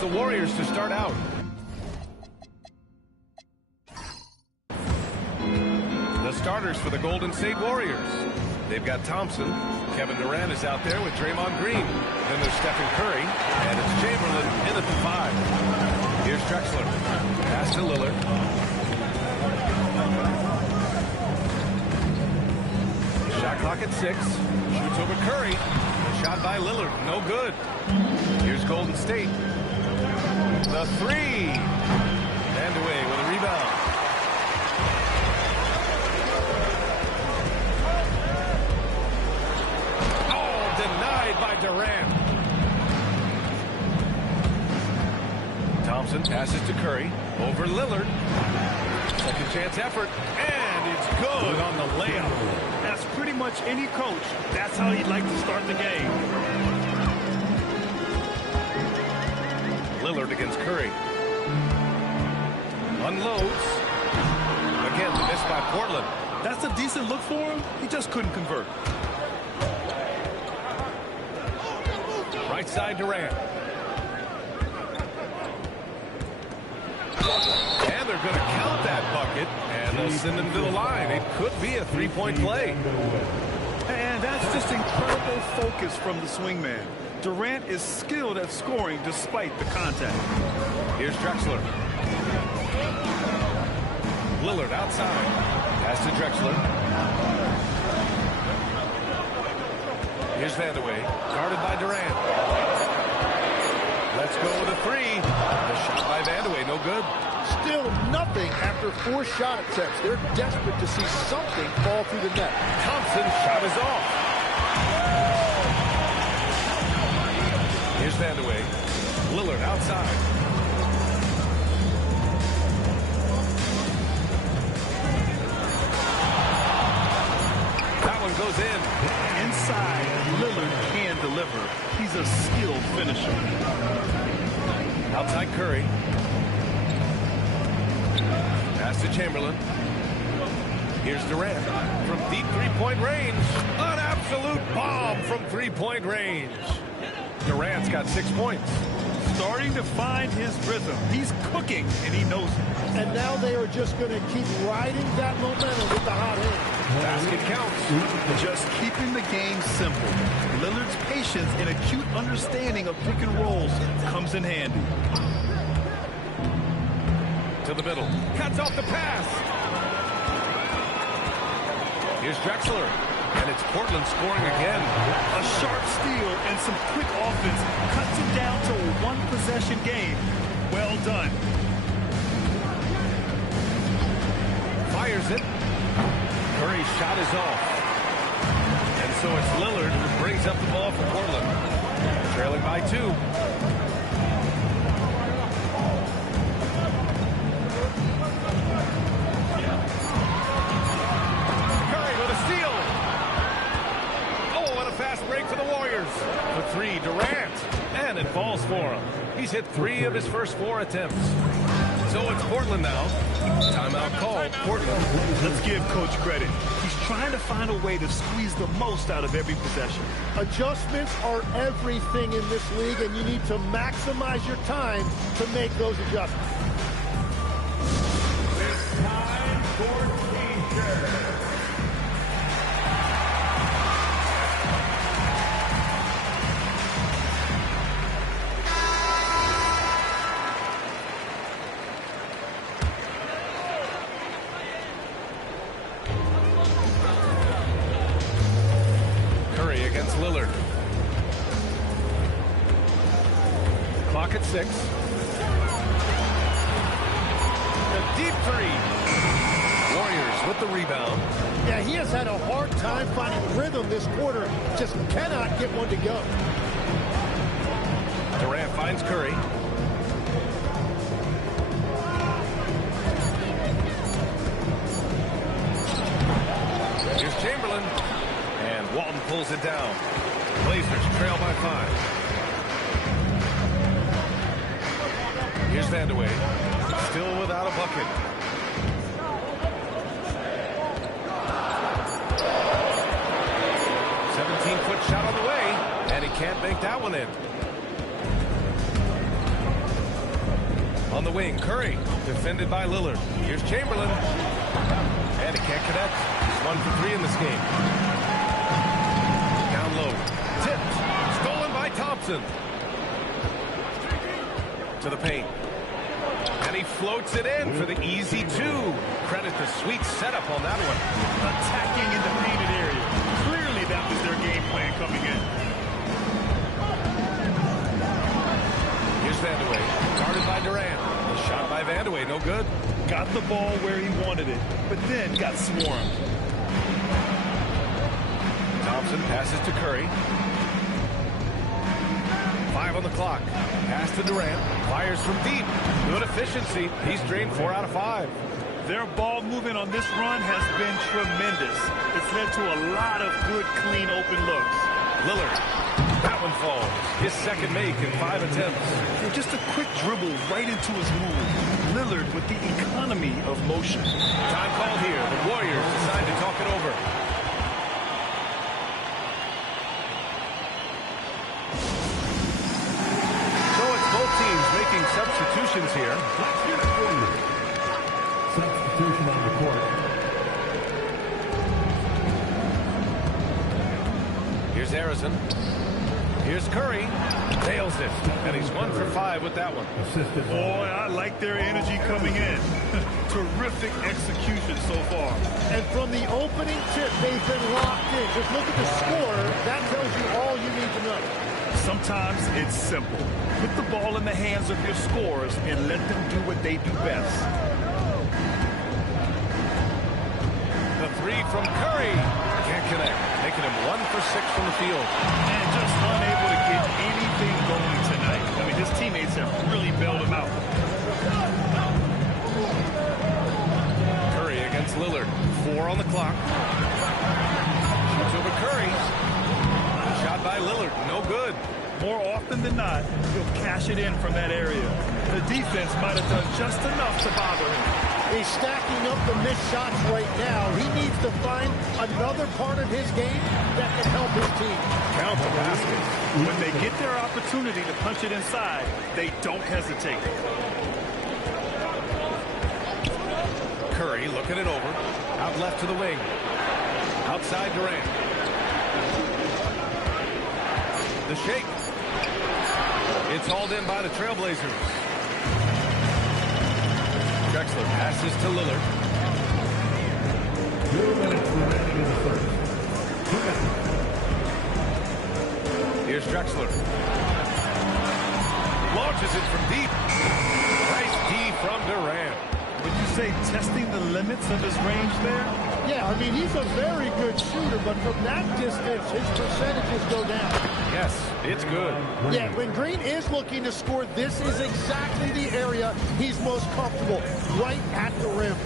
the Warriors to start out. The starters for the Golden State Warriors. They've got Thompson. Kevin Durant is out there with Draymond Green. Then there's Stephen Curry. And it's Chamberlain in at the 5. Here's Drexler. Pass to Lillard. Shot clock at 6. Shoots over Curry. Shot by Lillard. No good. Here's Golden State. The 3. And away with a rebound. Denied by Durant. Thompson passes to Curry. Over Lillard. Second chance effort. And it's good on the layup. That's pretty much any coach. That's how he'd like to start the game. Lillard against Curry. Unloads. Again, the miss by Portland. That's a decent look for him. He just couldn't convert. Right side Durant. And they're going to count that bucket. And they'll send him to the line. It could be a three-point play. And that's just incredible focus from the swingman. Durant is skilled at scoring despite the contact. Here's Drexler. Lillard outside. Pass to Drexler. Here's Vandeweghe, guarded by Durant. Let's go with a 3. The shot by Vandeweghe, no good. Still nothing after 4 shot attempts. They're desperate to see something fall through the net. Thompson's shot is off. Here's Vandeweghe. Lillard outside. That one goes in. Inside, Lillard can deliver. He's a skilled finisher. Outside Curry. Pass to Chamberlain. Here's Durant from deep three-point range. An absolute bomb from three-point range. Durant's got 6 points. Starting to find his rhythm. He's cooking, and he knows it. And now they are just going to keep riding that momentum with the hot hand. Basket counts. Just keeping the game simple. Lillard's patience and acute understanding of pick and rolls comes in handy. To the middle. Cuts off the pass. Here's Drexler. And it's Portland scoring again. A sharp steal and some quick offense cuts him down to a one-possession game. Well done. Fires it. Curry's shot is off. And so it's Lillard who brings up the ball for Portland. Trailing by 2. Curry with a steal. Oh, what a fast break for the Warriors. For 3, Durant. And it falls for him. He's hit 3 of his first 4 attempts. So it's Portland now. Timeout call, Portland. Let's give Coach credit. He's trying to find a way to squeeze the most out of every possession. Adjustments are everything in this league, and you need to maximize your time to make those adjustments. It's time for teacher. Against Lillard. Clock at 6. The deep 3. Warriors with the rebound. Yeah, he has had a hard time finding rhythm this quarter. Just cannot get one to go. Durant finds Curry. Here's Chamberlain. And Walton pulls it down. Blazers trail by 5. Here's Vandeweghe. Still without a bucket. Foot shot on the way, and he can't make that one in. On the wing, Curry, defended by Lillard. Here's Chamberlain. And he can't connect. He's 1 for 3 in this game. Down low. Tipped. Stolen by Thompson. To the paint. And he floats it in for the easy 2. Credit the sweet setup on that one. Attacking in the painted area. Clearly that was their game plan coming in. Here's Vandeweghe, guarded by Durant. A shot by Vandeweghe, no good. Got the ball where he wanted it, but then got swarmed. Thompson passes to Curry. 5 on the clock. Pass to Durant. Fires from deep. Good efficiency. He's drained 4 out of 5. Their ball movement on this run has been tremendous. It's led to a lot of good, clean, open looks. Lillard. That one falls. His second make in 5 attempts. And just a quick dribble right into his move. Lillard with the economy of motion. Time called here. The Warriors decide to talk it over. So it's both teams making substitutions here. Let's get it for you. Substitution on the court. Here's Harrison. Here's Curry. Nails it. And he's 1 for 5 with that one. Assisted. Boy, I like their energy coming in. Terrific execution so far. And from the opening tip, they've been locked in. Just look at the score. That tells you all you need to know. Sometimes it's simple. Put the ball in the hands of your scorers and let them do what they do best. The 3 from Curry. Can't connect. Making him 1 for 6 from the field. And just unable to get anything going tonight. I mean, his teammates have really bailed him out. Curry against Lillard. 4 on the clock. Shoots over Curry. Shot by Lillard. No good. More often than not, he'll cash it in from that area. The defense might have done just enough to bother him. He's stacking up the missed shots right now. He needs to find another part of his game that can help his team. Count the baskets. When they get their opportunity to punch it inside, they don't hesitate. Curry looking it over. Out left to the wing. Outside Durant. The shake. It's hauled in by the Trailblazers. Drexler passes to Lillard. 2 minutes remaining in the first. 2 minutes. Here's Drexler. Launches it from deep. Nice D from Durant. Would you say testing the limits of his range there? Yeah, I mean, he's a very good shooter, but from that distance, his percentages go down. Yes, it's good. Yeah, when Green is looking to score, this is exactly the area he's most comfortable, right at the rim.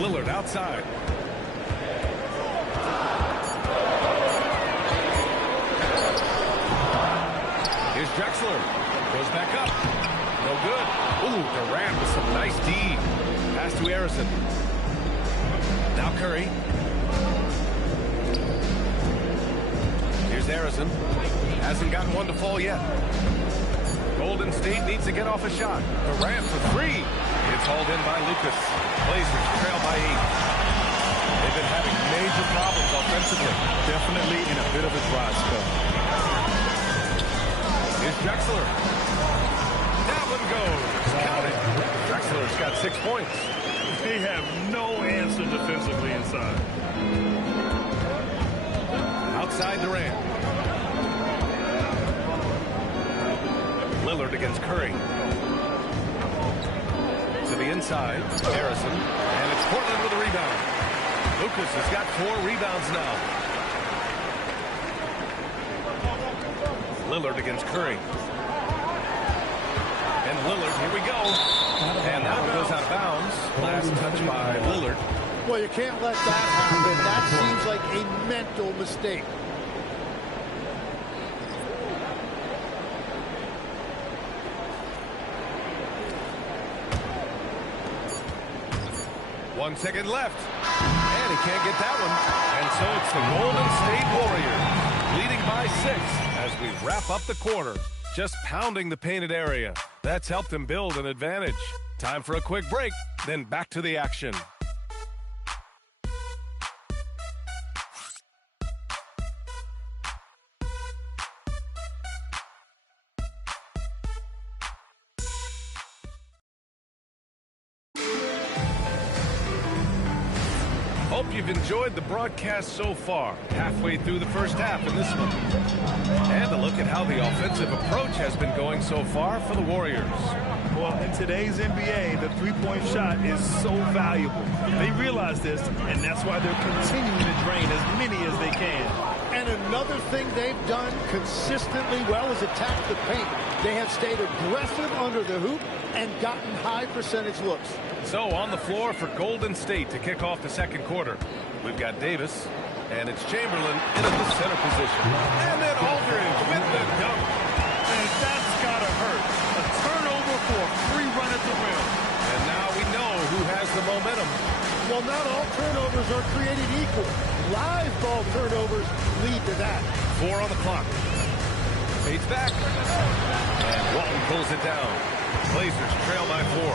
Lillard outside. Here's Drexler. Goes back up. No good. Ooh, Durant with some nice D. Pass to Harrison. Now Curry. Here's Harrison. Hasn't gotten one to fall yet. Golden State needs to get off a shot. Durant for 3. It's hauled in by Lucas. Blazers trail by 8. They've been having major problems offensively. Definitely in a bit of a dry spell. Here's Drexler. That one goes. Count it. Drexler's got 6 points. They have no answer defensively inside. Outside Durant. Lillard against Curry. To the inside. Harrison. And it's Portland with a rebound. Lucas has got 4 rebounds now. Lillard against Curry. And Lillard, here we go. And that one goes out of bounds. Last touch by Lillard. Well, you can't let that happen. That seems like a mental mistake. One second left. And he can't get that one. And so it's the Golden State Warriors leading by 6 as we wrap up the quarter. just pounding the painted area. That's helped him build an advantage. Time for a quick break, then back to the action. Hope you've enjoyed the broadcast so far. Halfway through the first half in this one. And a look at how the offensive approach has been going so far for the Warriors. Well, in today's NBA, the three-point shot is so valuable. They realize this, and that's why they're continuing to drain as many as they can. And another thing they've done consistently well is attack the paint. They have stayed aggressive under the hoop and gotten high percentage looks. So on the floor for Golden State to kick off the second quarter. We've got Davis, and it's Chamberlain in at the center position. And then Aldridge with the dunk. And that's got to hurt. A turnover for a free run at the rim. And now we know who has the momentum. Well, not all turnovers are created equal. Live ball turnovers lead to that. 4 on the clock. Fades back. And Walton pulls it down. Blazers trail by 4.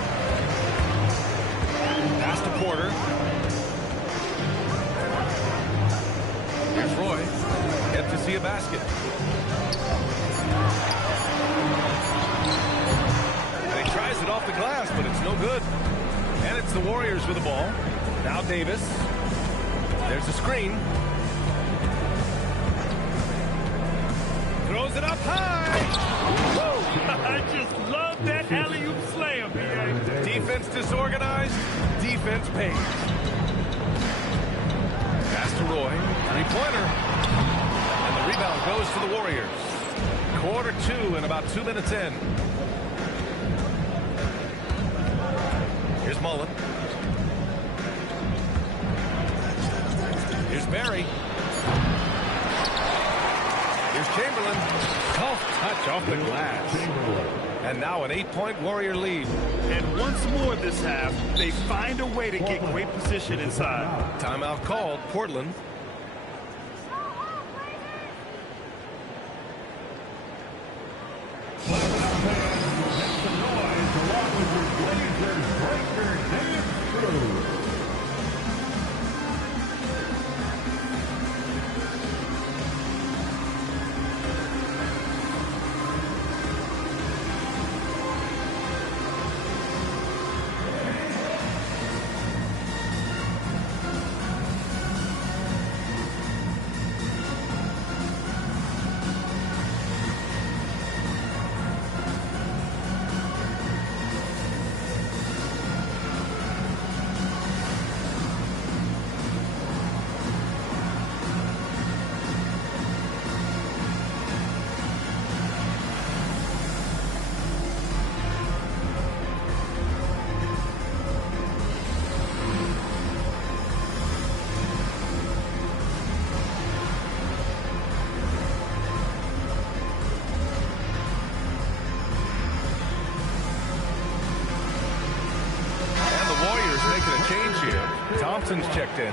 Pass to Porter. Here's Roy. Yet to see a basket. And he tries it off the glass, but it's no good. And it's the Warriors with the ball. Now Davis. There's a screen. Throws it up high. Woo! I just love that alley-oop slam, man. Defense disorganized. Defense pays. Pass to Roy. Three-pointer. And the rebound goes to the Warriors. Quarter 2 and about 2 minutes in. Here's Mullen. Here's Barry. Here's Chamberlain. Tough touch off the glass. And now an 8-point Warrior lead. And once more this half, they find a way to get great position inside. Timeout called. Portland. Change here. Thompson's checked in.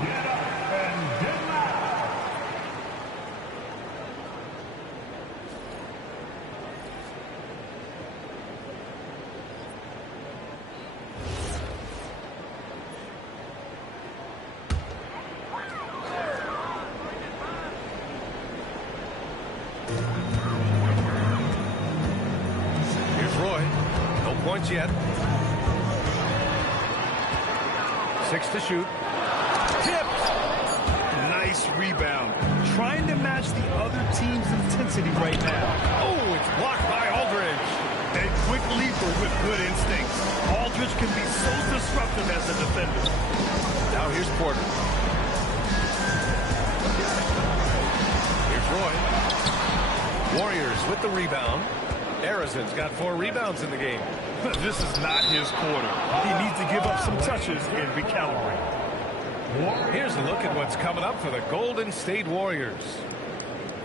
Here's Roy. No points yet. 6 to shoot. Tipped. Nice rebound. Trying to match the other team's intensity right now. Oh, it's blocked by Aldridge. A quick leaper with good instincts. Aldridge can be so disruptive as a defender. Now here's Porter. Here's Roy. Warriors with the rebound. Arizon's got 4 rebounds in the game. This is not his quarter. He needs to give up some touches and recalibrate. Here's a look at what's coming up for the Golden State Warriors.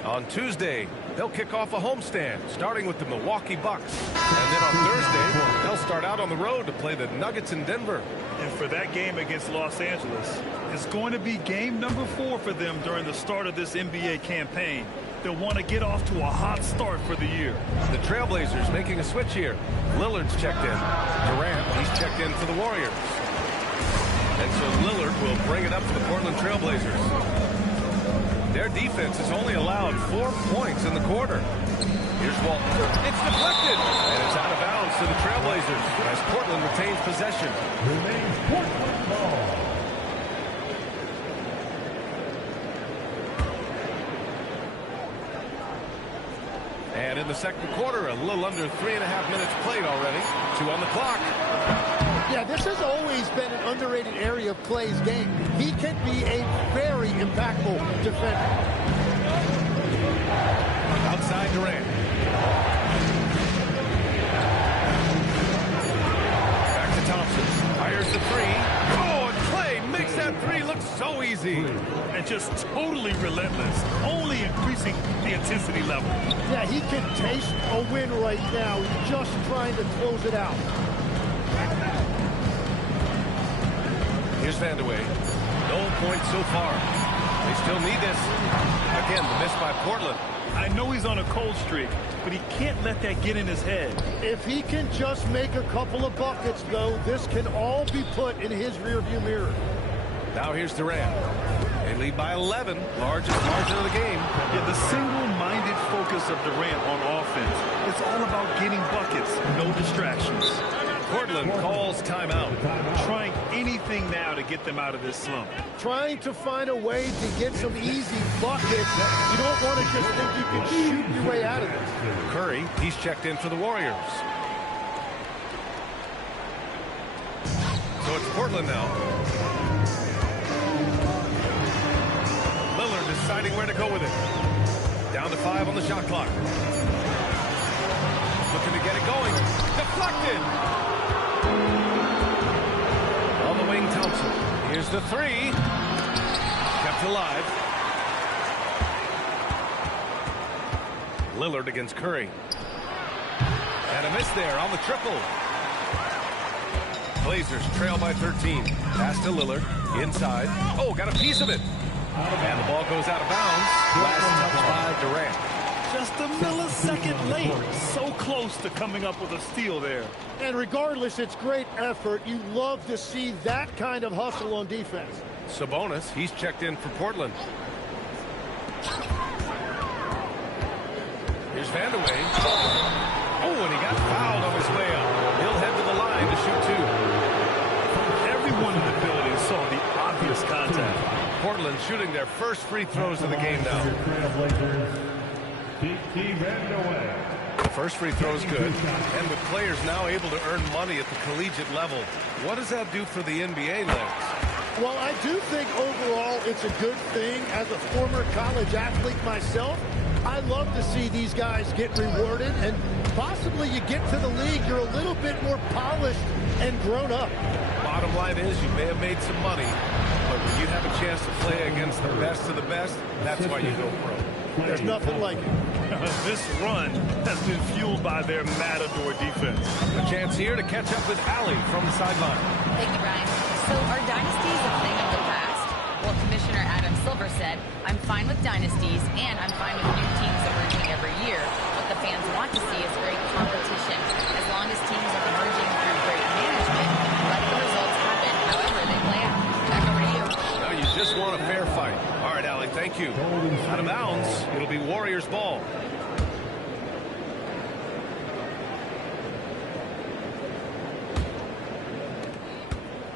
On Tuesday, they'll kick off a homestand, starting with the Milwaukee Bucks. And then on Thursday, they'll start out on the road to play the Nuggets in Denver. And for that game against Los Angeles, it's going to be game number 4 for them during the start of this NBA campaign. they'll want to get off to a hot start for the year. The Trailblazers making a switch here. Lillard's checked in. Durant, he's checked in for the Warriors. And so Lillard will bring it up for the Portland Trailblazers. Their defense has only allowed 4 points in the quarter. Here's Walton. It's deflected. And it's out of bounds to the Trailblazers as Portland retains possession. Remains Portland ball. And in the second quarter, a little under 3.5 minutes played already. 2 on the clock. Yeah, this has always been an underrated area of Clay's game. He can be a very impactful defender. Outside Durant. Back to Thompson. Fires the three. Oh, and Clay makes that three look so easy. And just totally relentless, only increasing the intensity level. Yeah, he can taste a win right now, just trying to close it out. Here's Vandeweghe. No points so far. They still need this. Again, the miss by Portland. I know he's on a cold streak, but he can't let that get in his head. If he can just make a couple of buckets, though, this can all be put in his rearview mirror. Now here's Durant. They lead by 11, largest margin of the game. Yeah, the single-minded focus of Durant on offense. It's all about getting buckets, no distractions. Portland calls timeout. Trying anything now to get them out of this slump. Trying to find a way to get some easy buckets. You don't want to just think you can shoot your way out of this. Curry, he's checked in for the Warriors. So it's Portland now. Lillard deciding where to go with it. Down to 5 on the shot clock. Looking to get it going. Deflected. On the wing, Thompson. Here's the three. Kept alive. Lillard against Curry. And a miss there on the triple. Blazers trail by 13. Pass to Lillard. Inside. Oh, got a piece of it. And the ball goes out of bounds. Last touch by Durant. Just a millisecond late. So close to coming up with a steal there. And regardless, it's great effort. You love to see that kind of hustle on defense. Sabonis, he's checked in for Portland. Here's Vandeweghe. Oh, and he got fouled on his way up. He'll head to the line to shoot 2. Everyone in the building saw the obvious contact. Portland shooting their first free throws of the game now. The first free throw is good. And with players now able to earn money at the collegiate level, what does that do for the NBA legs? Well, I do think overall it's a good thing. As a former college athlete myself, I love to see these guys get rewarded, and possibly you get to the league, you're a little bit more polished and grown up. Bottom line is you may have made some money, but when you have a chance to play against the best of the best, that's why you go pro. There's nothing like it. This run has been fueled by their matador defense. A chance here to catch up with Allie from the sideline. Thank you, Brian. So are dynasties a thing of the past? Well, Commissioner Adam Silver said, I'm fine with dynasties and I'm fine with new teams emerging every year. What the fans want to see is great competition. As long as teams are emerging through great management, let the results happen however they play out. Back over to you. No, you just want a fair fight. All right, Allie, thank you. Out of bounds, it'll be Warriors ball.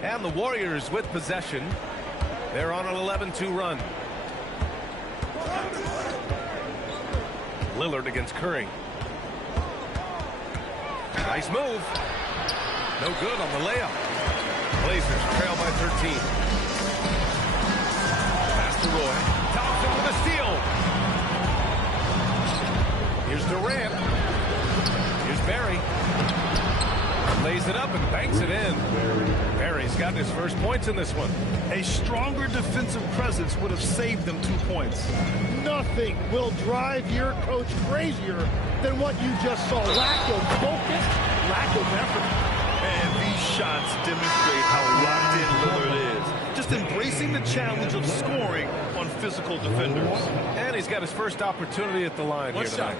And the Warriors with possession. They're on an 11-2 run. Lillard against Curry. Nice move. No good on the layup. Blazers trail by 13. Pass to Roy. Thompson with a steal. Here's Durant. Here's Barry. Lays it up and banks it in. Barry's got his first points in this one. A stronger defensive presence would have saved them 2 points. Nothing will drive your coach crazier than what you just saw. Lack of focus, lack of effort. And these shots demonstrate how locked in Lillard is. just embracing the challenge of scoring on physical defenders. And he's got his first opportunity at the line here tonight.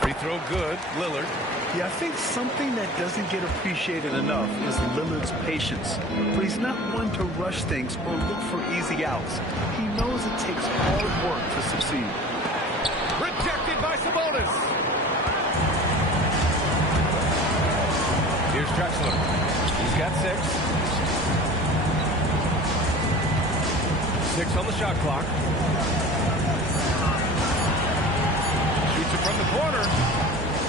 Free throw good. Lillard. Yeah, I think something that doesn't get appreciated enough is Lillard's patience. But he's not one to rush things or look for easy outs. He knows it takes hard work to succeed. Rejected by Sabonis. Here's Drexler. He's got 6. 6 on the shot clock. Shoots it from the corner.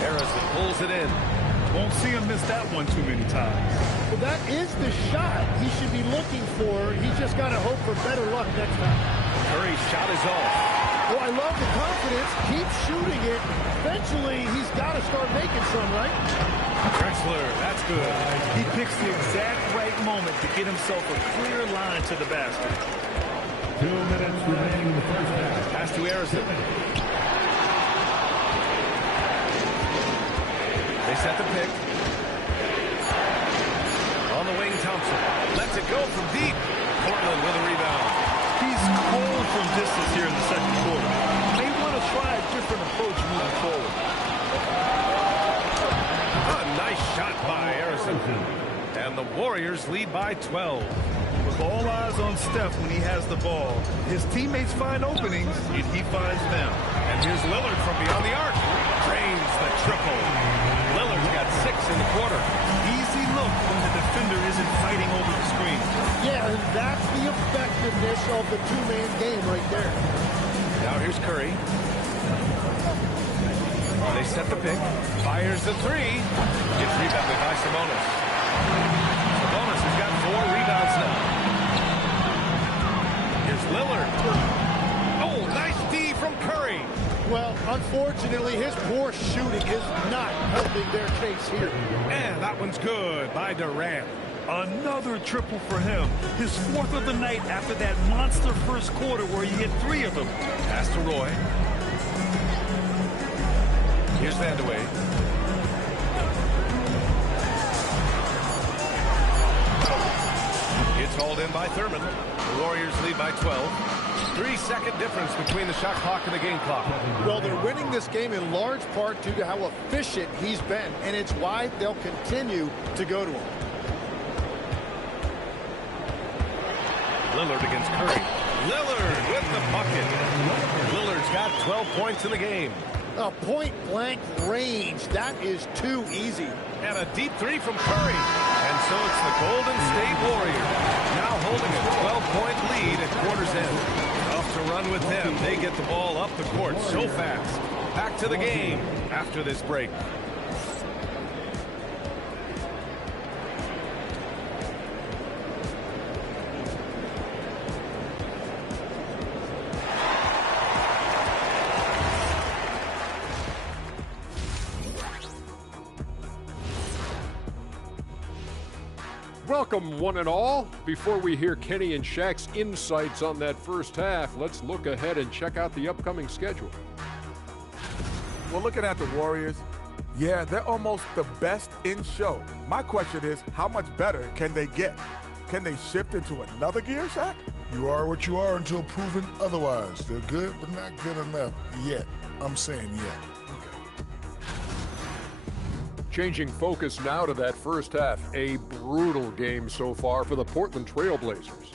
Harrison pulls it in. Won't see him miss that one too many times. Well, that is the shot he should be looking for. He's just got to hope for better luck next time. Curry's shot is off. Well, I love the confidence. Keep shooting it. Eventually, he's got to start making some, right? Drexler, that's good. He picks the exact right moment to get himself a clear line to the basket. 2 minutes remaining in the first half. Pass to Harrison. They set the pick. On the wing, Thompson. Lets it go from deep. Portland with a rebound. He's cold from distance here in the second quarter. May want to try a different approach moving forward. A nice shot by Harrison. And the Warriors lead by 12. With all eyes on Steph when he has the ball, his teammates find openings, and he finds them. And here's Lillard from beyond the arc. Drains the triple. Lillard's got 6 in the quarter. Easy look when the defender isn't fighting over the screen. Yeah, and that's the effectiveness of the two-man game right there. Now here's Curry. They set the pick. Fires the 3. Gets rebounded by Sabonis. Sabonis has got 4 rebounds now. Here's Lillard. Oh, nice D from Curry. Well, unfortunately, his poor shooting is not helping their case here. And that one's good by Durant. Another triple for him. His 4th of the night after that monster first quarter where he hit 3 of them. Pass to Roy. Here's Vandeweghe. It's hauled in by Thurman. The Warriors lead by 12. 3-second difference between the shot clock and the game clock. Well, they're winning this game in large part due to how efficient he's been, and it's why they'll continue to go to him. Lillard against Curry. Lillard with the bucket. Lillard's got 12 points in the game. A point-blank range. That is too easy. And a deep 3 from Curry. And so it's the Golden State Warriors now holding a 12-point lead at quarter's end. Off to run with them. They get the ball up the court so fast. Back to the game after this break. Welcome, one and all. Before we hear Kenny and Shaq's insights on that first half, let's look ahead and check out the upcoming schedule. Well, looking at the Warriors, yeah, they're almost the best in show. My question is, how much better can they get? Can they shift into another gear, Shaq? You are what you are until proven otherwise. They're good, but not good enough yet. I'm saying yet. Changing focus now to that first half. A brutal game so far for the Portland Trail Blazers.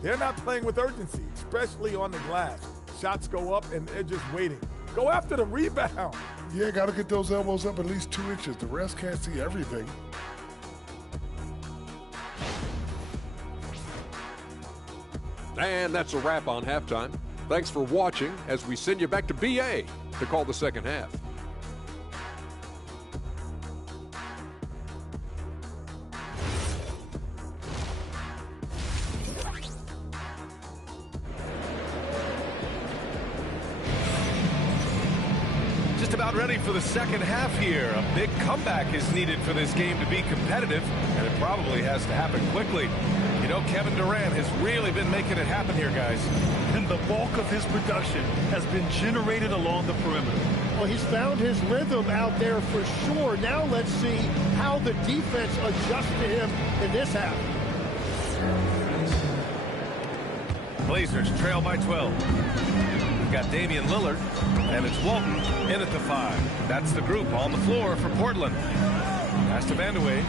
They're not playing with urgency, especially on the glass. Shots go up and they're just waiting. Go after the rebound. Yeah, got to get those elbows up at least 2 inches. The rest can't see everything. And that's a wrap on halftime. Thanks for watching as we send you back to BA to call the second half. Just about ready for the second half here. A big comeback is needed for this game to be competitive, and it probably has to happen quickly. You know, Kevin Durant has really been making it happen here, guys. And the bulk of his production has been generated along the perimeter. Well, he's found his rhythm out there for sure. Now let's see how the defense adjusts to him in this half. Blazers trail by 12. We've got Damian Lillard, and it's Walton in at the 5. That's the group on the floor for Portland. Pass to Vandeweghe.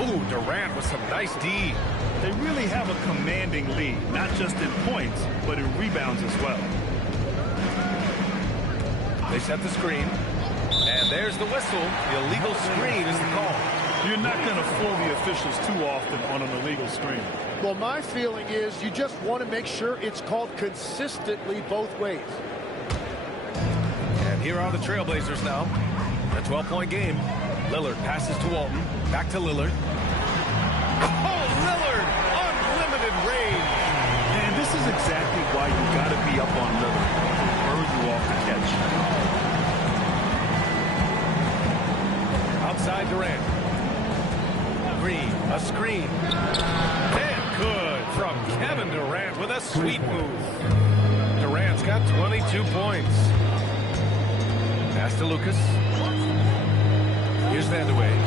Ooh, Durant with some nice D. They really have a commanding lead, not just in points, but in rebounds as well. They set the screen. And there's the whistle. The illegal screen is the call. You're not going to fool the officials too often on an illegal screen. Well, my feeling is you just want to make sure it's called consistently both ways. And here are the Trailblazers now. A 12-point game. Lillard passes to Walton. Back to Lillard. Oh, Lillard! Unlimited range. And this is exactly why you got to be up on Lillard. He'll burn you off the catch. Outside Durant. Green, a screen. And good from Kevin Durant with a sweet move. Durant's got 22 points. Pass to Lucas. Here's Vandeweghe.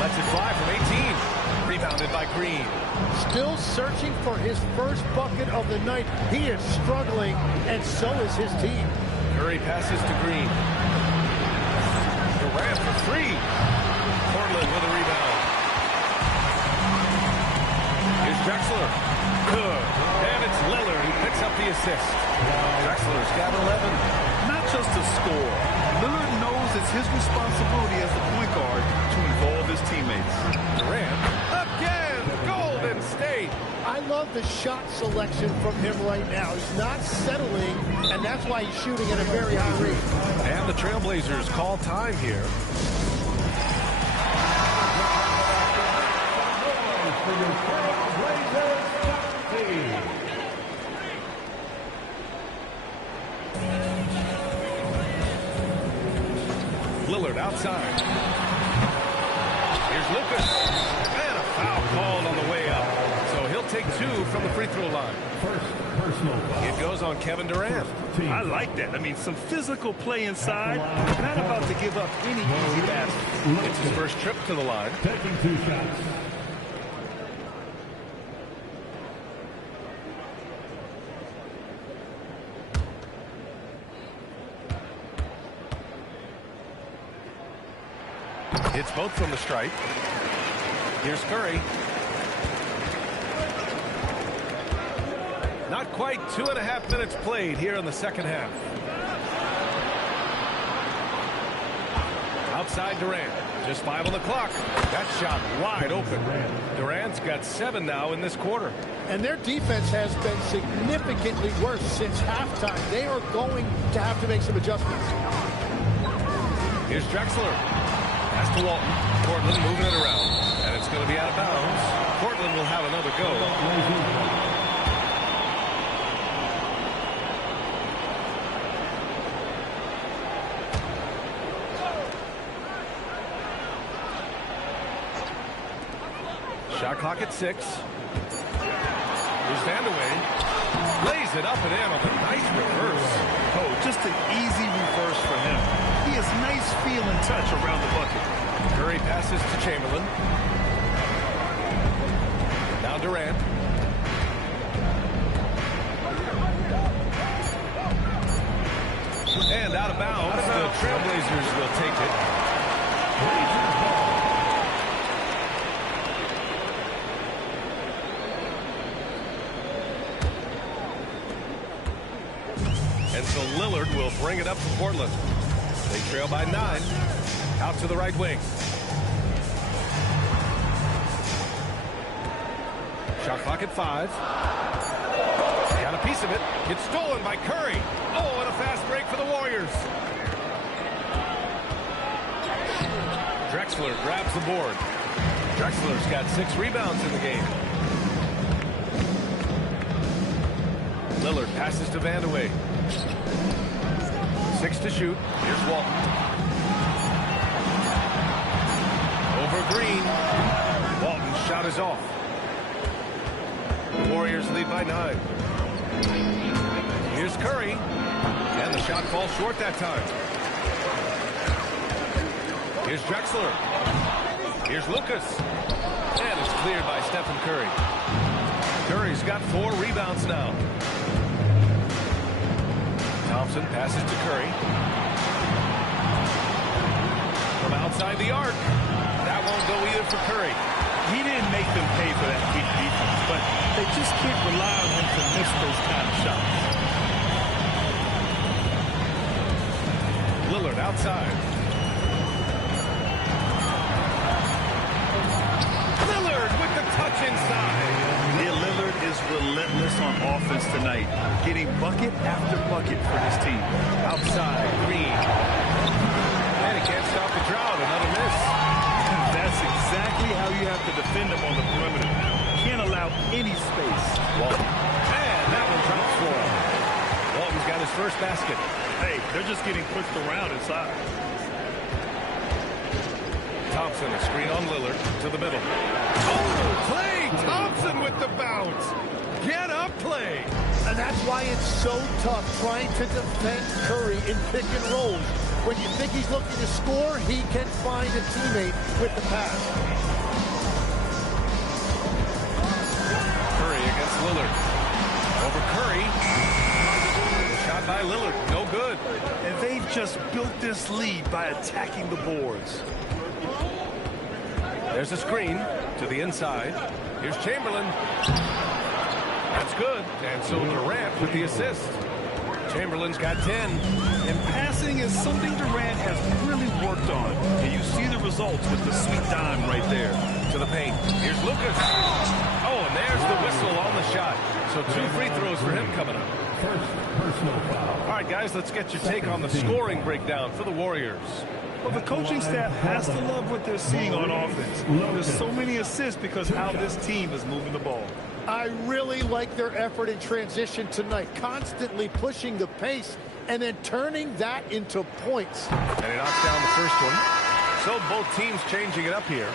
Lets it fly from 18. Rebounded by Green. Still searching for his first bucket of the night. He is struggling, and so is his team. Curry passes to Green. Durant for 3. Portland with a rebound. Here's Drexler. Good. And it's Lillard who picks up the assist. Drexler's got 11. Not just a score. Lillard knows it's his responsibility as the point guard to involve his teammates. Durant again. Golden State. I love the shot selection from him right now. He's not settling, and that's why he's shooting at a very high rate. And the Trailblazers call time here. Lillard outside. Here's Lucas. And a foul called on the way up. So he'll take 2 from the free throw line. First personal foul. It goes on Kevin Durant. I like that. I mean, some physical play inside. Not about to give up any easy basket. It's his first trip to the line. Taking 2 shots. Hits both from the stripe. Here's Curry. Not quite 2.5 minutes played here in the second half. Outside Durant. Just 5 on the clock. That shot wide open. Durant's got 7 now in this quarter. And their defense has been significantly worse since halftime. They are going to have to make some adjustments. Here's Drexler. Pass to Walton. Portland moving it around. And it's going to be out of bounds. Portland will have another go. Shot clock at 6. Here's Vandeweghe. Lays it up and in on the nice reverse. Oh, just an easy reverse for him. He has nice feel and touch around the bucket. Curry passes to Chamberlain. Now Durant. And out of bounds. The Trailblazers will take it. And so Lillard will bring it up to Portland. They trail by 9. Out to the right wing. Shot clock at 5. Got a piece of it. It's stolen by Curry. Oh, and a fast break for the Warriors. Drexler grabs the board. Drexler's got 6 rebounds in the game. Lillard passes to Vandeweghe. 6 to shoot. Here's Walton. Over Green. Walton's shot is off. The Warriors lead by 9. Here's Curry. And the shot falls short that time. Here's Drexler. Here's Lucas. And it's cleared by Stephen Curry. Curry's got 4 rebounds now. Thompson passes to Curry. From outside the arc. That won't go either for Curry. He didn't make them pay for that weak defense, but they just can't rely on him to miss those kind of shots. Lillard outside. Lillard with the touch inside. Yeah, Lillard is relentless on offense tonight, getting bucket after bucket for his team. Outside, Green. And he can't stop the drought. Another miss. That's exactly how you have to defend him on the perimeter. Can't allow any space. Walton. And that one drops for him. Walton's got his first basket. Hey, they're just getting pushed around inside. Thompson, a screen on Lillard to the middle. Oh, Klay Thompson with the bounce. Get up, Klay. And that's why it's so tough trying to defend Curry in pick and rolls. When you think he's looking to score, he can find a teammate with the pass. Curry against Lillard. Over Curry. The shot by Lillard, no good. And they've just built this lead by attacking the boards. There's a screen to the inside. Here's Chamberlain. That's good. And so Durant with the assist. Chamberlain's got 10. And passing is something Durant has really worked on. And you see the results with the sweet dime right there. To the paint. Here's Lucas. Oh, and there's the whistle on the shot. So 2 free throws for him coming up. First personal foul. All right, guys, let's get your take on the scoring breakdown for the Warriors. Well, the coaching staff has to love what they're seeing on offense. There's so many assists because how this team is moving the ball. I really like their effort in transition tonight, constantly pushing the pace and then turning that into points. And he knocks down the first one. So both teams changing it up here.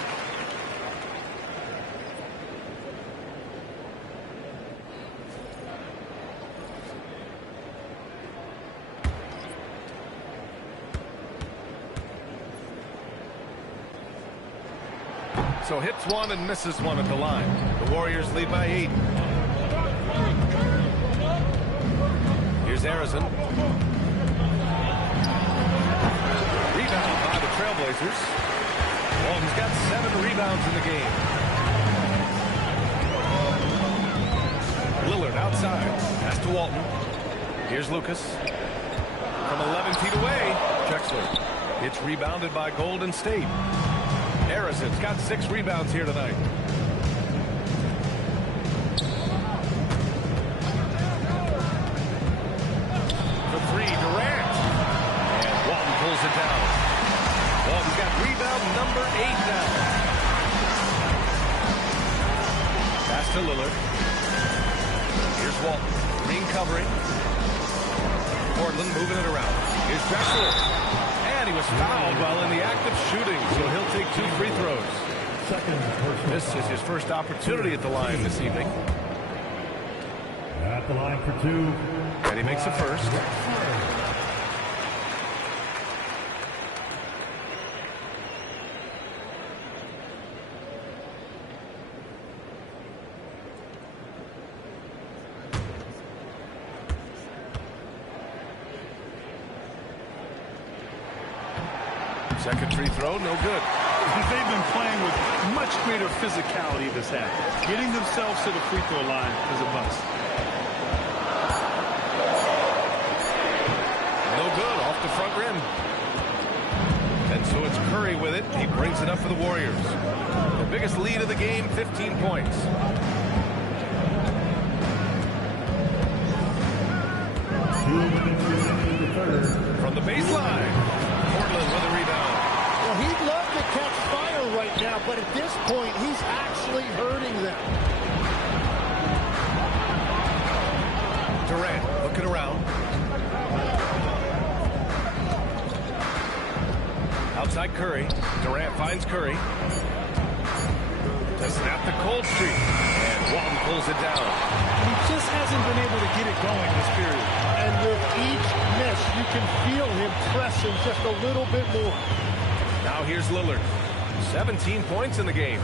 So hits one and misses one at the line. The Warriors lead by 8. Here's Harrison. Rebound by the Trailblazers. Walton's got 7 rebounds in the game. Lillard outside. Pass to Walton. Here's Lucas. From 11 feet away. Drexler. It's rebounded by Golden State. Harrison's got 6 rebounds here tonight. For 3, Durant. And Walton pulls it down. Walton's got rebound number 8 now. Pass to Lillard. Here's Walton. Green covering. Portland moving it around. Here's Drexler. And he was fouled while in the act of shooting, so he'll take 2 free throws. This is his first opportunity at the line this evening. At the line for 2. And he makes the first. Second free throw, no good. They've been playing with much greater physicality this half. Getting themselves to the free throw line is a must. No good, off the front rim. And so it's Curry with it. He brings it up for the Warriors. The biggest lead of the game, 15 points. From the baseline, Portland with a rebound. Well, he'd love to catch fire right now, but at this point, he's actually hurting them. Durant looking around. Outside Curry. Durant finds Curry. To snap the cold streak. And Walton pulls it down. He just hasn't been able to get it going this period. And with each miss, you can feel him pressing just a little bit more. Now here's Lillard. 17 points in the game.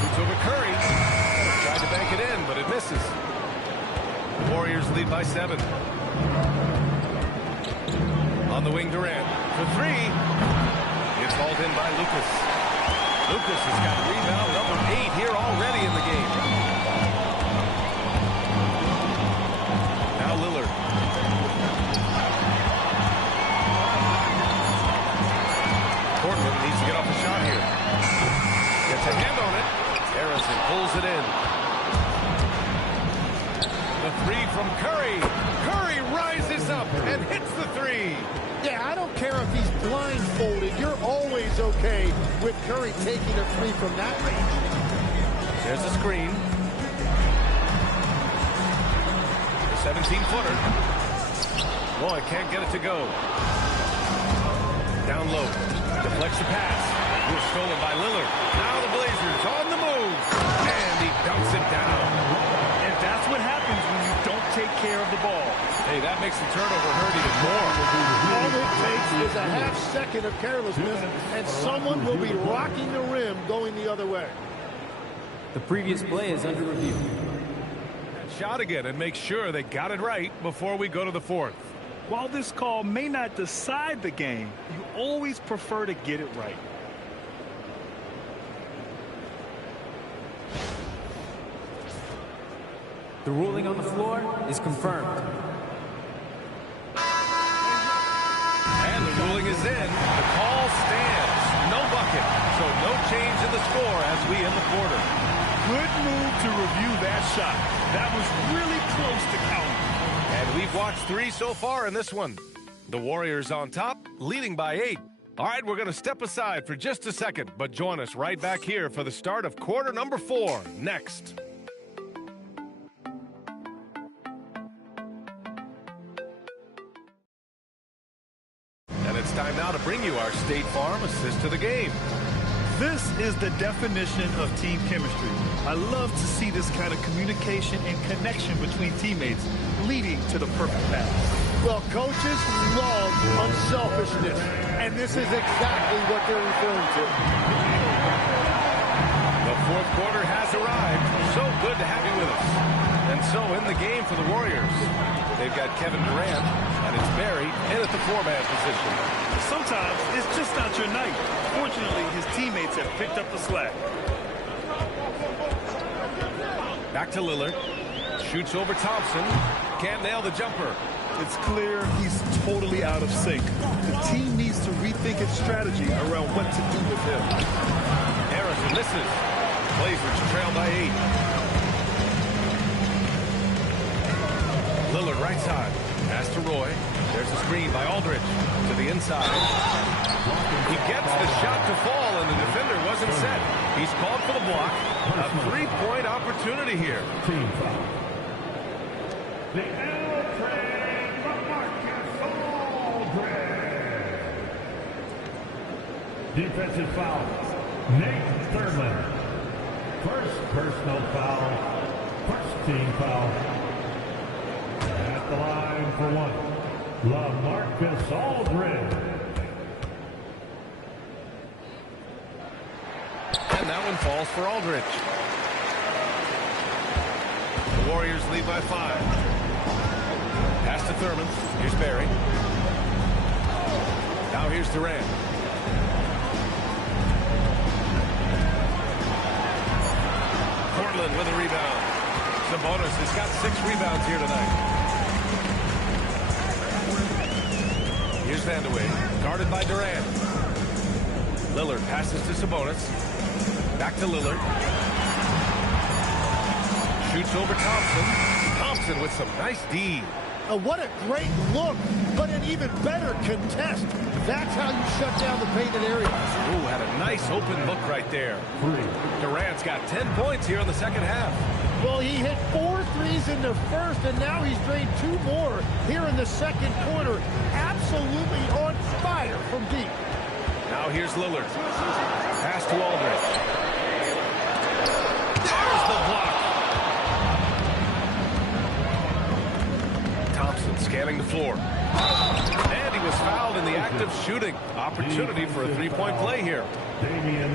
Shoots over Curry. Tried to bank it in, but it misses. The Warriors lead by 7. On the wing, Durant for 3. It's hauled in by Lucas. Lucas has got rebound number 8 here already in the game. Now Lillard. Portland needs to get off a shot here. Gets a hand on it. Harrison pulls it in. The 3 from Curry. Curry rises up and hits the 3. Yeah, I don't care if he's blindfolded. You're always okay with Curry taking a 3 from that range. There's a screen. The 17-footer. Boy, can't get it to go. Down low. Deflects the pass. It was stolen by Lillard. Now the Blazers on the move. And he dunks it down. And that's what happens when you don't take care of the ball. Hey, that makes the turnover hurt even more. All it takes is a half second of carelessness, and someone will be rocking the rim going the other way. The previous play is under review. Shot again and make sure they got it right before we go to the 4th. While this call may not decide the game, you always prefer to get it right. The ruling on the floor is confirmed. And the ruling is in. The call stands. No bucket. So no change in the score as we end the quarter. Good move to review that shot. That was really close to counting. And we've watched 3 so far in this one. The Warriors on top, leading by 8. All right, we're going to step aside for just a second, but join us right back here for the start of quarter number 4 next. And it's time now to bring you our State Farm assist to the game. This is the definition of team chemistry. I love to see this kind of communication and connection between teammates leading to the perfect pass. Well, coaches love unselfishness, and this is exactly what they're referring to. The 4th quarter has arrived. So good to have you with us. And so in the game for the Warriors, they've got Kevin Durant, and it's Barry in at the 4-man position. Sometimes it's just not your night. Fortunately, his teammates have picked up the slack. Back to Lillard. Shoots over Thompson. Can't nail the jumper. It's clear he's totally out of sync. The team needs to rethink its strategy around what to do with him. Harrison misses. Blazers trail by 8. Lillard right side. Pass to Roy. There's a screen by Aldridge. To the inside. He gets the shot to fall, and the defender wasn't set. He's called for the block. A 3-point opportunity here. Team foul. Defensive foul. Nate Thurman. First personal foul. First team foul. At the line for 1. LaMarcus Aldridge. And that one falls for Aldridge. The Warriors lead by 5. Pass to Thurman. Here's Barry. Now here's Durant. Portland with a rebound. Sabonis has got 6 rebounds here tonight. Here's Vandeweghe, guarded by Durant. Lillard passes to Sabonis. Back to Lillard. Shoots over Thompson. Thompson with some nice D. What a great look, but an even better contest. That's how you shut down the painted area. Ooh, had a nice open look right there. Durant's got 10 points here in the second half. Well, he hit 4 threes in the first, and now he's drained 2 more here in the second quarter. Absolutely on fire from deep. Now here's Lillard. Pass to Aldridge. There's the block. Thompson scanning the floor. And he was fouled in the act of shooting. Opportunity for a three-point play here.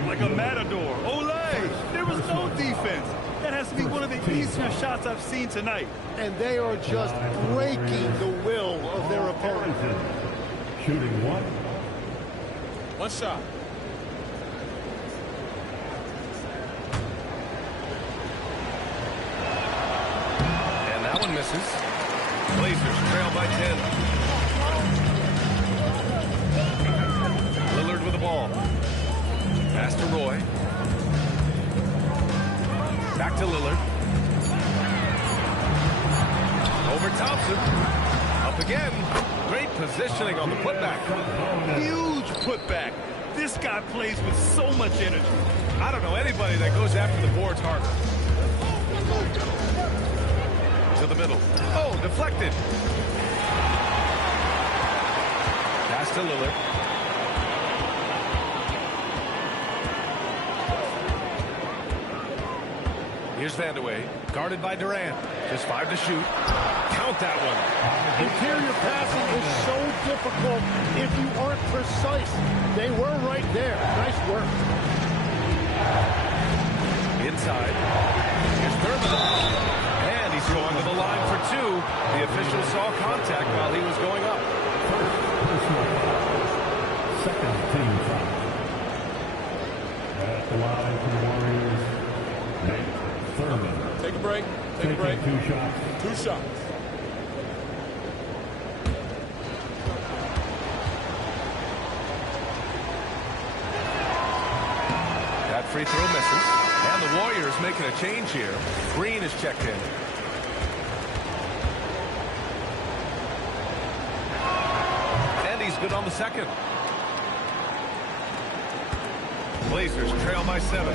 Like a matador. Olay! There was no defense. That has to be one of the easier shots I've seen tonight. And they are just breaking the will of their opponent. Shooting one. One shot. And that one misses. Blazers trail by 10. Lillard with the ball. Pass to Roy. Back to Lillard. Over Thompson. Up again. Great positioning on the putback. Huge putback. This guy plays with so much energy. I don't know anybody that goes after the boards harder. To the middle. Oh, deflected. Pass to Lillard. Here's Vandeweghe, guarded by Durant. Just 5 to shoot. Count that one. Interior passing is so difficult if you aren't precise. They were right there. Nice work. Inside. Here's Thurman. And he's going to the line for 2. The official saw contact while he was going up. Second team foul. At the line for the Warriors, Nate Thurman. Take a break. Take a break. 2 shots. 2 shots. That free throw misses. And the Warriors making a change here. Green is checked in. And he's good on the second. Blazers trail by 7.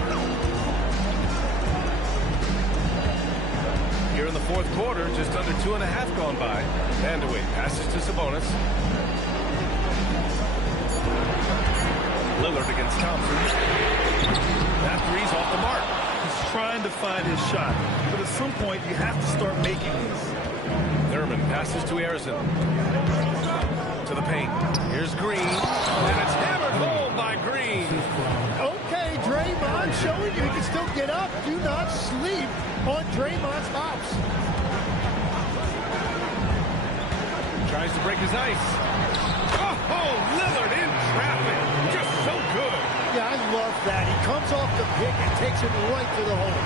Here in the fourth quarter, just under 2.5 gone by. Vandeweghe passes to Sabonis. Lillard against Thompson. That three's off the mark. He's trying to find his shot. But at some point, you have to start making these. Thurman passes to Arizin. To the paint. Here's Green. And it's hammered home by Green. Okay, Draymond showing you can still get up. Do not sleep on Draymond's hops. Tries to break his ice. Oh, Lillard in traffic. Just so good. Yeah, I love that. He comes off the pick and takes it right to the hole.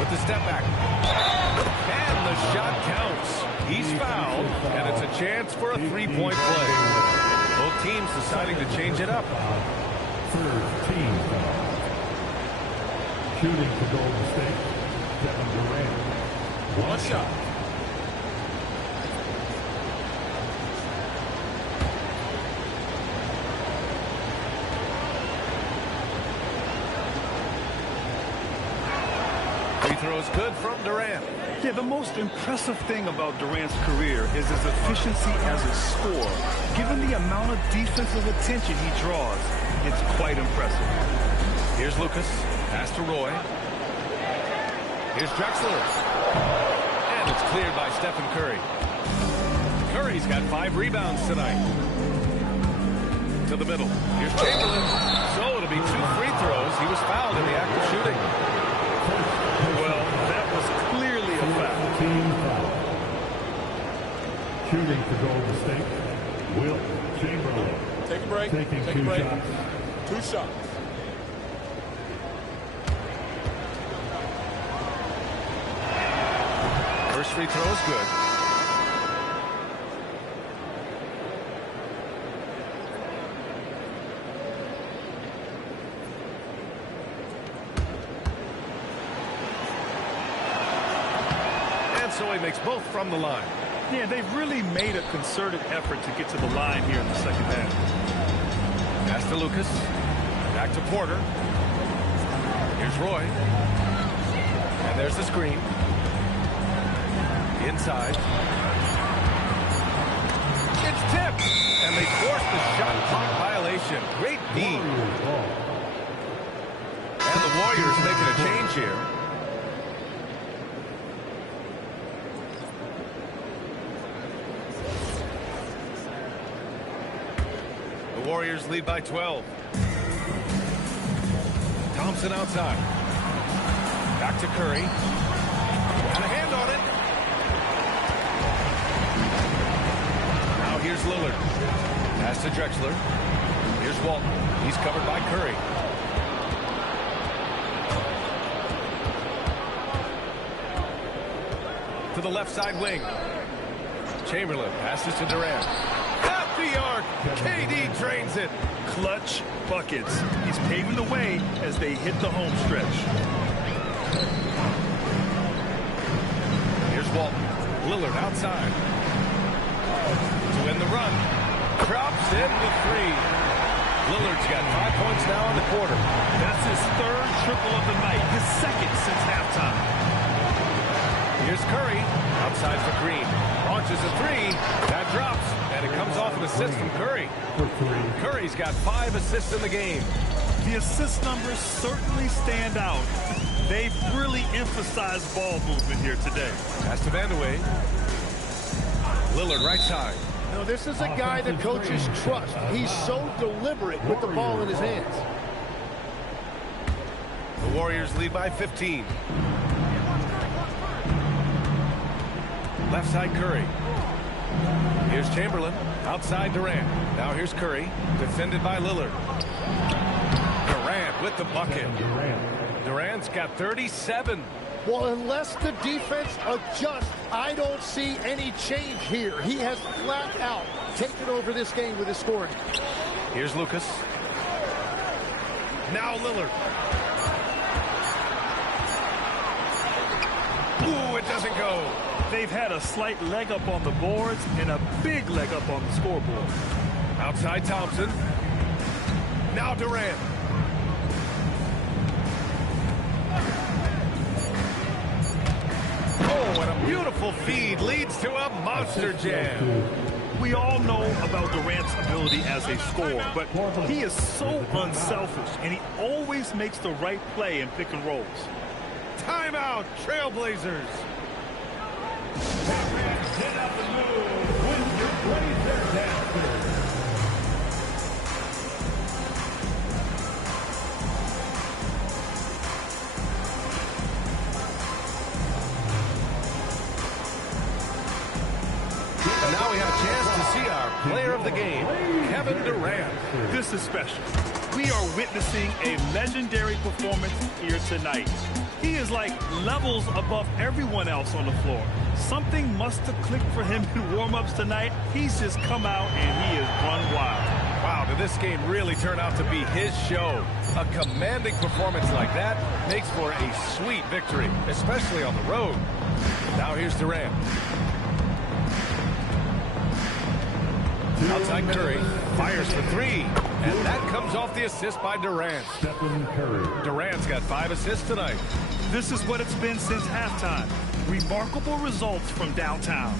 With the step back. And the shot counts. He's fouled, and it's a chance for a three-point play. Both teams deciding to change it up. Third team foul. Shooting for Golden State, Kevin Durant. One shot. Free throws good from Durant. Yeah, the most impressive thing about Durant's career is his efficiency as a scorer. Given the amount of defensive attention he draws, it's quite impressive. Here's Lucas. Pass to Roy. Here's Drexler. And it's cleared by Stephen Curry. Curry's got 5 rebounds tonight. To the middle. Here's Chamberlain. So it'll be 2 free throws. He was fouled in the act of shooting. Well, that was clearly a foul. Team foul. Shooting for Golden State, Will Chamberlain. Take a break. Taking Take 2 a break. shots. 2 shots. First free throw is good. And so he makes both from the line. Yeah, they've really made a concerted effort to get to the line here in the second half. Pass to Lucas. Back to Porter. Here's Roy. And there's the screen. Inside. It's tipped. And they forced the shot clock violation. Great D. And the Warriors making a change here. The Warriors lead by 12. Thompson outside. Back to Curry. Got a hand on it. Now here's Lillard. Pass to Drexler. Here's Walton. He's covered by Curry. To the left side wing. Chamberlain passes to Durant. At the arc. KD drains it. Clutch buckets. He's paving the way as they hit the home stretch. Here's Walton. Lillard outside. To win the run. Drops in the three. Lillard's got 5 points now in the quarter. That's his third triple of the night, his second since halftime. Here's Curry. Outside for Green. Launches a three. That drops. And it comes off an assist from Curry. Curry's got 5 assists in the game. The assist numbers certainly stand out. They've really emphasized ball movement here today. Pass to Vandeweghe. Lillard right side. No, this is a guy that coaches trust. He's so deliberate with the ball in his hands. The Warriors lead by 15. Left side Curry. Here's Chamberlain. Outside Durant. Now here's Curry. Defended by Lillard. Durant with the bucket. Durant's got 37. Well, unless the defense adjusts, I don't see any change here. He has flat out taken over this game with his scoring. Here's Lucas. Now Lillard. Ooh, it doesn't go. They've had a slight leg up on the boards and a big leg up on the scoreboard. Outside Thompson. Now Durant. Oh, and a beautiful feed leads to a monster jam. We all know about Durant's ability as a scorer, but he is so unselfish, and he always makes the right play in pick and rolls. Timeout, Trailblazers. And now we have a chance to see our player of the game, Kevin Durant. This is special. We are witnessing a legendary performance here tonight. He is like levels above everyone else on the floor. Something must have clicked for him in warm-ups tonight. He's just come out and he has run wild. Wow, did this game really turn out to be his show? A commanding performance like that makes for a sweet victory, especially on the road. Now here's Durant. Outside Curry, fires for three, and that comes off the assist by Durant. Durant's got 5 assists tonight. This is what it's been since halftime. Remarkable results from downtown.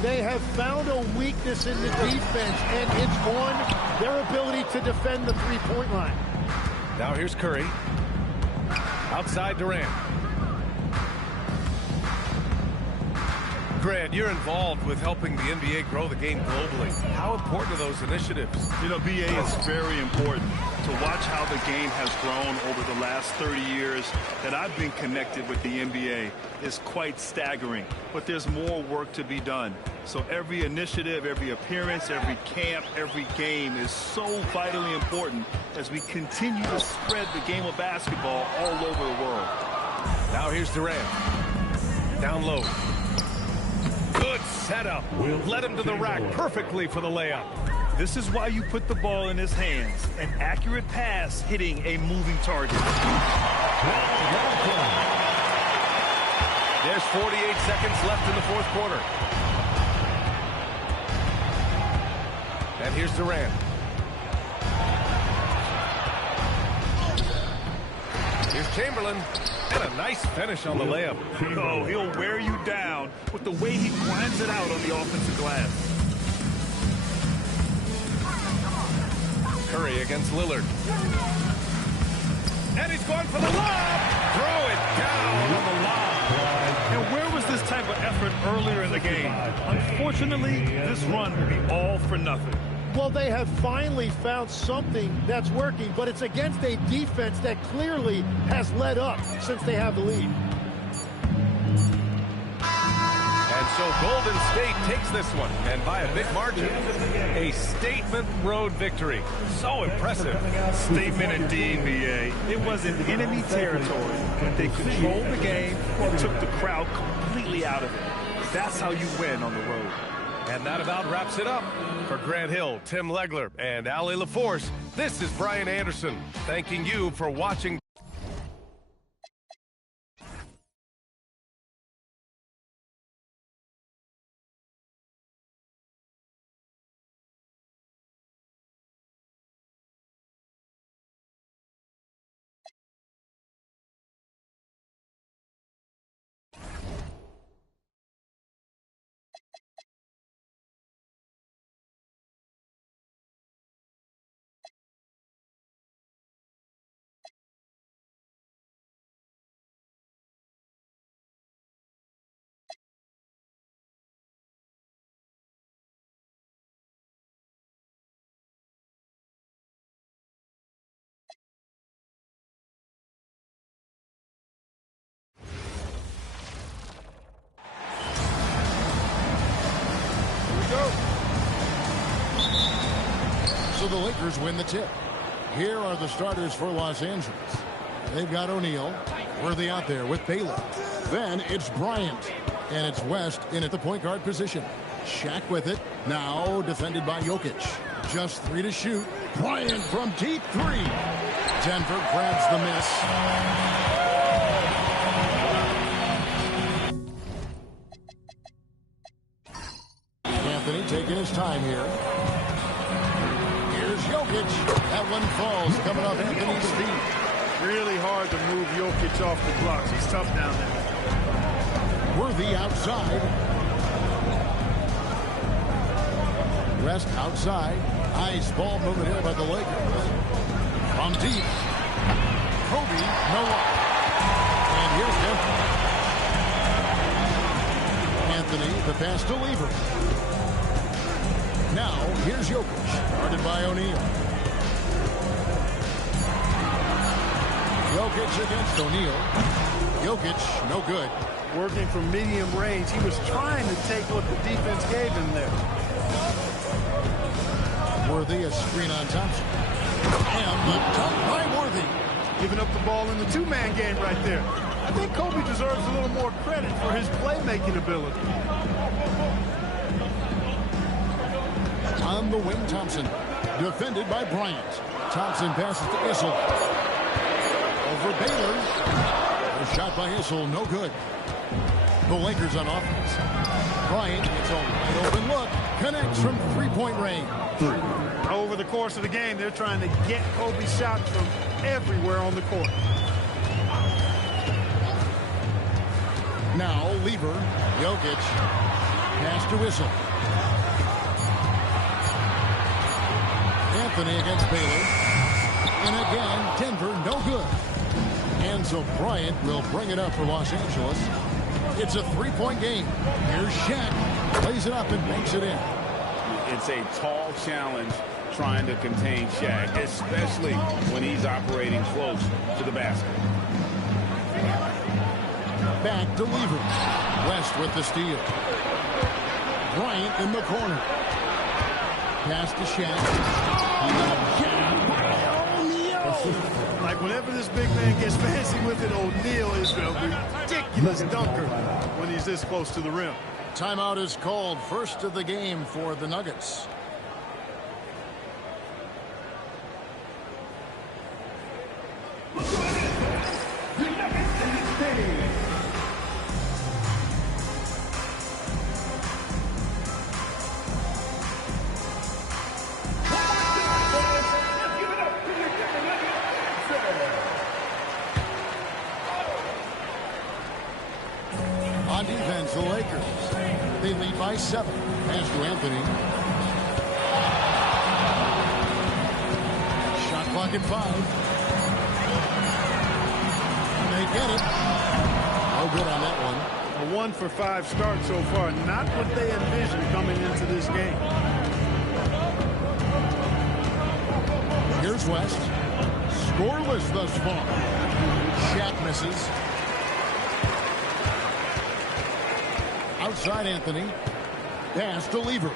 They have found a weakness in the defense, and it's on their ability to defend the three-point line. Now here's Curry. Outside Durant. Grant, you're involved with helping the NBA grow the game globally. How important are those initiatives? You know, BA is very important. To watch how the game has grown over the last 30 years that I've been connected with the NBA is quite staggering. But there's more work to be done. So every initiative, every appearance, every camp, every game is so vitally important as we continue to spread the game of basketball all over the world. Now here's Durant. Down low. Good setup. Led him to the rack perfectly for the layup. This is why you put the ball in his hands. An accurate pass hitting a moving target. There's 48 seconds left in the fourth quarter. And here's Durant. Here's Chamberlain. And a nice finish on the layup. Oh, he'll wear you down with the way he grinds it out on the offensive glass. Curry against Lillard. And he's going for the lob. Throw it down on the lob. And where was this type of effort earlier in the game? Unfortunately, this run will be all for nothing. Well, they have finally found something that's working, but it's against a defense that clearly has let up since they have the lead. And so Golden State takes this one, and by a big margin, a statement road victory. So impressive. Statement indeed, B.A. It was in enemy territory, but they controlled the game and took the crowd completely out of it. That's how you win on the road. And that about wraps it up. For Grant Hill, Tim Legler, and Allie LaForce, this is Brian Anderson, thanking you for watching. So the Lakers win the tip. Here are the starters for Los Angeles. They've got O'Neal. Worthy out there with Baylor. Then it's Bryant. And it's West in at the point guard position. Shaq with it. Now defended by Jokic. Just 3 to shoot. Bryant from deep 3. Denver grabs the miss. Anthony taking his time here. Here's Jokic. That one falls coming off Anthony's feet. Really hard to move Jokic off the blocks. He's tough down there. Worthy outside. Rest outside. Nice ball movement here by the Lakers. From deep. Kobe, no look. And here's Denver. Anthony, the pass to Lever. Now, here's Jokic. Guarded by O'Neal. Jokic against O'Neal. Jokic, no good. Working from medium range. He was trying to take what the defense gave him there. Worthy, a screen on Thompson. And the dunk by Worthy. Giving up the ball in the two-man game right there. I think Kobe deserves a little more credit for his playmaking ability. On the wing, Thompson. Defended by Bryant. Thompson passes to Issel. Over Baylor. A shot by Issel, no good. The Lakers on offense. Bryant gets a wide open look. Connects from three-point range. Over the course of the game, they're trying to get Kobe shots from everywhere on the court. Now, Lever. Jokic. Pass to Issel. Anthony against Baylor. And again, Denver, no good. And so Bryant will bring it up for Los Angeles. It's a three-point game. Here's Shaq. Plays it up and banks it in. It's a tall challenge trying to contain Shaq, especially when he's operating close to the basket. Back to Lever. West with the steal. Bryant in the corner. Pass to Shaq. Like whenever this big man gets fancy with it, O'Neal is a ridiculous dunker when he's this close to the rim. Timeout is called. First of the game for the Nuggets. defense, the Lakers. They lead by 7. Pass to Anthony. Shot clock at 5. And they get it. No good on that one. A 1 for 5 start so far. Not what they envisioned coming into this game. Here's West. Scoreless thus far. Shaq misses. Outside Anthony. Pass to Lever.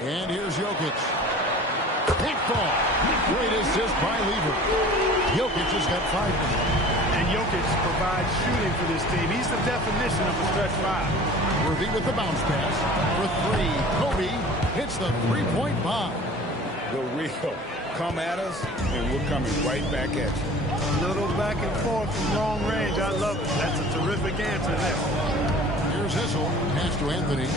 And here's Jokic. Pick ball. Great assist by Lever. Jokic has got 5 minutes. And Jokic provides shooting for this team. He's the definition of a stretch 5. Worthy with the bounce pass. For 3. Kobe hits the three-point bomb. The Rio, come at us, and we're coming right back at you. Little back and forth from long range. I love it. That's a terrific answer there. Here's Hissel. Pass to Anthony.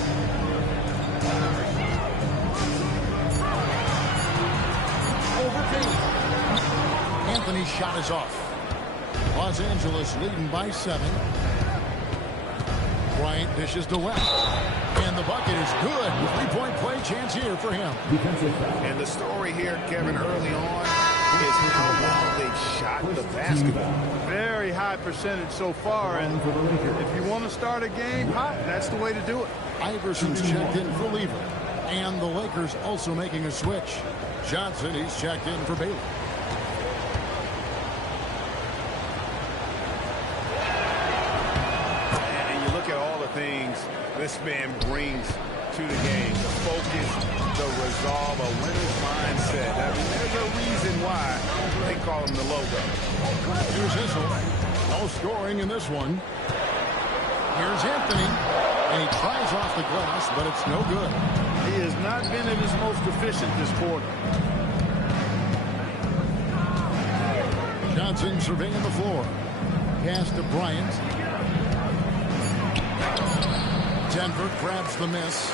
Overpaid. Anthony's shot is off. Los Angeles leading by 7. Bryant dishes to West. And the bucket is good. Three-point play chance here for him. And the story here, Kevin, early on is how well they shot the basketball. Very high percentage so far. And if you want to start a game hot, that's the way to do it. Iverson's checked in for Lever. And the Lakers also making a switch. Johnson, he's checked in for Baylor. Things this man brings to the game. The focus, the resolve, a winner's mindset. I mean, there's a reason why they call him the logo. Here's Hissel. No scoring in this one. Here's Anthony. And he tries off the glass, but it's no good. He has not been at his most efficient this quarter. Johnson surveying the floor. Pass to Bryant. Denver grabs the miss.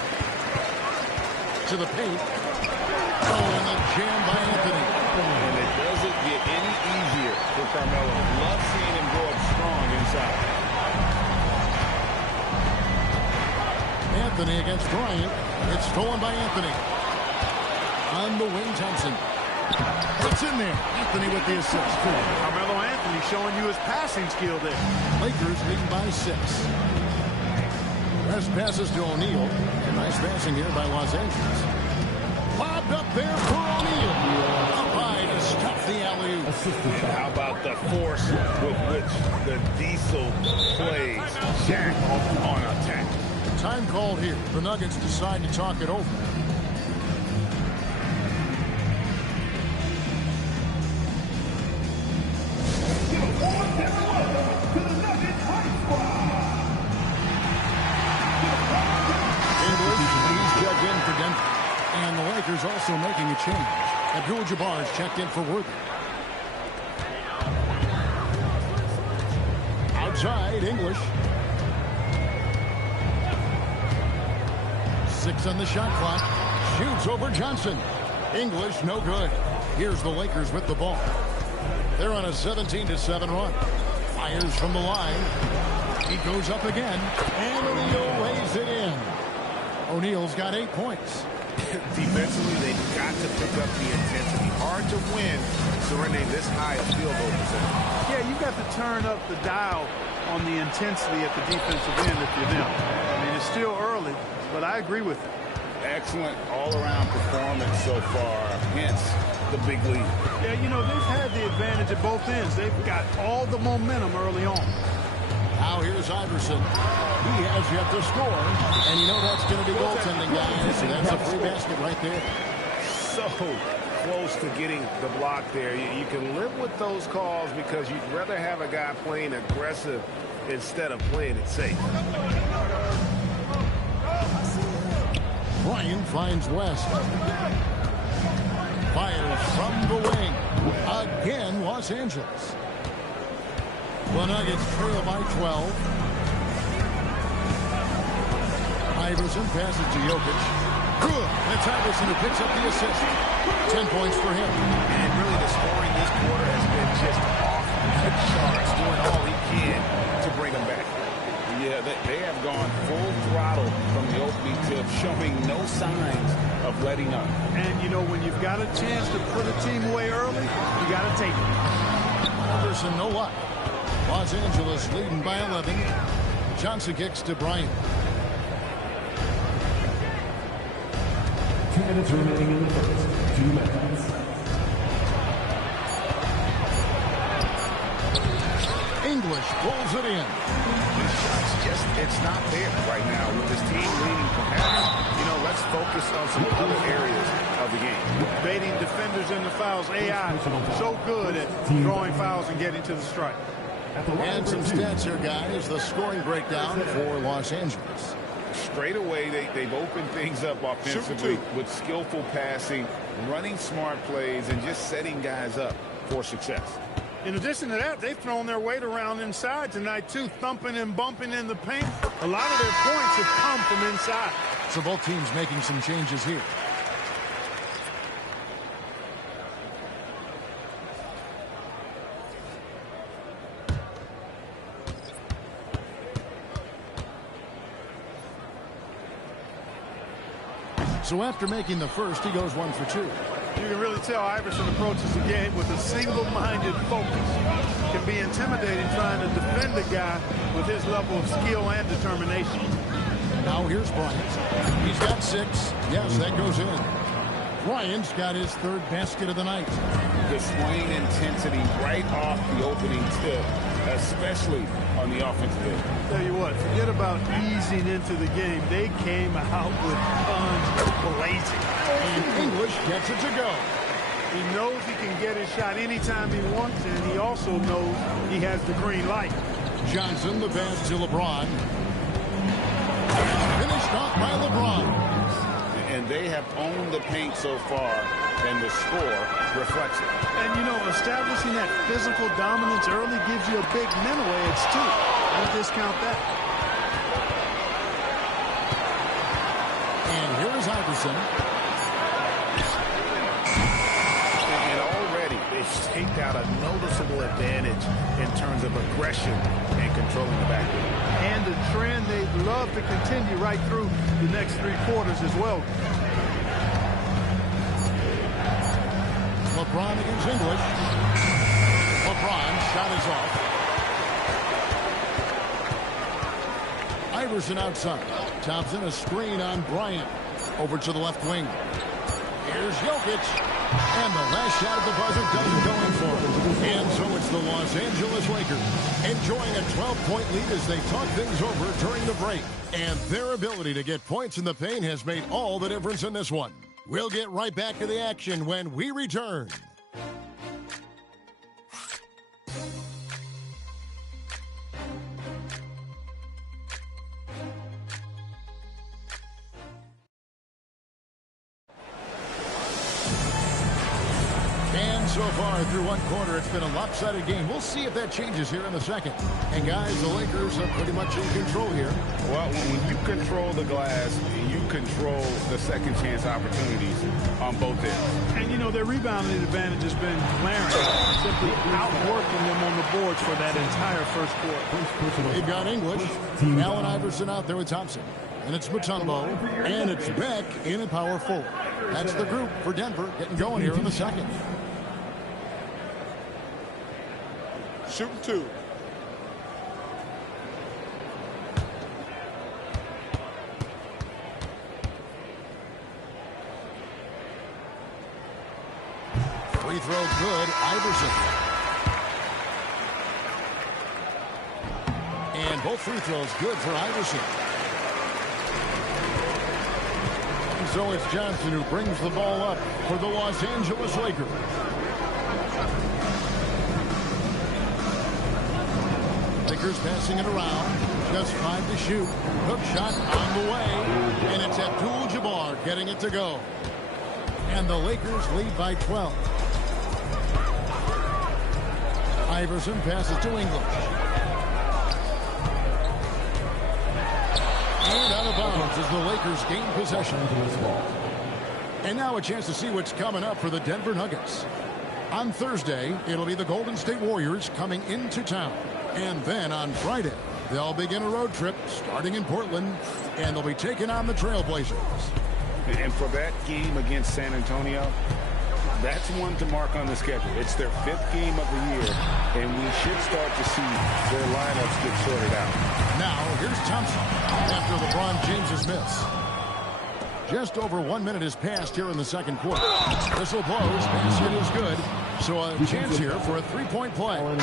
To the paint. Oh, and the jam by Anthony. And it doesn't get any easier for Carmelo. Love seeing him go up strong inside. Anthony against Bryant. It's stolen by Anthony. On the wing, Thompson. It's in there. Anthony with the assist. Carmelo Anthony showing you his passing skill there. Lakers leading by 6. Pass passes to O'Neal. Nice passing here by Los Angeles. Lobbed up there for O'Neal. Up high to stop the alley-oop. How about the force with which the Diesel plays Shaq on attack? Time called here. The Nuggets decide to talk it over. And the Lakers also making a change. Abdul-Jabbar is checked in for Worthy. Outside, English. 6 on the shot clock. Shoots over Johnson. English, no good. Here's the Lakers with the ball. They're on a 17-7 run. Fires from the line. He goes up again. And O'Neal lays it in. O'Neal's got 8 points. Defensively, they've got to pick up the intensity. Hard to win surrendering this high a field goal percentage. Yeah, you've got to turn up the dial on the intensity at the defensive end if you're them. I mean, it's still early, but I agree with you. Excellent all-around performance so far, hence the big lead. Yeah, you know, they've had the advantage at both ends. They've got all the momentum early on. Now here's Iverson. He has yet to score. And you know that's going to be goaltending, guys. So that's a free basket right there. So close to getting the block there. You can live with those calls because you'd rather have a guy playing aggressive instead of playing it safe. Bryant finds West. Fires from the wing. Again, Los Angeles. The Nuggets trail by 12. Iverson passes to Jokic. Good. That's Iverson who picks up the assist. 10 points for him. And really the scoring this quarter has been just off the charts, doing all he can to bring them back. Yeah, they have gone full throttle from the opening tip, showing no signs of letting up. And, you know, when you've got a chance to put a team away early, you got to take it. Iverson, no luck. Los Angeles leading by 11. Johnson kicks to Bryant. 2 minutes remaining in the first. 2 minutes. English pulls it in. It's not there right now with this team leading perhaps. You know, let's focus on some other areas of the game. Baiting defenders into fouls. AI so good at throwing fouls and getting to the strike. And some stats here, guys. The scoring breakdown for Los Angeles. Straight away, they've opened things up offensively with skillful passing, running smart plays, and just setting guys up for success. In addition to that, they've thrown their weight around inside tonight, too, thumping and bumping in the paint. A lot of their points have come from inside. So both teams making some changes here. So after making the first, he goes 1 for 2. You can really tell Iverson approaches the game with a single-minded focus. Can be intimidating trying to defend a guy with his level of skill and determination. Now here's Bryant. He's got 6. Yes, that goes in. Bryant's got his 3rd basket of the night. The swing intensity right off the opening tip, especially on the offensive end. Tell you what, forget about easing into the game. They came out with guns blazing. And English gets it to go. He knows he can get his shot anytime he wants, and he also knows he has the green light. Johnson, the pass to LeBron. Finished off by LeBron. And they have owned the paint so far, and the score reflects it. And, you know, establishing that physical dominance early gives you a big mental edge, too. Don't discount that. And here is Iverson. And already they've staked out a noticeable advantage in terms of aggression and controlling the backcourt. And a trend they'd love to continue right through the next 3 quarters as well. LeBron against English. LeBron shot is off. Iverson outside. Thompson a screen on Bryant. Over to the left wing. Here's Jokic. And the last shot at the buzzer doesn't go in for him. And so it's the Los Angeles Lakers enjoying a 12-point lead as they talk things over during the break. And their ability to get points in the paint has made all the difference in this one. We'll get right back to the action when we return. So far through 1 quarter, it's been a lopsided game. We'll see if that changes here in the second. And guys, the Lakers are pretty much in control here. Well, when you control the glass, you control the second chance opportunities on both ends. And, you know, their rebounding advantage has been glaring, simply outworking them on the boards for that entire first quarter. They've got English. Allen Iverson out there with Thompson. And it's Mutombo. And it's Beck in at power forward. That's the group for Denver getting going here in the second. Shooting 2. Free throw good. Iverson. And both free throws good for Iverson. And so it's Johnson who brings the ball up for the Los Angeles Lakers. Lakers passing it around. Just 5 to shoot. Hook shot on the way. And it's Abdul-Jabbar getting it to go. And the Lakers lead by 12. Iverson passes to English. And out of bounds as the Lakers gain possession. And now a chance to see what's coming up for the Denver Nuggets. On Thursday, it'll be the Golden State Warriors coming into town. And then on Friday, they'll begin a road trip starting in Portland, and they'll be taking on the Trailblazers. And for that game against San Antonio, that's one to mark on the schedule. It's their 5th game of the year, and we should start to see their lineups get sorted out. Now, here's Thompson after LeBron James's miss. Just over 1 minute has passed here in the second quarter. Whistle blows, basket is good. So a chance here for a three-point play. Great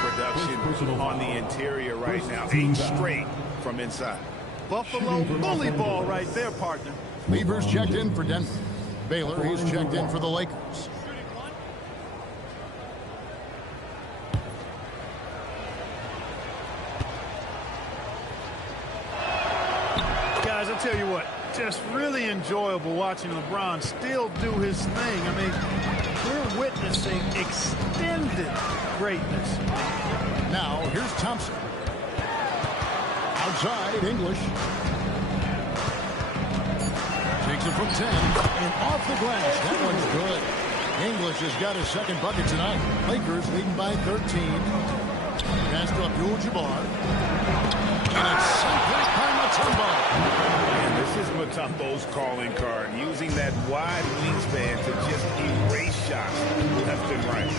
production on the interior right now. 8 straight from inside. Buffalo bully ball right there, partner. Lever's checked in for Denver. Baylor, he's checked in for the Lakers. Guys, I'll tell you what, just really enjoyable watching LeBron still do his thing. I mean, we're witnessing extended greatness. Now, here's Thompson. Outside, English. Takes it from 10, and off the glass. That one's good. English has got his second bucket tonight. Lakers leading by 13. Pass to Abdul-Jabbar. And it's sent back by Mutombo. And this is Mutombo's calling card, using that wide wingspan to just erase shots left and right.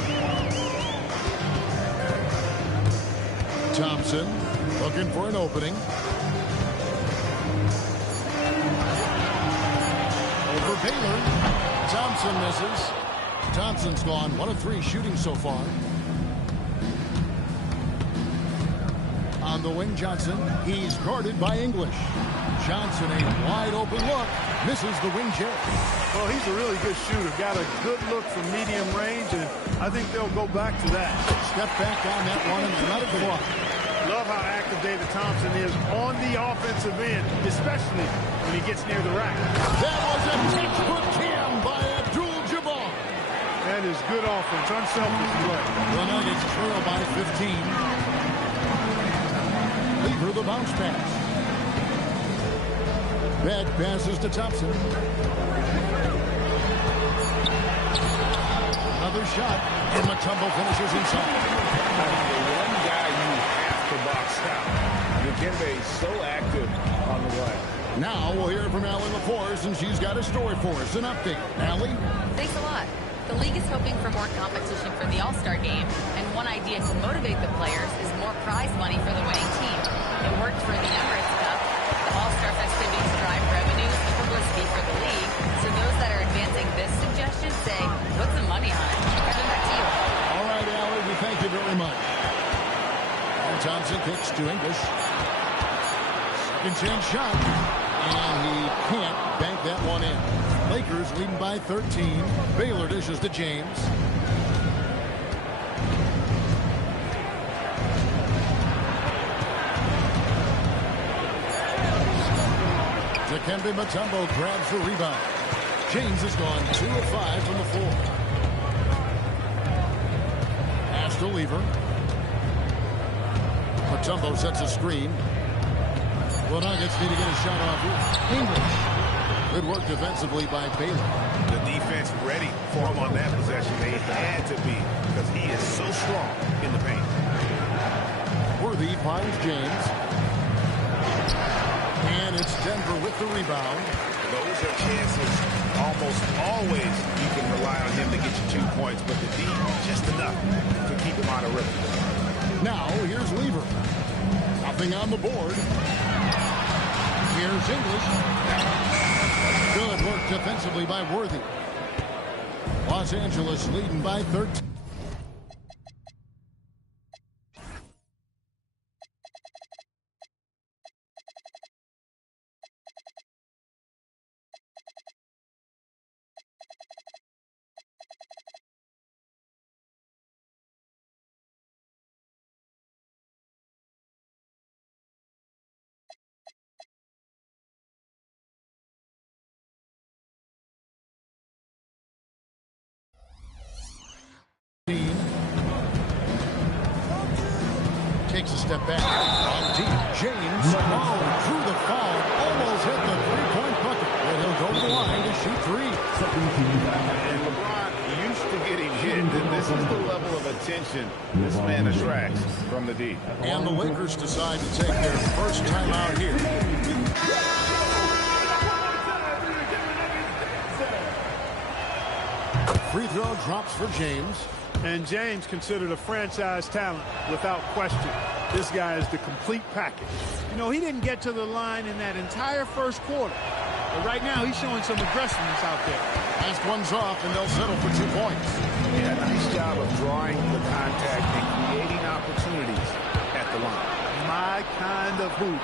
Thompson looking for an opening. Over Baylor. Thompson misses. Thompson's gone 1 of 3 shooting so far. On the wing, Johnson. He's guarded by English. Johnson, a wide open look. Misses the wing jab. Well, he's a really good shooter. Got a good look from medium range, and I think they'll go back to that. Step back on that one and let it go up. Love how active David Thompson is on the offensive end, especially when he gets near the rack. That was a textbook jam by Abdul-Jabbar. That is good offense, unselfish play. The Nuggets trail by 15. Lever the bounce pass. Back passes to Thompson. Another shot, and Mutombo finishes inside. The one guy you have to box out. Dikembe is so active on the right. Now we'll hear from Allie LaForce, and she's got a story for us. An update. Allie? Thanks a lot. The league is hoping for more competition for the All-Star game, and one idea to motivate the players is more prize money for the winning team. It worked for the Emirates Cup. The All-Star festivities drive revenues and publicity for the league, so those that are advancing this suggestion say, put some money on it. Kevin, back to you. All right, Allie, we thank you very much. And Thompson kicks to English. Second chance shot, and he can't bank that one in. Lakers leading by 13. Baylor dishes to James. Dikembe Mutombo grabs the rebound. James has gone 2 of 5 from the floor. Pass to Lever. Mutombo sets a screen. The Nuggets need to get a shot off here. English. Good work defensively by Baylor. The defense ready for him on that possession. They had to be, because he is so strong in the paint. Worthy finds James. And it's Denver with the rebound. Those are chances almost always you can rely on him to get you 2 points, but the D just enough to keep him out of rhythm. Now here's Lever. Nothing on the board. Here's English. Good work defensively by Worthy. Los Angeles leading by 13. Takes a step back. On deep. James through the foul. Almost hit the three-point bucket. And he'll go to the line to shoot 3. And LeBron used to get This is the level of attention this man attracts from the D. And the Lakers decide to take their first timeout here. Free throw drops for James. And James considered a franchise talent without question. This guy is the complete package. You know, he didn't get to the line in that entire first quarter. But right now, he's showing some aggressiveness out there. Last one's off, and they'll settle for 2 points. Yeah, nice job of drawing the contact and creating opportunities at the line. My kind of hoop.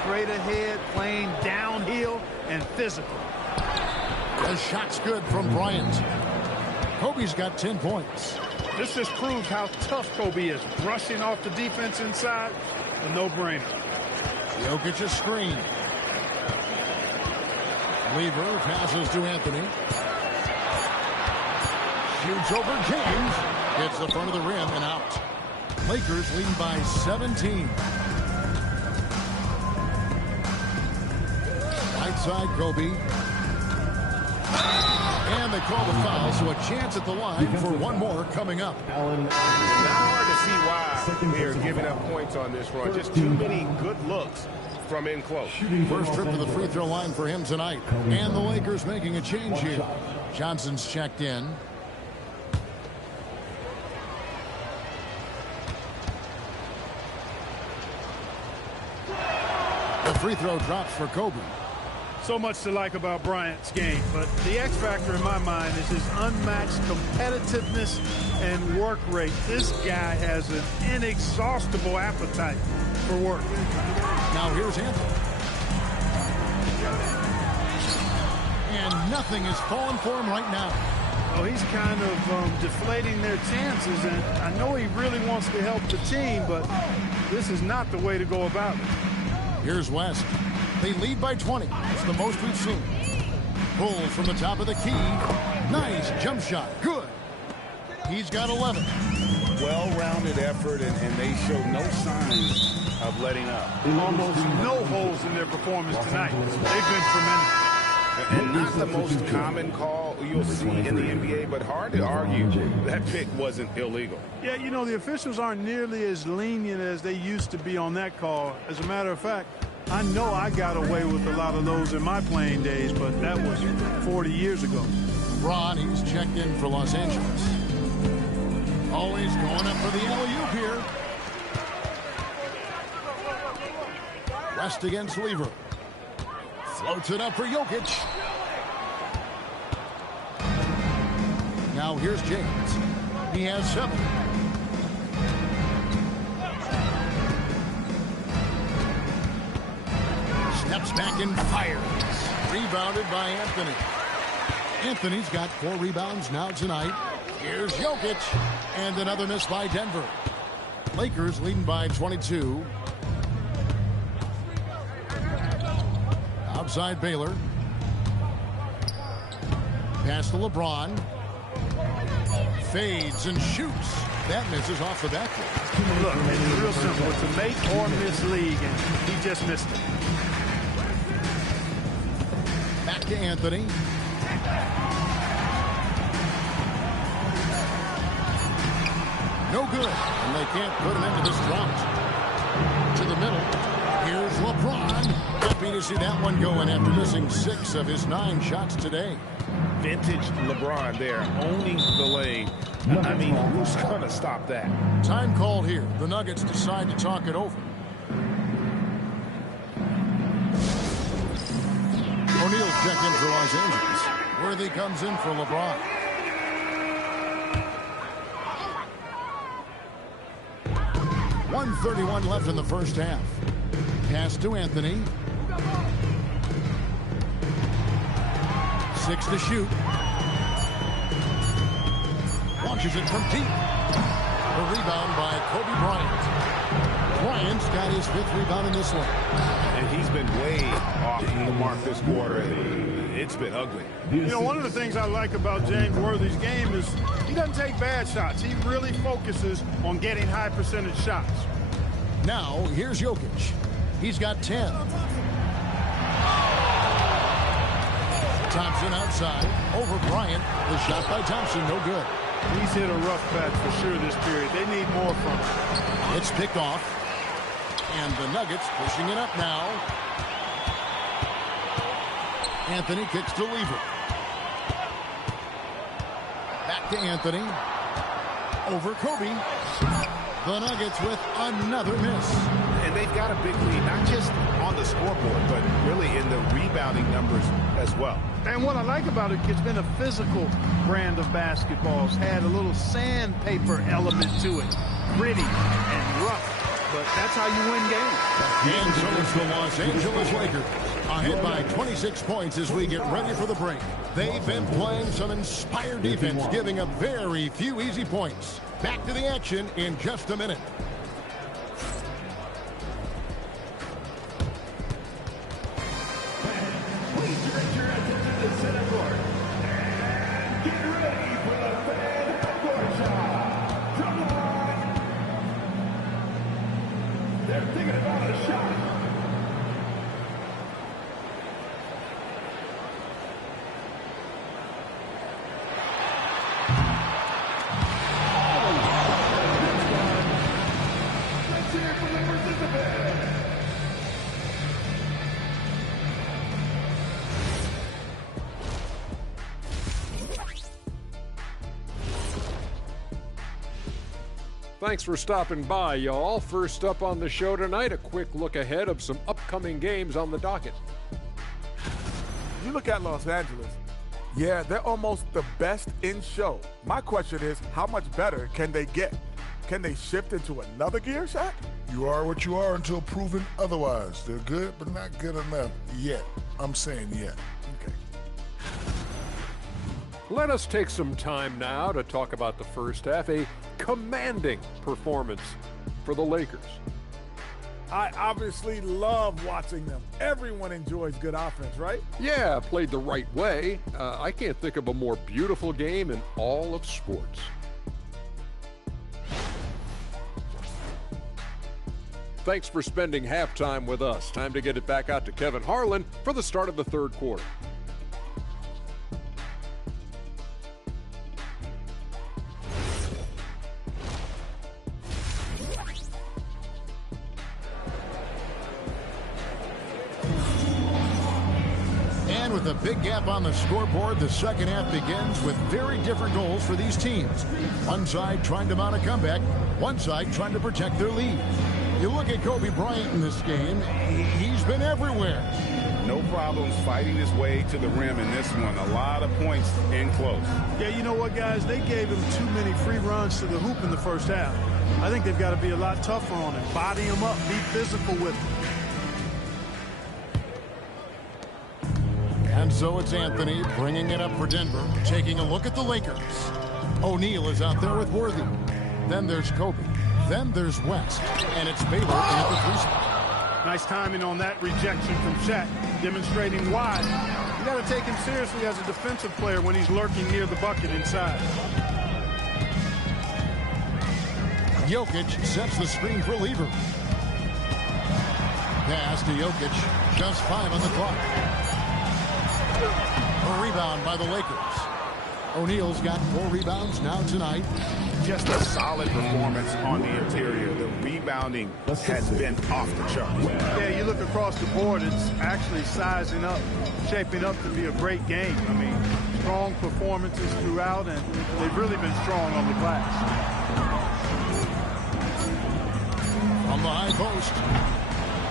Straight ahead, playing downhill, and physical. The shot's good from Bryant. Kobe's got 10 points. This just proves how tough Kobe is. Brushing off the defense inside, a no-brainer. Jokic's screen. Lever passes to Anthony. Shoots over James. Hits the front of the rim and out. Lakers leading by 17. Right side, Kobe. And they call the foul, so a chance at the line for one more coming up. Not hard to see why they're giving up points on this run. Just too many good looks from in close. First trip to the free throw line for him tonight. And the Lakers making a change here. Johnson's checked in. The free throw drops for Kobe. So much to like about Bryant's game, but the X factor in my mind is his unmatched competitiveness and work rate. This guy has an inexhaustible appetite for work. Now here's Anthony. And nothing is falling for him right now. Well, he's kind of deflating their chances, and I know he really wants to help the team, but this is not the way to go about it. Here's West. They lead by 20. It's the most we've seen. Pulls from the top of the key. Nice jump shot. Good. He's got 11. Well-rounded effort, and they show no signs of letting up. Almost no holes in their performance tonight. They've been tremendous. And not the most common call you'll see in the NBA, but hard to argue that pick wasn't illegal. Yeah, you know, the officials aren't nearly as lenient as they used to be on that call. As a matter of fact, I know I got away with a lot of those in my playing days, but that was 40 years ago. Ron, he's checked in for Los Angeles. Always going up for the alley-oop here. West against Lever. Floats it up for Jokic. Now here's James. He has 7. Steps back and fires. Rebounded by Anthony. Anthony's got 4 rebounds now tonight. Here's Jokic. And another miss by Denver. Lakers leading by 22. Outside Baylor. Pass to LeBron. Fades and shoots. That misses off the backboard. Look, it's real simple. To make or miss league, and he just missed it. Back to Anthony. No good. And they can't put him into this drought. To the middle. Here's LeBron. Happy to see that one going after missing 6 of his 9 shots today. Vintage LeBron there, owning the lane. I mean, who's going to stop that? Time called here. The Nuggets decide to talk it over. O'Neal's checked in for Los Angeles. Worthy comes in for LeBron. .131 left in the first half. Pass to Anthony. 6 to shoot. Launches it from deep. A rebound by Kobe Bryant. Bryant's got his 5th rebound in this one. And he's been way off the mark this quarter. It's been ugly. You know, one of the things I like about James Worthy's game is he doesn't take bad shots. He really focuses on getting high percentage shots. Now, here's Jokic. He's got 10. Thompson outside. Over Bryant. The shot by Thompson, no good. He's hit a rough patch for sure this period. They need more from him. It's picked off. And the Nuggets pushing it up now. Anthony kicks to Lever. Back to Anthony. Over Kobe. The Nuggets with another miss. And they've got a big lead, not just on the scoreboard, but really in the rebounding numbers as well. And what I like about it, it's been a physical brand of basketball. It's had a little sandpaper element to it. Gritty and rough. But that's how you win games. And so it's the Los Angeles Lakers. Ahead by 26 points as we get ready for the break. They've been playing some inspired defense, giving up very few easy points. Back to the action in just a minute. Please direct your attention to the center court. And get ready for the fan court shot. Come on. They're thinking about a shot. Thanks for stopping by, y'all. First up on the show tonight, a quick look ahead of some upcoming games on the docket. You look at Los Angeles, yeah, they're almost the best in show. My question is, how much better can they get? Can they shift into another gear, Shaq? You are what you are until proven otherwise. They're good, but not good enough yet. I'm saying yet. Okay. Let us take some time now to talk about the first half. A commanding performance for the Lakers. I obviously love watching them. Everyone enjoys good offense, right? Yeah, played the right way. I can't think of a more beautiful game in all of sports. Thanks for spending halftime with us. Time to get it back out to Kevin Harlan for the start of the third quarter. And with a big gap on the scoreboard, the second half begins with very different goals for these teams. One side trying to mount a comeback, one side trying to protect their lead. You look at Kobe Bryant in this game, he's been everywhere. No problems fighting his way to the rim in this one. A lot of points in close. Yeah, you know what, guys? They gave him too many free runs to the hoop in the first half. I think they've got to be a lot tougher on him. Body him up, be physical with him. And so it's Anthony bringing it up for Denver, taking a look at the Lakers. O'Neal is out there with Worthy. Then there's Kobe. Then there's West. And it's Baylor at the three spot. Nice timing on that rejection from Shaq, demonstrating why. You got to take him seriously as a defensive player when he's lurking near the bucket inside. Jokic sets the screen for Lever. Pass to Jokic. Just 5 on the clock. A rebound by the Lakers. O'Neal's got 4 rebounds now tonight. Just a solid performance on the interior. The rebounding has been off the charts. Yeah, you look across the board, it's actually sizing up, shaping up to be a great game. I mean, strong performances throughout, and they've really been strong on the glass. From the high post.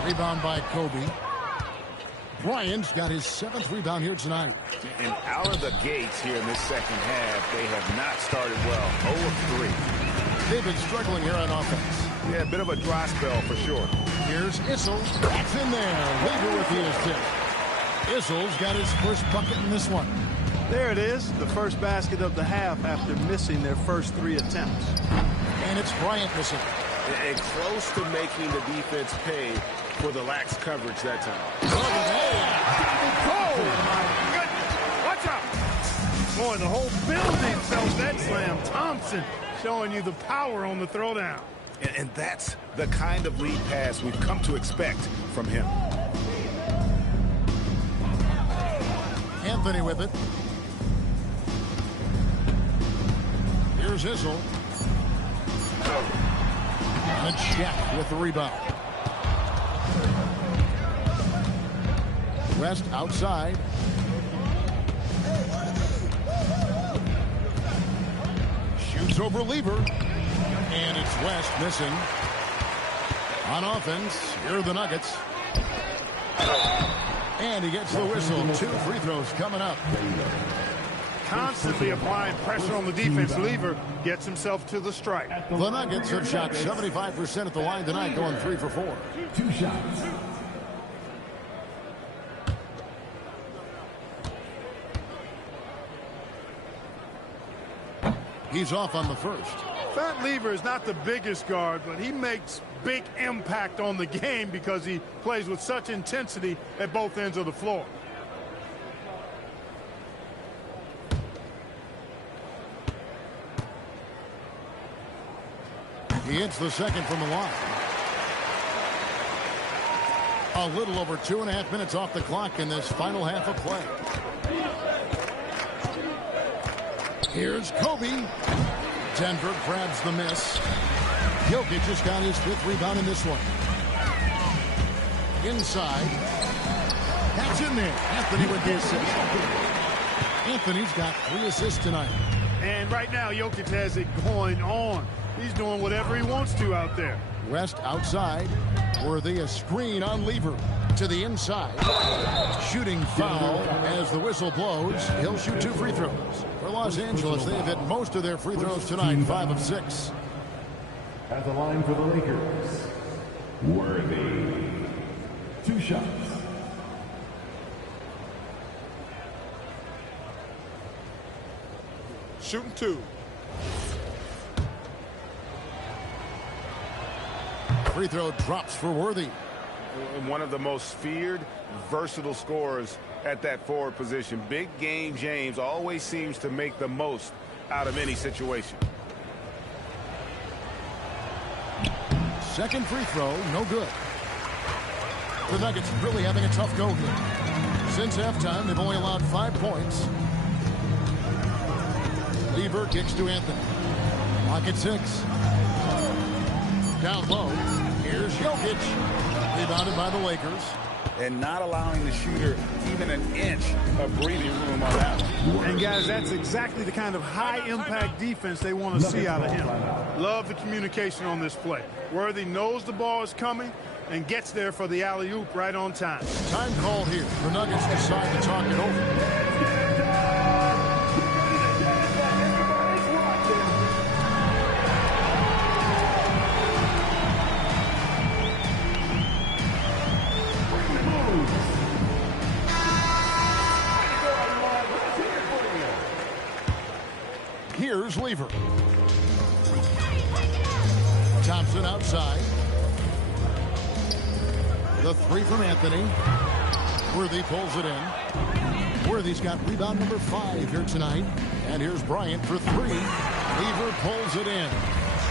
Rebound by Kobe. Bryant's got his 7th rebound here tonight. And out of the gates here in this second half, they have not started well. 0 of 3. They've been struggling here on offense. Yeah, a bit of a dry spell for sure. Here's Issel. That's in there. Lever with the assist. Issel's got his first bucket in this one. There it is, the first basket of the half after missing their first 3 attempts. And it's Bryant missing. And close to making the defense pay for the lax coverage that time. Oh, my goodness. Watch out. Boy, the whole building felt that slam. Thompson showing you the power on the throwdown. And that's the kind of lead pass we've come to expect from him. Anthony with it. Here's Issel. And Check with the rebound. West outside. Shoots over Lever. And it's West missing. On offense, here are the Nuggets. And he gets the whistle. 2 free throws coming up. Constantly applying pressure on the defense. Lever gets himself to the stripe. The Nuggets have shot 75% at the line tonight, going 3 for 4. 2 shots. He's off on the first. Fat Lever is not the biggest guard, but he makes big impact on the game because he plays with such intensity at both ends of the floor. He hits the second from the line. A little over 2.5 minutes off the clock in this final half of play. Here's Kobe. Denver grabs the miss. Jokic just got his 5th rebound in this one. Inside. That's in there. Anthony with the assist. Anthony's got 3 assists tonight. And right now, Jokic has it going on. He's doing whatever he wants to out there. West outside. Worthy a screen on Lever. To the inside. Shooting foul as the whistle blows. He'll shoot 2 free throws. For Los Angeles, they've hit most of their free throws tonight, 5 of 6. At the line for the Lakers, Worthy. 2 shots. Shooting 2. Free throw drops for Worthy. One of the most feared, versatile scorers at that forward position. Big game James always seems to make the most out of any situation. Second free throw, no good. The Nuggets really having a tough go here. Since halftime, they've only allowed 5 points. Lever kicks to Anthony. Clock at 6. Down low. Here's Jokic. Rebounded by the Lakers. And not allowing the shooter even an inch of breathing room on that one. And guys, that's exactly the kind of high-impact defense they want to see out of him. Love the communication on this play. Worthy knows the ball is coming and gets there for the alley-oop right on time. Time called here. The Nuggets decide to talk it over. Here's Lever. Thompson outside. The 3 from Anthony. Worthy pulls it in. Worthy's got rebound number 5 here tonight. And here's Bryant for 3. Lever pulls it in.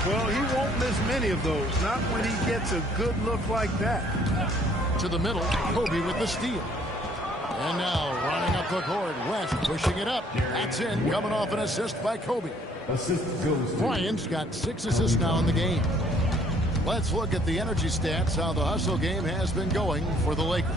Well, he won't miss many of those. Not when he gets a good look like that. To the middle. Kobe with the steal. And now running up the court. West pushing it up. That's in. Coming off an assist by Kobe. Assist goes to Bryant's got 6 assists now in the game. Let's look at the energy stats, how the hustle game has been going for the Lakers.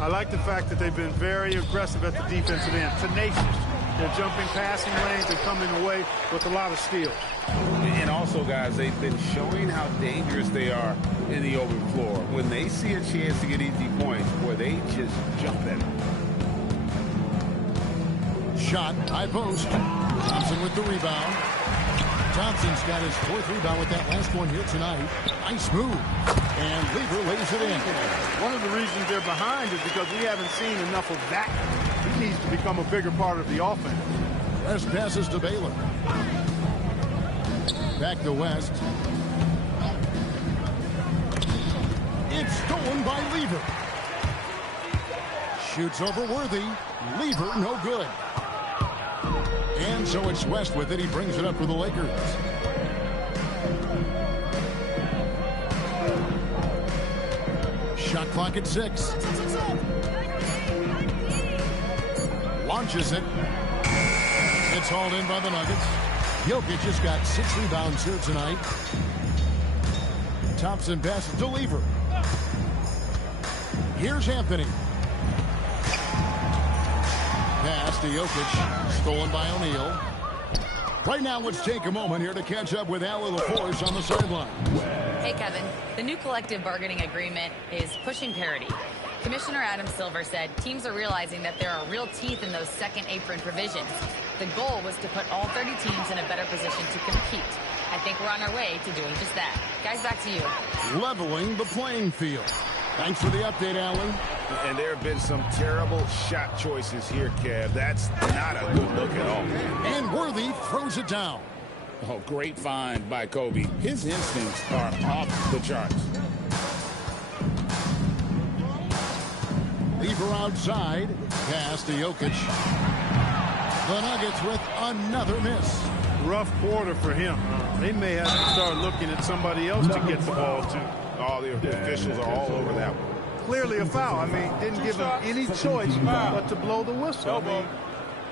I like the fact that they've been very aggressive at the defensive end. Tenacious. They're jumping passing lanes and coming away with a lot of steals. And also, guys, they've been showing how dangerous they are in the open floor. When they see a chance to get easy points, boy, they just jump at it. Shot, high post. Thompson with the rebound. Thompson's got his 4th rebound with that last one here tonight. Nice move. And Lever lays it in. One of the reasons they're behind is because we haven't seen enough of that. He needs to become a bigger part of the offense. West passes to Baylor. Back to West. It's stolen by Lever. Shoots over Worthy. Lever, no good. And so it's West with it. He brings it up for the Lakers. Shot clock at 6. Launches it. It's hauled in by the Nuggets. Jokic has got 6 rebounds here tonight. Thompson passes to Lever. Here's Anthony. Pass to Jokic. Stolen by O'Neal. Right now, let's take a moment here to catch up with Allie LaForce on the sideline. Hey, Kevin. The new collective bargaining agreement is pushing parity. Commissioner Adam Silver said teams are realizing that there are real teeth in those second apron provisions. The goal was to put all 30 teams in a better position to compete. I think we're on our way to doing just that. Guys, back to you. Leveling the playing field. Thanks for the update, Allie. And there have been some terrible shot choices here, Kev. That's not a good look at all. And Worthy throws it down. Oh, great find by Kobe. His instincts are off the charts. Lever outside. Pass to Jokic. The Nuggets with another miss. Rough quarter for him. They may have to start looking at somebody else to get the ball to. All the officials are all over that one. Clearly a foul. I mean, didn't give him any choice but to blow the whistle. I mean,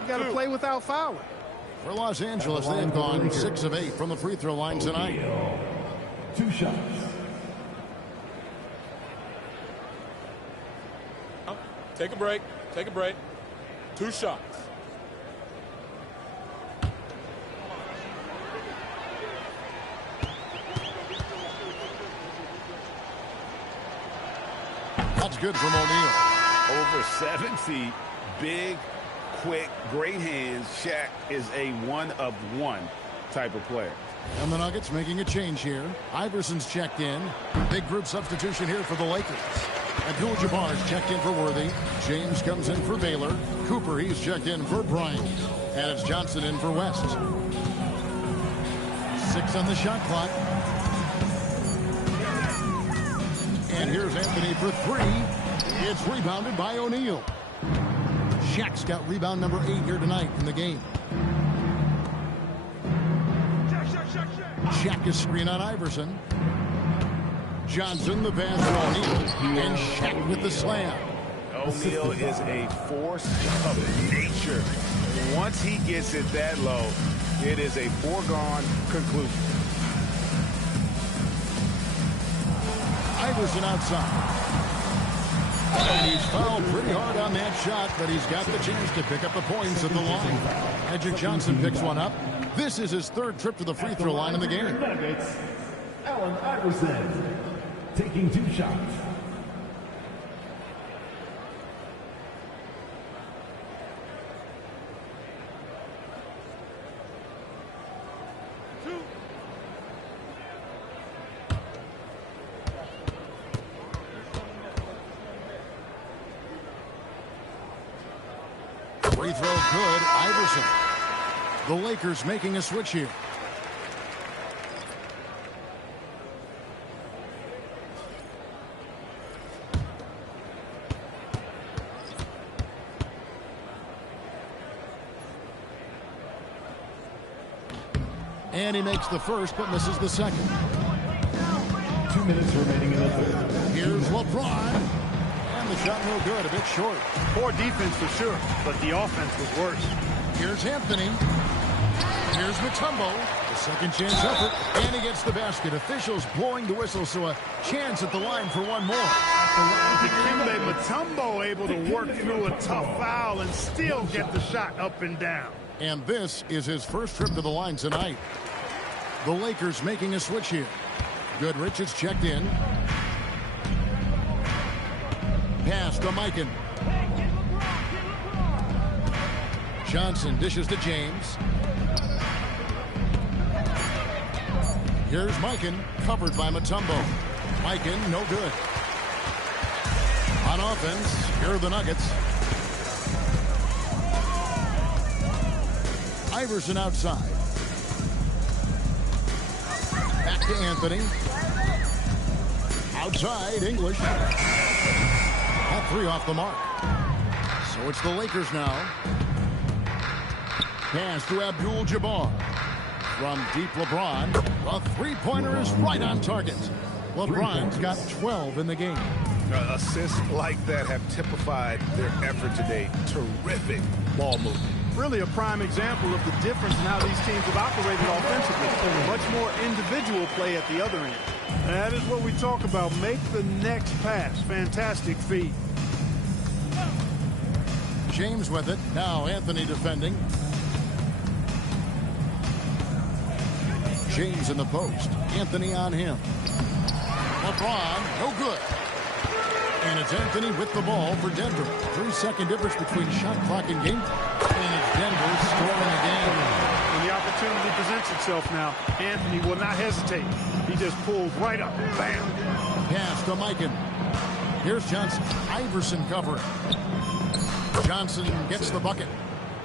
you got to play without fouling. For Los Angeles, they have gone 6 of 8 from the free throw line tonight. 2 shots. Take a break. Take a break. 2 shots. That's good from O'Neal. Over 7 feet, big, quick, great hands. Shaq is a one-of-one type of player. And the Nuggets making a change here. Iverson's checked in. Big group substitution here for the Lakers. Abdul-Jabbar's checked in for Worthy. James comes in for Baylor. Cooper, he's checked in for Bryant. And it's Johnson in for West. 6 on the shot clock. And here's Anthony for 3. It's rebounded by O'Neal. Shaq's got rebound number 8 here tonight in the game. Shaq is screen on Iverson. Johnson, the pass for O'Neal. And Shaq with the slam. O'Neal is a force of nature. Once he gets it that low, it is a foregone conclusion. Iverson outside. And he's fouled pretty hard on that shot, but he's got the chance to pick up the points at the line. Magic Johnson picks one up. This is his 3rd trip to the free throw line in the game. Allen Iverson taking 2 shots. Free throw good. Iverson. The Lakers making a switch here. And he makes the first, but misses the second. 2 minutes remaining in the third. Here's LeBron. And the shot no good, a bit short. Poor defense for sure, but the offense was worse. Here's Anthony. Here's Mutombo. The second chance effort. And he gets the basket. Officials blowing the whistle, so a chance at the line for one more. Dikembe Mutombo able to work through a tough foul and still get the shot up and down. And this is his first trip to the line tonight. The Lakers making a switch here. Goodrich is checked in. Pass to Mikan. Johnson dishes to James. Here's Mikan, covered by Mutombo. Mikan, no good. On offense, here are the Nuggets. Iverson outside. Back to Anthony. Outside, English. That 3 off the mark. So it's the Lakers now. Pass to Abdul-Jabbar. From deep, LeBron. The three-pointer is right on target. LeBron's got 12 in the game. Assists like that have typified their effort today. Terrific ball movement. really a prime example of the difference in how these teams have operated offensively. Much more individual play at the other end. That is what we talk about. Make the next pass. Fantastic feed. James with it. Now Anthony defending. James in the post. Anthony on him. LeBron, no good. And it's Anthony with the ball for Denver. 3-second difference between shot clock and game. And it's Denver scoring again. When the opportunity presents itself now, Anthony will not hesitate. He just pulls right up. Bam. Pass to Mikan. Here's Johnson. Iverson covering. Johnson gets the bucket.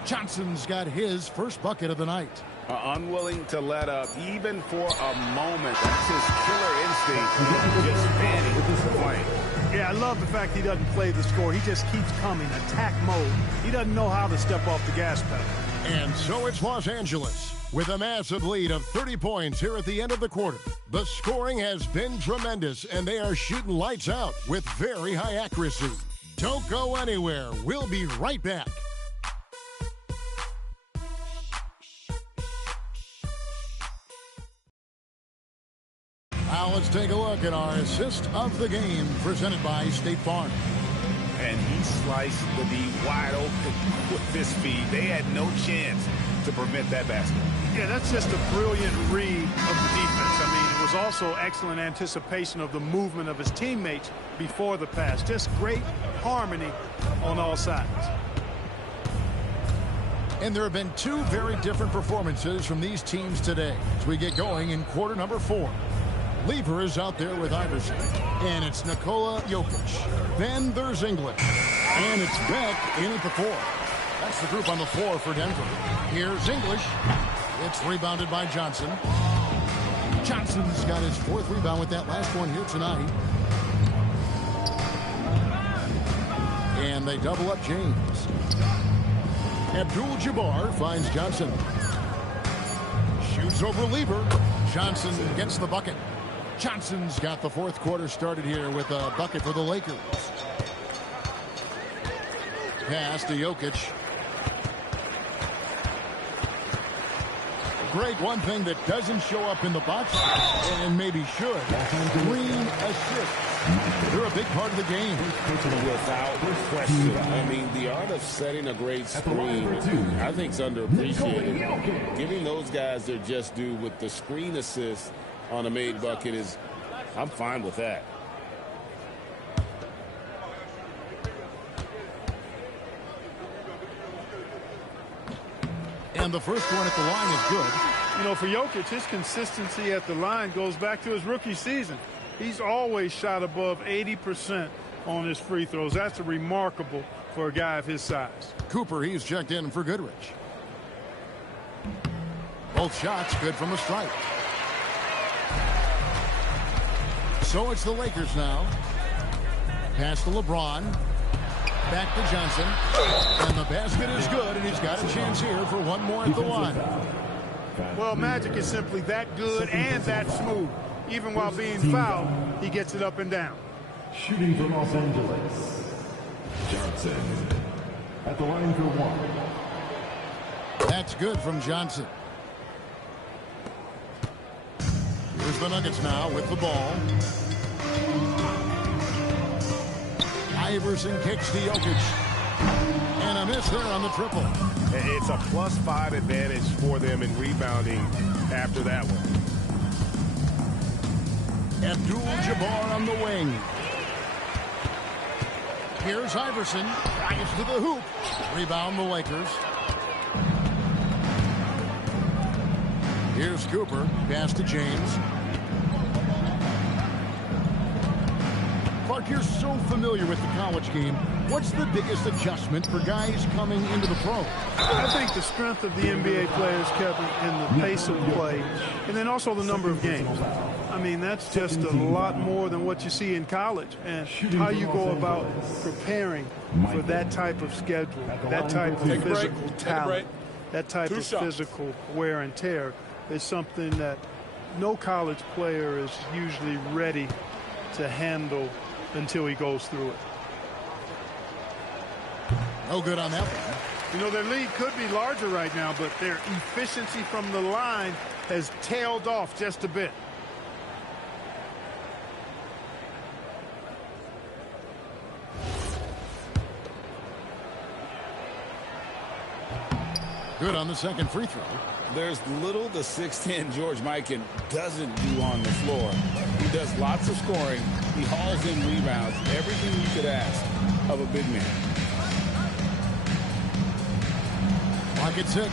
Johnson's got his first bucket of the night. Unwilling to let up even for a moment. That's his killer instinct. Just standing with this play. Yeah, I love the fact he doesn't play the score. He just keeps coming, attack mode. He doesn't know how to step off the gas pedal. And so it's Los Angeles with a massive lead of 30 points here at the end of the quarter. The scoring has been tremendous, and they are shooting lights out with very high accuracy. Don't go anywhere. We'll be right back. Now let's take a look at our assist of the game presented by State Farm. And he sliced the D wide open with this feed. They had no chance to prevent that basket. Yeah, that's just a brilliant read of the defense. I mean, it was also excellent anticipation of the movement of his teammates before the pass. Just great harmony on all sides. And there have been two very different performances from these teams today as we get going in quarter number 4. Lever is out there with Iverson. And it's Nikola Jokic. Then there's English. And it's Beck in at the 4. That's the group on the floor for Denver. Here's English. It's rebounded by Johnson. Johnson's got his 4th rebound with that last one here tonight. And they double up James. Abdul-Jabbar finds Johnson. Shoots over Lever. Johnson gets the bucket. Johnson's got the 4th quarter started here with a bucket for the Lakers. Pass to Jokic. Greg, one thing that doesn't show up in the box, and maybe should, green assists. They're a big part of the game. Without question. I mean, the art of setting a great screen, I think, is underappreciated. Giving those guys their just due with the screen assist on a made bucket is, I'm fine with that. And the first one at the line is good. You know, for Jokic, his consistency at the line goes back to his rookie season. He's always shot above 80% on his free throws. That's remarkable for a guy of his size. Cooper, he's checked in for Goodrich. Both shots good from the strike. So it's the Lakers now. Pass to LeBron. Back to Johnson. And the basket is good, and he's got a chance here for one more at the line. Well, Magic is simply that good and that smooth. Even while being fouled, he gets it up and down. Shooting for Los Angeles, Johnson at the line for 1. That's good from Johnson. Here's the Nuggets now with the ball. Iverson kicks to Jokic. And a miss there on the triple. It's a +5 advantage for them in rebounding after that one. Abdul-Jabbar on the wing. Here's Iverson. Drives to the hoop. Rebound the Lakers. Here's Cooper. Pass to James. Clark, you're so familiar with the college game. What's the biggest adjustment for guys coming into the pro? I think the strength of the NBA players, Kevin, and the pace of play, and then also the number of games. I mean, that's just a lot more than what you see in college, and how you go about preparing for that type of schedule, that type of physical talent, that type of physical wear and tear is something that no college player is usually ready to handle until he goes through it. No good on that one. You know, their lead could be larger right now, but their efficiency from the line has tailed off just a bit. Good on the second free throw. There's little the 6'10 George Mikan doesn't do on the floor. He does lots of scoring. He hauls in rebounds. Everything you could ask of a big man. Pocket 6.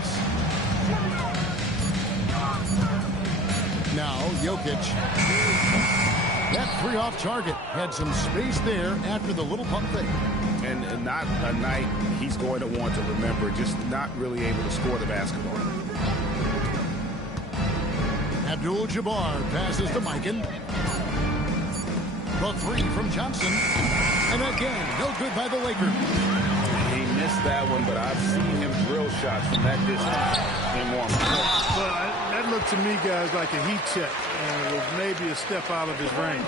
Now Jokic. That three off target. Had some space there after the little pump fake. And not a night he's going to want to remember, just not really able to score the basketball. Abdul-Jabbar passes to Mikan. The three from Johnson. And again, no good by the Lakers. He missed that one, but I've seen him drill shots from that distance in warm-up. Well, that looked to me, guys, like a heat check. And it was maybe a step out of his range.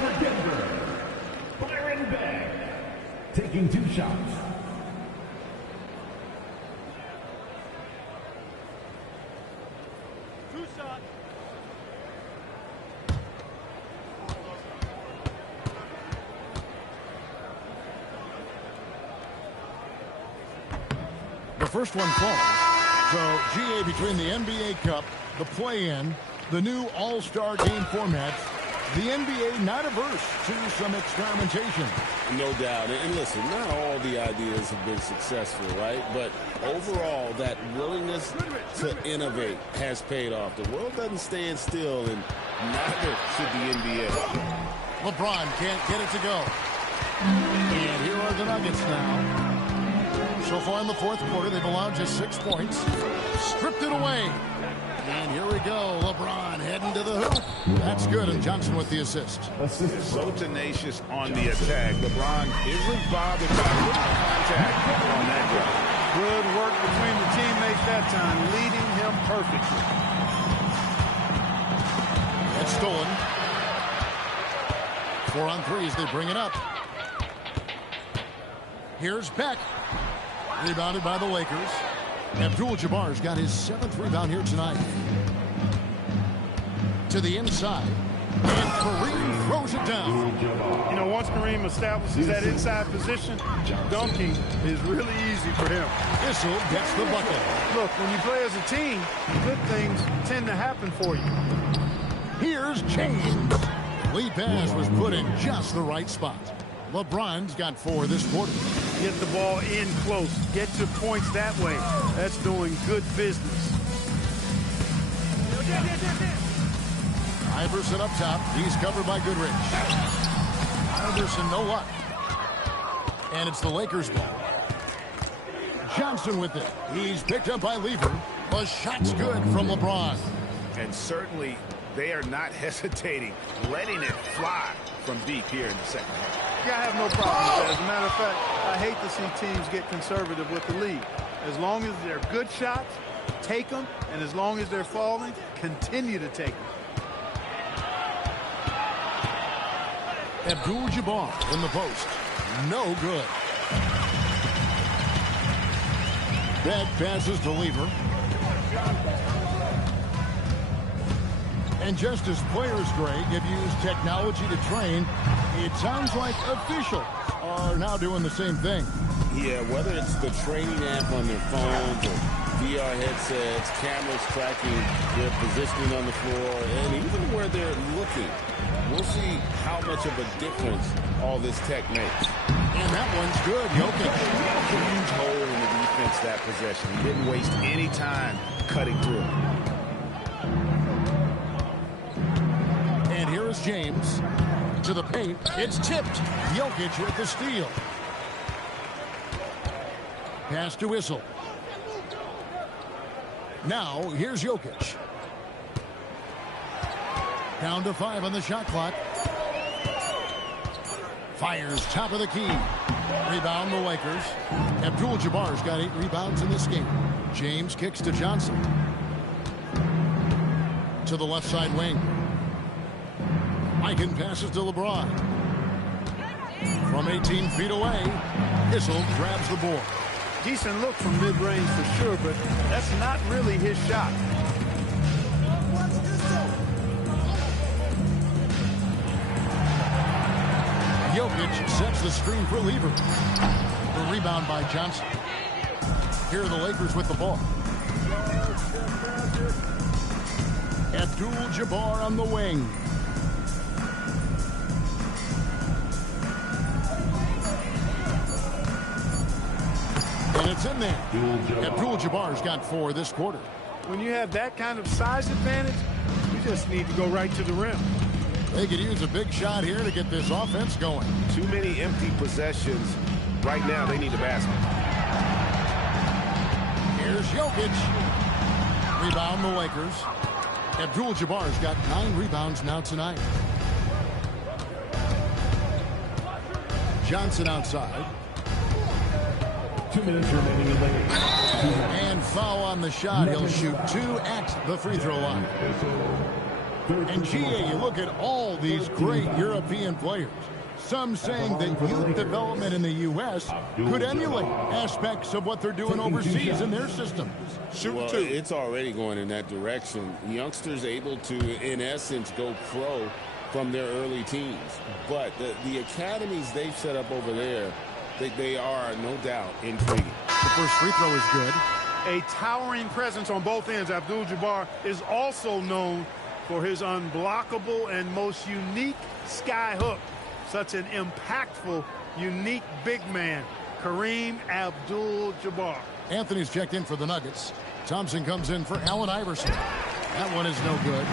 Byron Bay taking 2 shots. The first one falls. So, GA, between the NBA Cup, the play-in, the new All-Star game format, the NBA not averse to some experimentation. No doubt. And listen, not all the ideas have been successful, right? But overall, that willingness to innovate has paid off. The world doesn't stand still, and neither should the NBA. LeBron can't get it to go. And here are the Nuggets now. So far in the fourth quarter, they've allowed just 6 points. Stripped it away. And here we go. LeBron heading to the hoop. That's good. And Johnson with the assist. So tenacious on the attack. LeBron isn't bothered by contact on that drive. Good work between the teammates that time, leading him perfectly. It's stolen. 4 on 3 as they bring it up. Here's Beck. Rebounded by the Lakers. Abdul-Jabbar's got his 7th rebound here tonight. To the inside. And Kareem throws it down. You know, once Kareem establishes that inside position, dunking is really easy for him. Issel gets the bucket. Look, when you play as a team, good things tend to happen for you. Here's James. Lead pass was put in just the right spot. LeBron's got 4 this quarter. Get the ball in close. Get your points that way. That's doing good business. Iverson up top. He's covered by Goodrich. Iverson, no luck. And it's the Lakers' ball. Johnson with it. He's picked up by Lever. The shot's good from LeBron. And certainly they are not hesitating, letting it fly from deep here in the second half. Yeah, I have no problem with that. As a matter of fact, I hate to see teams get conservative with the lead. As long as they're good shots, take them. And as long as they're falling, continue to take them. Abdul-Jabbar in the post. No good. Beck passes to Lever. And just as players, Greg, have used technology to train, it sounds like officials are now doing the same thing. Yeah, whether it's the training app on their phones or VR headsets, cameras tracking their positioning on the floor, and even where they're looking, we'll see how much of a difference all this tech makes. And that one's good. Jokic. Huge hole in the defense that possession. He didn't waste any time cutting through. And here is James to the paint. It's tipped. Jokic with the steal. Pass to Issel. Now here's Jokic. Down to 5 on the shot clock. Fires top of the key. Rebound the Lakers. Abdul-Jabbar's got 8 rebounds in this game. James kicks to Johnson. To the left side wing. Mikan passes to LeBron. From 18 feet away, Issel grabs the board. Decent look from mid-range for sure, but that's not really his shot. Jokic sets the screen for Lever. The rebound by Johnson. Here are the Lakers with the ball. Abdul-Jabbar on the wing. And it's in there. Abdul-Jabbar's got 4 this quarter. When you have that kind of size advantage, you just need to go right to the rim. They could use a big shot here to get this offense going. Too many empty possessions. Right now, they need a basket. Here's Jokic. Rebound the Lakers. Abdul-Jabbar's got 9 rebounds now tonight. Johnson outside. 2 minutes remaining in Lakers. And foul on the shot. He'll shoot 2 at the free throw line. And GA, you look at all these great European players. Some saying that youth development in the U.S. could emulate aspects of what they're doing overseas in their systems. Well, it's already going in that direction. Youngsters able to, in essence, go pro from their early teens. But the academies they've set up over there, they are, no doubt, intriguing. The first free throw is good. A towering presence on both ends. Abdul-Jabbar is also known for his unblockable and most unique sky hook. Such an impactful, unique big man, Kareem Abdul-Jabbar. Anthony's checked in for the Nuggets. Thompson comes in for Allen Iverson. That one is no good.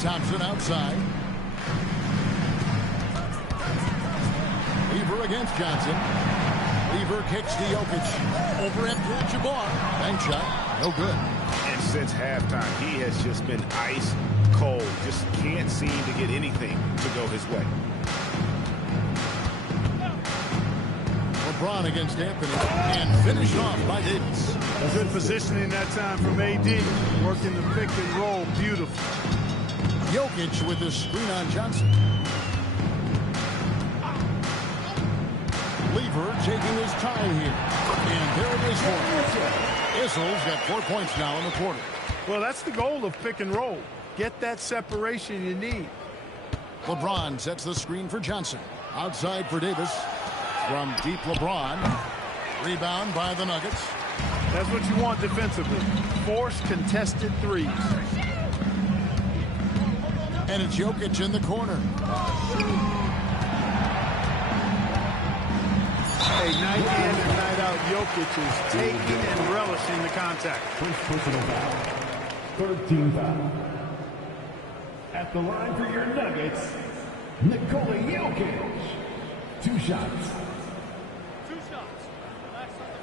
Thompson outside. Lever against Johnson. Lever kicks to Jokic. Over Abdul-Jabbar. Bank shot. No good. And since halftime, he has just been ice cold. Just can't seem to get anything to go his way. LeBron against Anthony. And finished off by Davis. Good positioning that time from AD. Working the pick and roll. Beautiful. Jokic with the screen on Johnson. Lever taking his time here. And there it is for him. Issel's got 4 points now in the quarter. Well, that's the goal of pick and roll. Get that separation you need. LeBron sets the screen for Johnson. Outside for Davis. From deep LeBron. Rebound by the Nuggets. That's what you want defensively. Force contested threes. And it's Jokic in the corner. Hey, night in and night out, Jokic is taking and relishing the contact. First personal foul. Third team foul. At the line for your Nuggets, Nikola Jokic. 2 shots. 2 shots. Last on the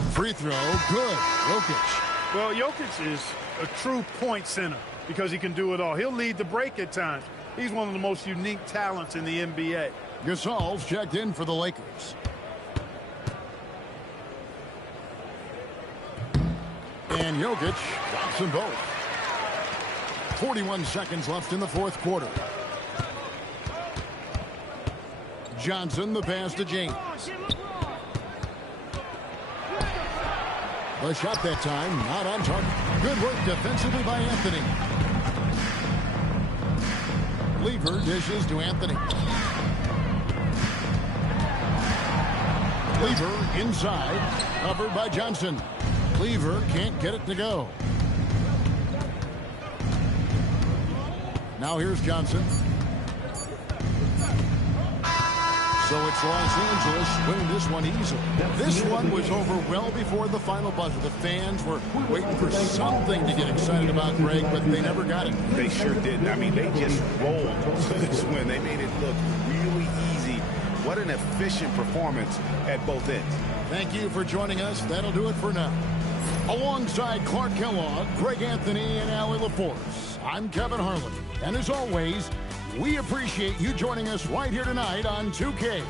first. Free throw, good. Jokic. Well, Jokic is a true point center because he can do it all. He'll lead the break at times. He's one of the most unique talents in the NBA. Gasol's checked in for the Lakers. And Jokic drops them both. 41 seconds left in the fourth quarter. Johnson, the pass to James. The shot that time, not on target. Good work defensively by Anthony. Lever dishes to Anthony. Lever inside, covered by Johnson. Lever can't get it to go. Now here's Johnson. So it's Los Angeles winning this one easily. This one was over well before the final buzzer. The fans were waiting for something to get excited about, Greg, but they never got it. They sure didn't. I mean, they just rolled to this win. They made it look really easy. What an efficient performance at both ends. Thank you for joining us. That'll do it for now. Alongside Clark Kellogg, Greg Anthony, and Allie LaForce, I'm Kevin Harlan. And as always, we appreciate you joining us right here tonight on 2K.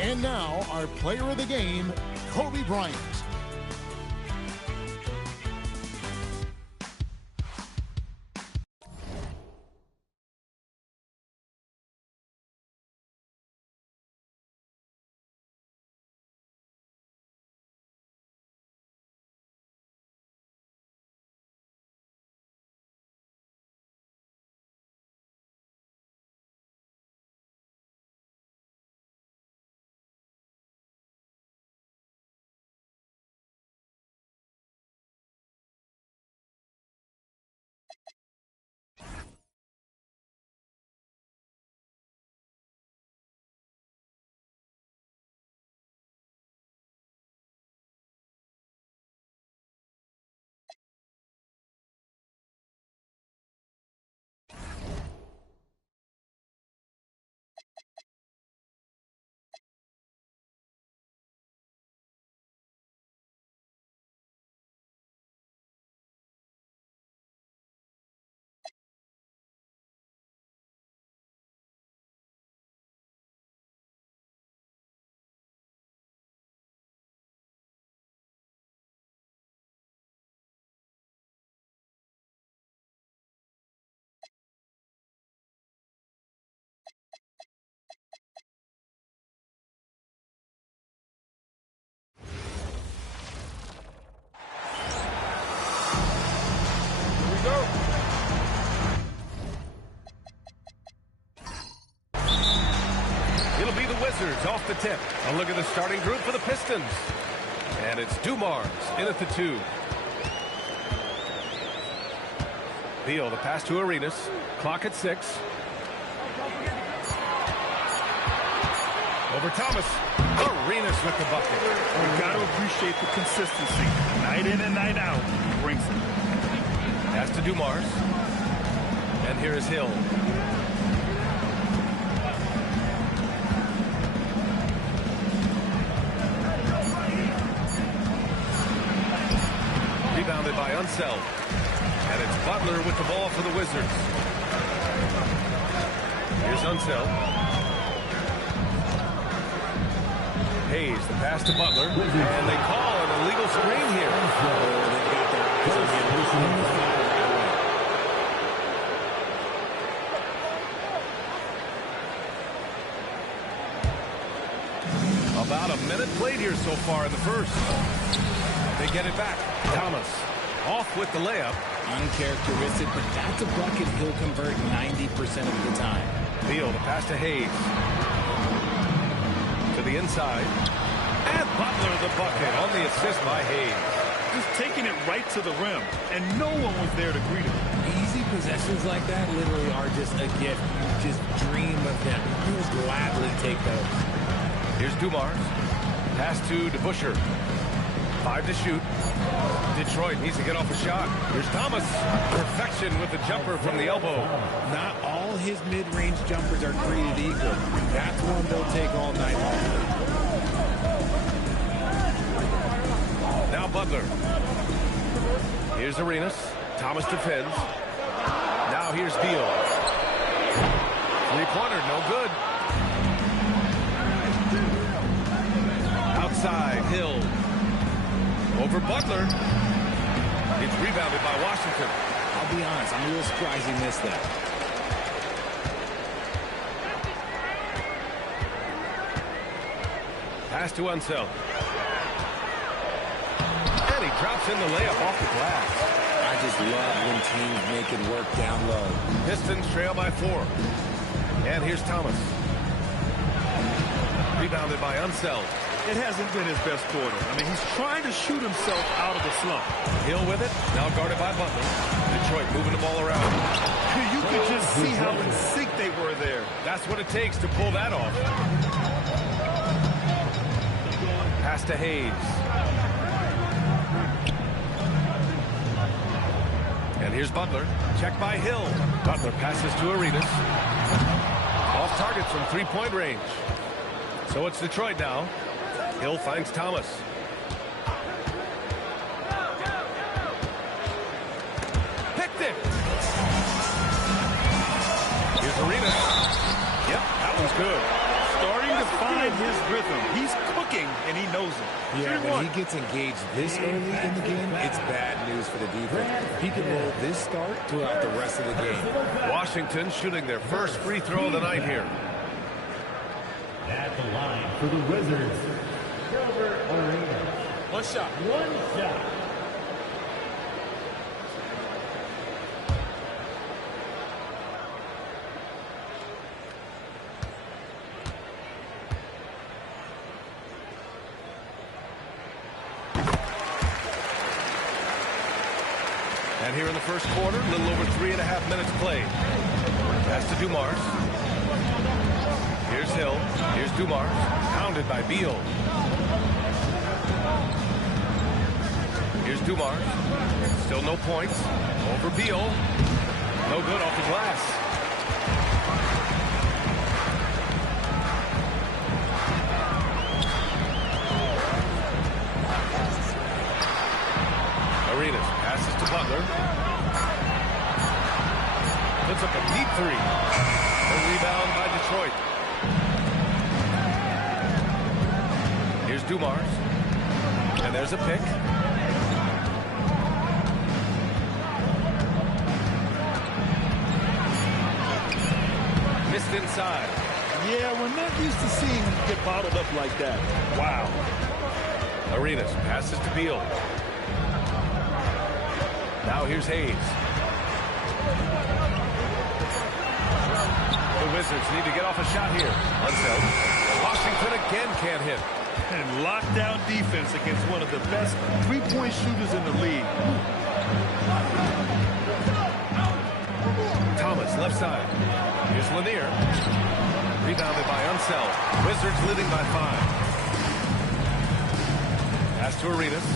And now, our player of the game, Kobe Bryant. Wizards off the tip. A look at the starting group for the Pistons. And it's Dumars in at the 2. Beal, the pass to Arenas. Clock at 6. Over Thomas. Arenas with the bucket. You've got to appreciate the consistency. Night in and night out, he brings it. Pass to Dumars. And here is Hill. Rebounded by Unseld. And it's Butler with the ball for the Wizards. Here's Unseld. Hayes, the pass to Butler. And they call an illegal screen here. They've got their eyes on him. About a minute played here so far in the first. They get it back. Thomas off with the layup. Uncharacteristic, but that's a bucket he'll convert 90% of the time. Beal, the pass to Hayes. To the inside. And Butler the bucket on the assist by Hayes. Just taking it right to the rim, and no one was there to greet him. Easy possessions like that literally are just a gift. You just dream of them. You just gladly take those. Here's Dumars. Pass to DeBusschere. 5 to shoot. Detroit needs to get off a shot. Here's Thomas. Perfection with the jumper from the elbow. Not all his mid-range jumpers are created equal. That's one they'll take all night long. Now Butler. Here's Arenas. Thomas defends. Now here's Beal. Three-pointer, no good. Outside, Hill. Over Butler. It's rebounded by Washington. I'll be honest, I'm a little surprised he missed that. Pass to Unseld. And he drops in the layup off the glass. I just love when teams make it work down low. Pistons trail by 4. And here's Thomas. Rebounded by Unseld. It hasn't been his best quarter. I mean, he's trying to shoot himself out of the slump. Hill with it. Now guarded by Butler. Detroit moving the ball around. You could just see how in sync they were there. That's what it takes to pull that off. Pass to Hayes. And here's Butler. Check by Hill. Butler passes to Arenas. Off target from three-point range. So it's Detroit now. Hill finds Thomas. Picked it. Here's Arenas. Yep, that one's good. Starting to find his rhythm. He's cooking, and he knows it. Yeah, when he gets engaged this early in the game, it's bad news for the defense. He can roll this start throughout the rest of the game. Washington shooting their first free throw of the night here. At the line for the Wizards, One shot. One shot. And here in the first quarter, a little over 3.5 minutes played. Pass to Dumars. Here's Hill. Here's Dumars. Pounded by Beal. Here's Dumars. Still no points. Over Beal. No good off the glass. Arenas passes to Butler. Puts up a deep three. A rebound by Detroit. Here's Dumars. And there's a pick. Missed inside. Yeah, we're not used to seeing him get bottled up like that. Wow. Arenas passes to Beal. Now here's Hayes. The Wizards need to get off a shot here. Unseld. Washington again can't hit. And lockdown defense against one of the best three-point shooters in the league. Thomas, left side. Here's Lanier. Rebounded by Unseld. Wizards leading by 5. Pass to Arenas.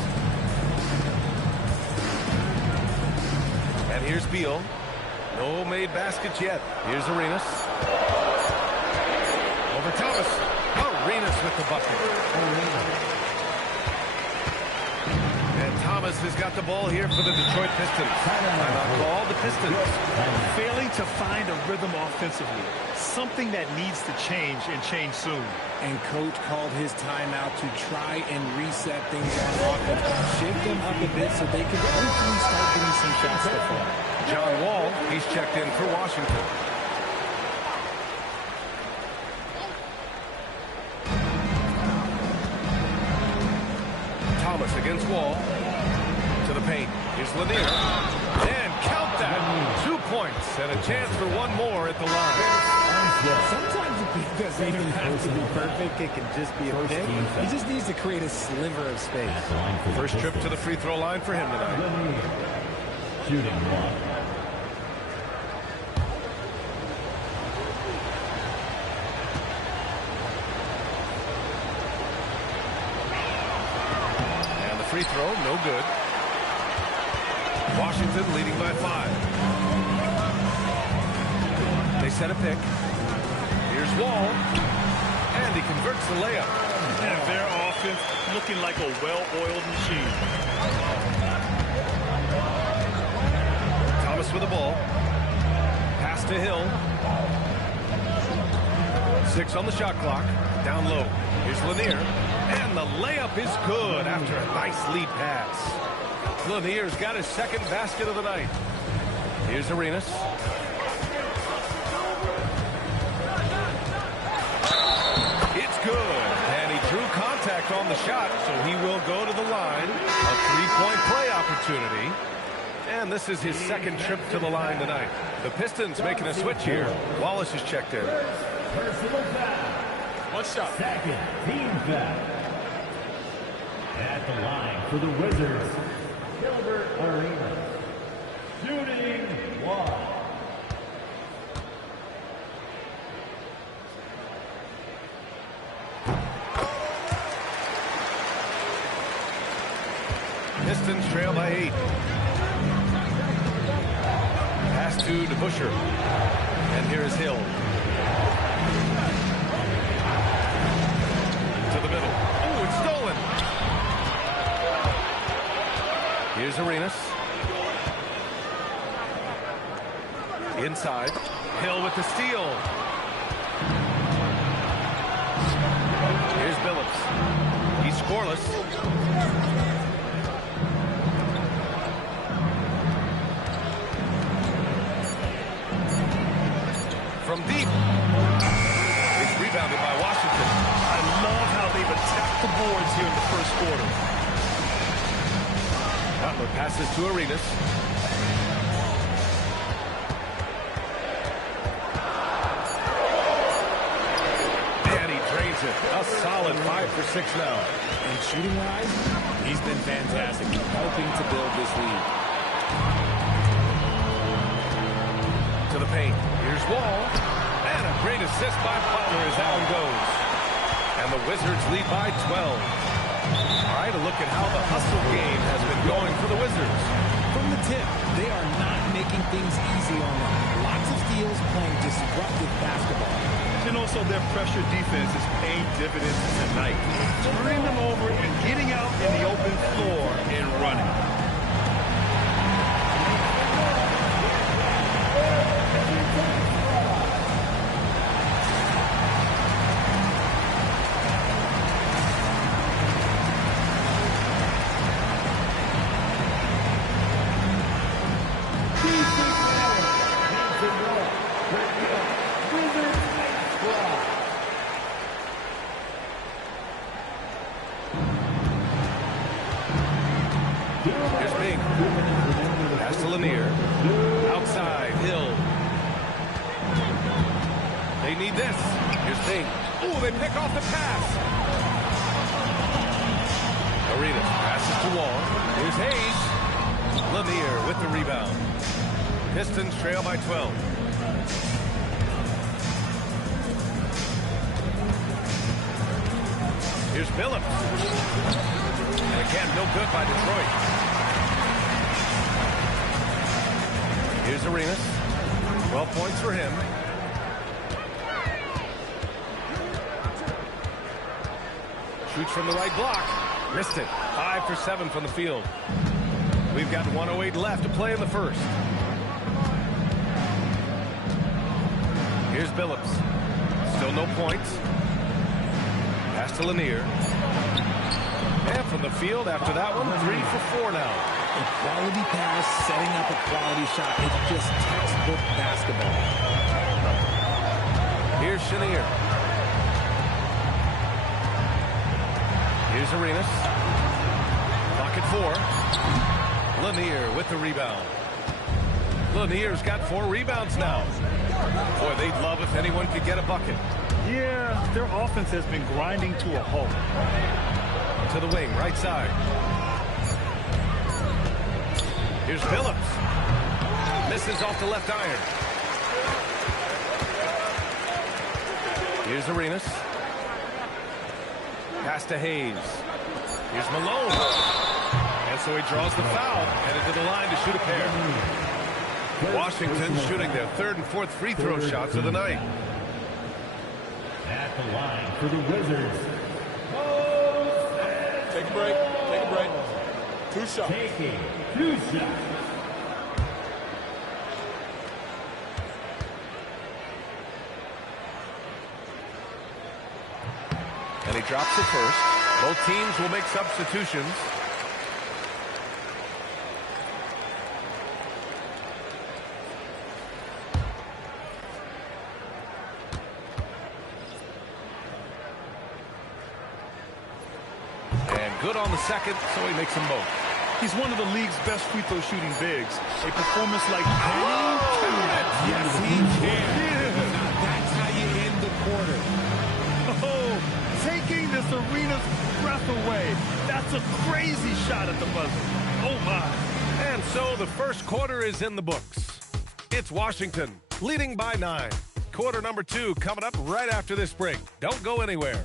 And here's Beal. No made baskets yet. Here's Arenas. Over Thomas. Arenas with the bucket. And Thomas has got the ball here for the Detroit Pistons. Timeout call, the Pistons. Failing to find a rhythm offensively. Something that needs to change and change soon. And coach called his timeout to try and reset things on offense. Shake them up a bit so they can hopefully start getting some shots to fall. John Wall, he's checked in for Washington. Thomas against Wall. To the paint. Here's Lanier. And count that. 2 points and a chance for one more at the line. Sometimes it doesn't even have to be perfect. It can just be a pick. He just needs to create a sliver of space. First trip to the free throw line for him tonight. Shooting 1. Free throw, no good. Washington leading by 5. They set a pick. Here's Wall. And he converts the layup. And their offense looking like a well-oiled machine. Thomas with the ball. Pass to Hill. 6 on the shot clock. Down low. Here's Lanier. And the layup is good after a nice lead pass. Lanier's got his second basket of the night. Here's Arenas. It's good. And he drew contact on the shot, so he will go to the line. A three-point play opportunity. And this is his second trip to the line tonight. The Pistons making a switch here. Wallace is checked in. Personal foul. One shot. Second team foul. At the line for the Wizards, Gilbert Arenas. Shooting 1. Pistons trail by 8. Pass to DeBusschere. And here is Hill. To the middle. Oh, it's stolen. Here's Arenas. Inside. Hill with the steal. Here's Billups. He's scoreless. From deep. It's rebounded by Washington. I love how they've attacked the boards here in the first quarter. Butler passes to Arenas. And he drains it. A solid 5 for 6 now. And shooting-wise, he's been fantastic, helping to build this lead. To the paint. Here's Wall. And a great assist by Butler as down goes. And the Wizards lead by 12. All right, a look at how the hustle game has been going for the Wizards. From the tip, they are not making things easy on them. Lots of steals, playing disruptive basketball. And also their pressure defense is paying dividends tonight. Turning them over and getting out in the open floor and running. Here's Bing. Pass to Lanier. Outside, Hill. They need this. Here's Bing. Ooh, they pick off the pass. Arenas passes to Wall. Here's Hayes. Lanier with the rebound. Pistons trail by 12. Here's Phillips. And again, no good by Detroit. Here's Arenas. 12 points for him. Shoots from the right block. Missed it. 5 for 7 from the field. We've got 1:08 left to play in the first. Here's Phillips. Still no points. Pass to Lanier. And from the field after that one, 3 for 4 now. A quality pass, setting up a quality shot. It's just textbook basketball. Here's Chenier. Here's Arenas. Clock at 4. Lanier with the rebound. Lanier's got 4 rebounds now. Boy, they'd love if anyone could get a bucket. Yeah, their offense has been grinding to a halt. To the wing, right side. Here's Phillips. Misses off the left iron. Here's Arenas. Pass to Hayes. Here's Malone. And so he draws the foul, headed to the line to shoot a pair. Washington shooting their 3rd and 4th free throw shots of the night. At the line for the Wizards. Take a break. Take a break. 2 shots. Taking 2 shots. And he drops it first. Both teams will make substitutions. And good on the second, so he makes them both. He's one of the league's best free throw shooting bigs. A performance like that. Yes, he can. That's how you end the quarter. Oh, taking this arena's breath away. That's a crazy shot at the buzzer. Oh, my. And so the first quarter is in the books. It's Washington leading by 9. Quarter number 2 coming up right after this break. Don't go anywhere.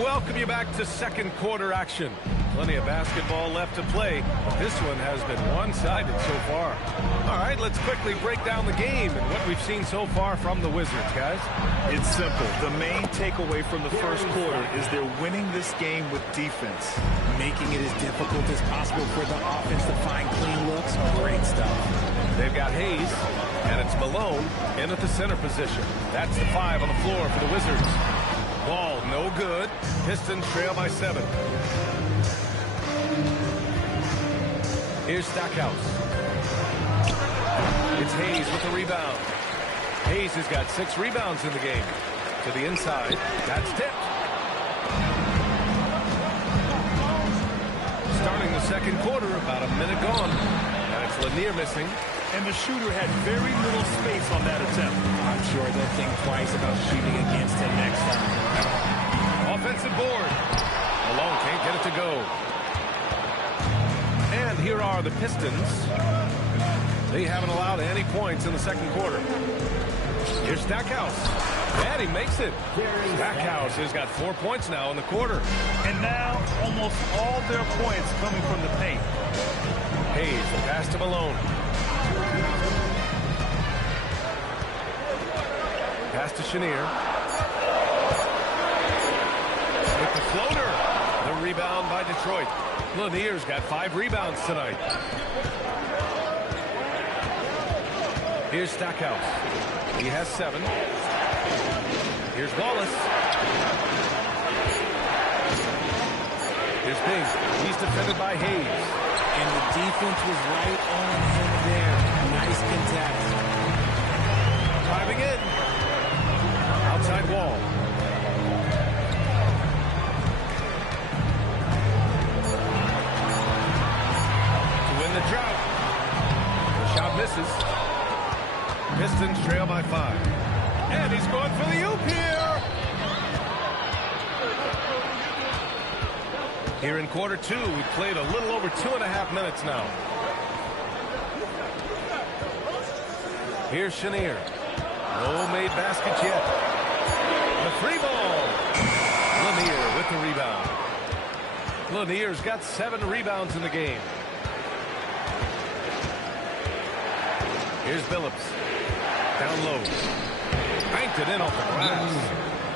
Welcome you back to second quarter action. Plenty of basketball left to play, but this one has been one-sided so far. All right, let's quickly break down the game and what we've seen so far from the Wizards, guys. It's simple. The main takeaway from the first quarter is they're winning this game with defense. Making it as difficult as possible for the offense to find clean looks. Great stuff. They've got Hayes, and it's Malone in at the center position. That's the 5 on the floor for the Wizards. Ball no good. Pistons trail by 7. Here's Stackhouse. It's Hayes with the rebound. Hayes has got 6 rebounds in the game. To the inside. That's tipped. Starting the second quarter, about a minute gone. And it's Lanier missing. And the shooter had very little space on that attempt. I'm sure they'll think twice about shooting against him next time. Offensive board. Malone can't get it to go. And here are the Pistons. They haven't allowed any points in the second quarter. Here's Stackhouse. And he makes it. Stackhouse has got 4 points now in the quarter. And now almost all their points coming from the paint. Hayes, the pass to Malone. Pass to Chenier. With the floater. The rebound by Detroit. Lanier's got 5 rebounds tonight. Here's Stackhouse. He has 7. Here's Wallace. Here's Bing. He's defended by Hayes. And the defense was right on him there. Nice contest. Driving in. Outside wall. the drought. The shot misses. Pistons trail by 5. And he's going for the oop here. Here in quarter 2, we played a little over 2.5 minutes now. Here's Chenier. No made baskets yet. The free ball. Lanier with the rebound. Lanier's got 7 rebounds in the game. Here's Billups. Down low. Banked it in off the glass.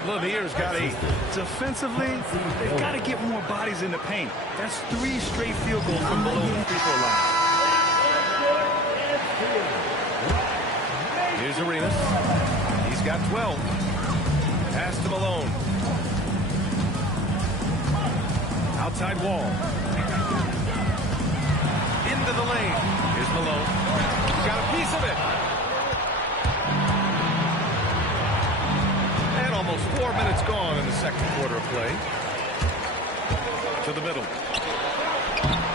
Lanier's got 8. Defensively, they've got to get more bodies in the paint. That's 3 straight field goals from below the free throw line. Here's Arenas. He's got 12. Pass to Malone. Outside wall. Into the lane. Here's Malone. He's got a piece of it. And almost 4 minutes gone in the second quarter of play. To the middle.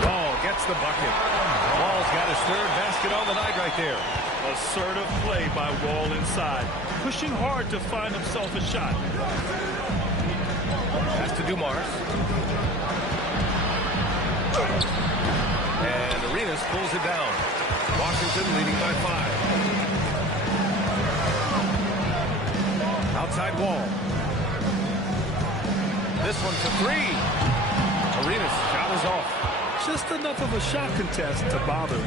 Wall gets the bucket. Wall's got his 3rd basket on the night right there. Assertive play by Wall inside. Pushing hard to find himself a shot. Pass to Dumars. And Arenas pulls it down. Washington leading by 5. Outside wall. This one for 3. Arenas shot is off. Just enough of a shot contest to bother.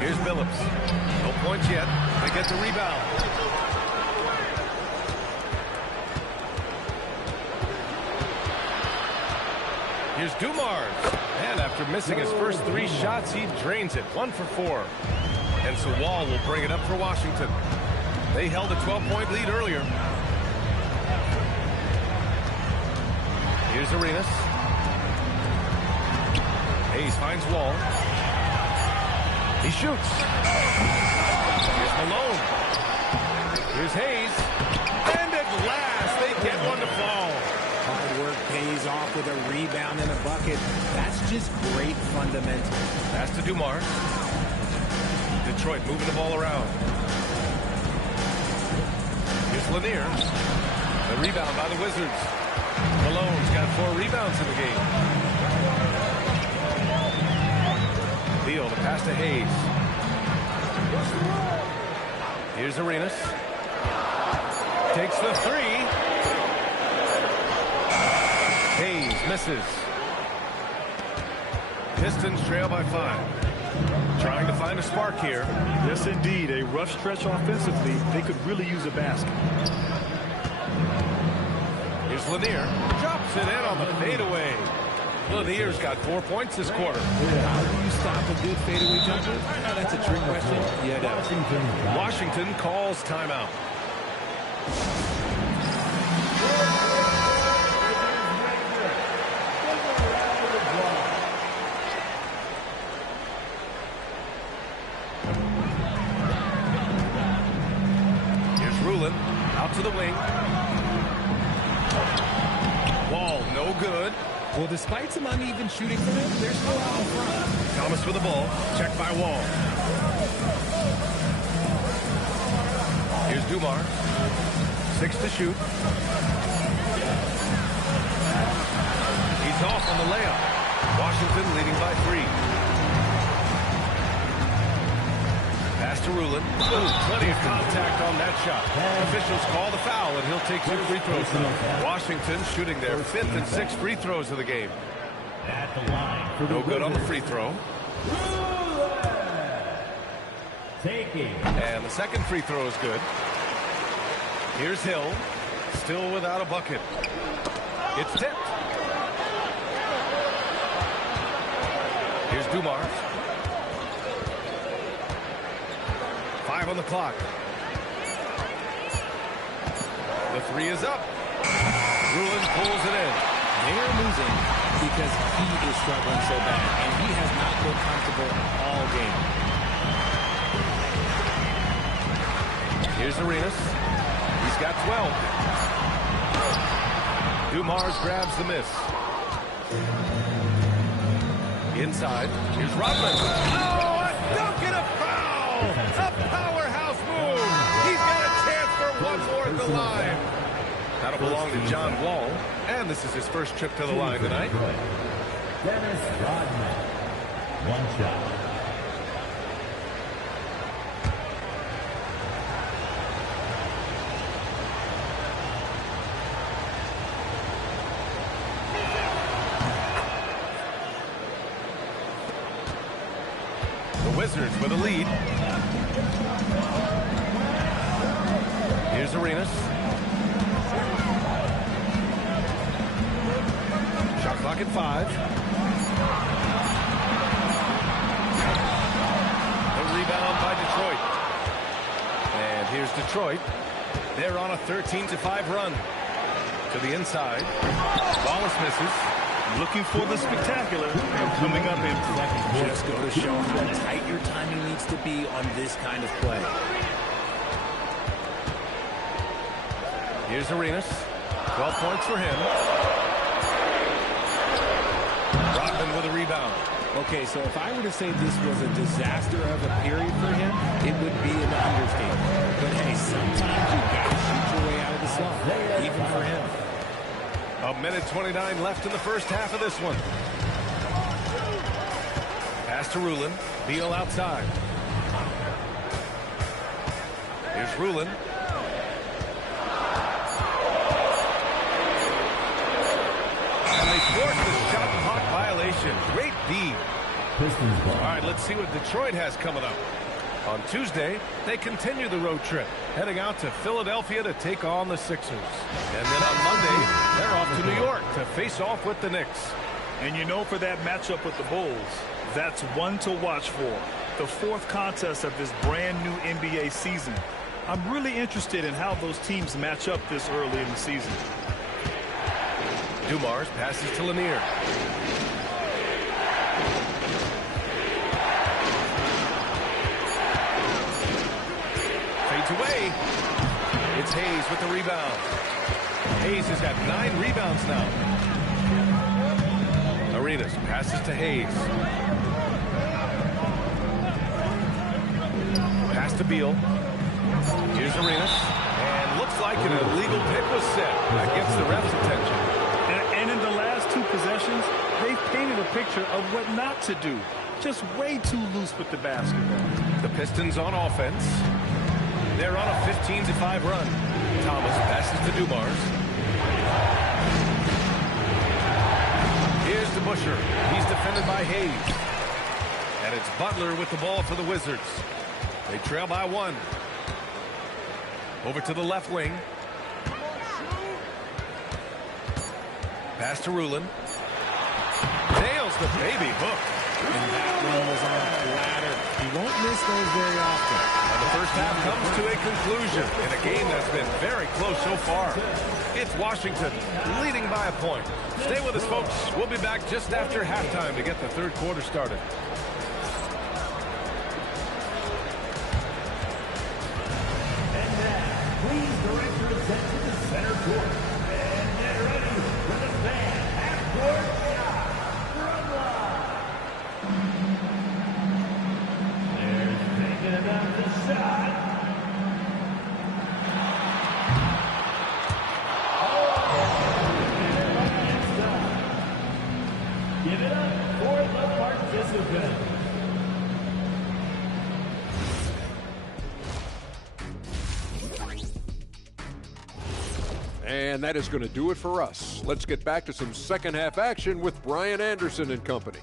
Here's Billups. No points yet. They get the rebound. Here's Dumars. And after missing his first 3 shots, he drains it. 1 for 4. And so Wall will bring it up for Washington. They held a 12-point lead earlier. Here's Arenas. Hayes finds Wall. He shoots. Here's Malone. Here's Hayes. And at last, they get one to fall. Hard work pays off with a rebound and a bucket. That's just great fundamentals. Pass to Dumars. Detroit moving the ball around. Here's Lanier. The rebound by the Wizards. Malone's got 4 rebounds in the game. Beal, the pass to Hayes. Here's Arenas. Takes the 3. Hayes misses. Pistons trail by 5. Trying to find a spark here. Yes, indeed. A rough stretch offensively. They could really use a basket. Here's Lanier. Drops it in on the fadeaway. Lanier's got 4 points this quarter. How do you stop a good fadeaway jumper? That's a trick question. Yeah, Washington calls timeout. Here's Rulin. Out to the wing. Wall, no good. Well, despite some uneven shooting for them, they're still out in front. Thomas with the ball. Checked by Wall. Here's Dumars. 6 to shoot. He's off on the layup. Washington leading by 3. Pass to Rulin. Plenty of contact on that shot. Officials call the foul, and he'll take 2 free throws now. Washington shooting their 5th and 6th free throws of the game. At the line for No good on the free throw. taking. And the second free throw is good. Here's Hill. Still without a bucket. It's tipped. Here's Dumars. 5 on the clock. The 3 is up. Rulin pulls it in. They're losing because he is struggling so bad, and he has not looked comfortable all game. Here's Arenas. He's got 12. Dumars grabs the miss. Inside, here's Rodman. Oh, a dunk and a foul! A powerhouse move! He's got a chance for one more at the line. That'll belong to John Wall, and this is his first trip to the line tonight. Dennis Rodman. One shot. Wizards with a lead. Here's Arenas. Shot clock at 5. The rebound by Detroit. And here's Detroit. They're on a 13-5 run. To the inside. Wallace misses. Looking for the spectacular and coming up empty. Just go to show how tight your timing needs to be on this kind of play. Here's Arenas. 12 points for him. Rodman with a rebound. Okay, so if I were to say this was a disaster of a period for him, it would be an understatement. But hey, sometimes you got to shoot your way out of the slump, even for him. A minute 29 left in the first half of this one. Pass to Rulin. Beal outside. Here's Rulin. And they force the shot clock violation. Great D. All right, let's see what Detroit has coming up. On Tuesday, they continue the road trip, heading out to Philadelphia to take on the Sixers. And then on Monday, they're off to New York to face off with the Knicks. And you know, for that matchup with the Bulls, that's one to watch for. The fourth contest of this brand new NBA season. I'm really interested in how those teams match up this early in the season. Dumars passes to Lanier. Away. It's Hayes with the rebound. Hayes has got 9 rebounds now. Arenas passes to Hayes. Pass to Beal. Here's Arenas. And looks like an illegal pick was set. That gets the ref's attention. And in the last 2 possessions, they've painted a picture of what not to do. Just way too loose with the basketball. The Pistons on offense. They're on a 15-5 run. Thomas passes to Dumars. Here's to Busher. He's defended by Hayes. And it's Butler with the ball for the Wizards. They trail by 1. Over to the left wing. Pass to Rulin. Nails the baby hook. And that one was on a ladder. He won't miss those very often. And the first half comes to a conclusion in a game that's been very close so far. It's Washington leading by a point. Stay with us, folks. We'll be back just after halftime to get the third quarter started. And now, please direct your attention to center court. And get ready for the fan half-court shot from line. They're thinking about the shot. Give it up for the participant. And that is going to do it for us. Let's get back to some second half action with Brian Anderson and company.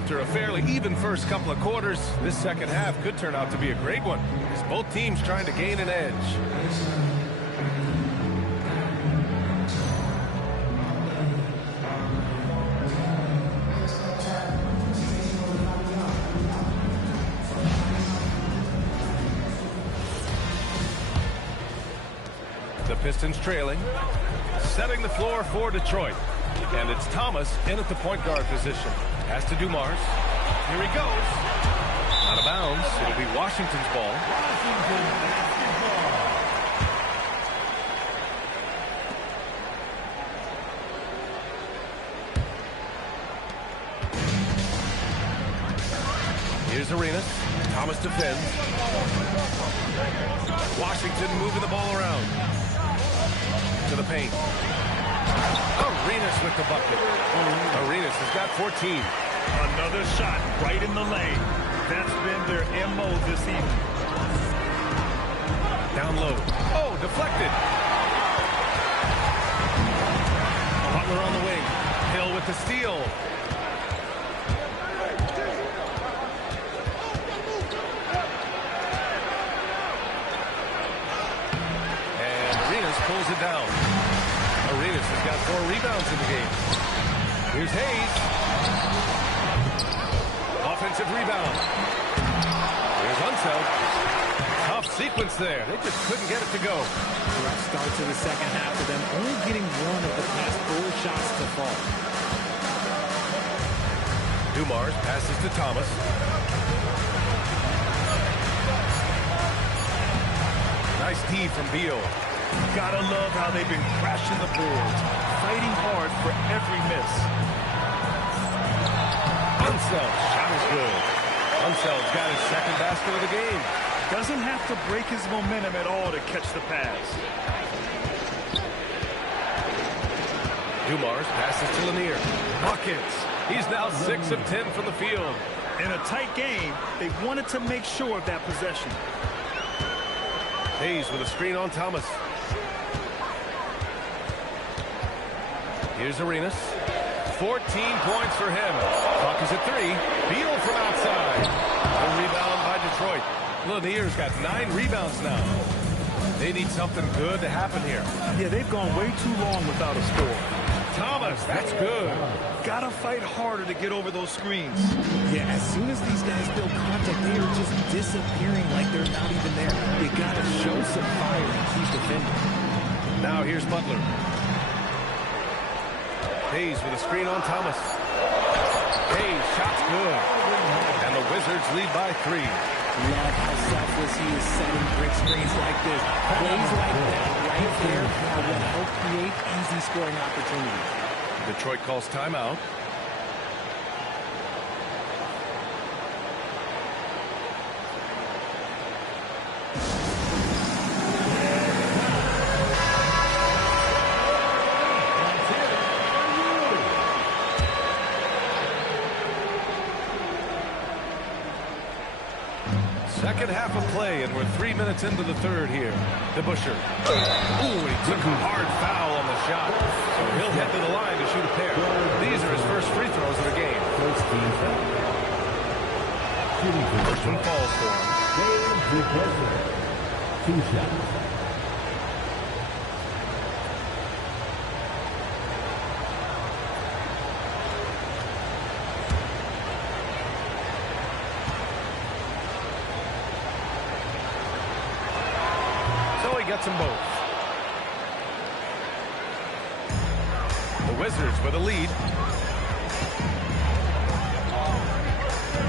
after a fairly even first couple of quarters, this second half could turn out to be a great one, as both teams trying to gain an edge. The Pistons trailing, setting the floor for Detroit. And it's Thomas in at the point guard position. Pass to Dumars. Here he goes. Out of bounds. It'll be Washington's ball. Here's Arenas. Thomas defends. Washington moving the ball around. To the paint. Arenas with the bucket. Arenas has got 14. Another shot right in the lane. That's been their MO this evening. Down low. Oh, deflected. Butler on the wing. Hill with the steal. And Arenas pulls it down. Arenas has got 4 rebounds in the game. Here's Hayes. Offensive rebound. Here's Unseld. Tough sequence there. They just couldn't get it to go. Rough start to the second half of them, only getting 1 of the past 4 shots to fall. Dumars passes to Thomas. Nice D from Beal. Gotta love how they've been crashing the boards, fighting hard for every miss. Unseld, shot is good. Unseld's got his second basket of the game. Doesn't have to break his momentum at all to catch the pass. Dumars passes to Lanier. Buckets. He's now 6 of 10 from the field. In a tight game, they wanted to make sure of that possession. Hayes with a screen on Thomas. Here's Arenas. 14 points for him. Buck is at 3. Beal from outside. A rebound by Detroit. Lanier's got 9 rebounds now. They need something good to happen here. Yeah, they've gone way too long without a score. Thomas, that's good. Gotta fight harder to get over those screens. Yeah, as soon as these guys build contact, they are just disappearing like they're not even there. You gotta show some fire and keep defending. Now here's Butler. Hayes with a screen on Thomas. Hayes, shot's good. And the Wizards lead by 3. Love how selfless he is setting brick screens like this. Plays like that right there are what help create easy scoring opportunities. Detroit calls timeout. Second half of play, and we're 3 minutes into the third here. DeBusschere. Ooh, he took a hard foul on the shot. So he'll head to the line to shoot a pair. These are his first free throws of the game. First one falls for him. 2 shots. Gets them both. The Wizards with a lead.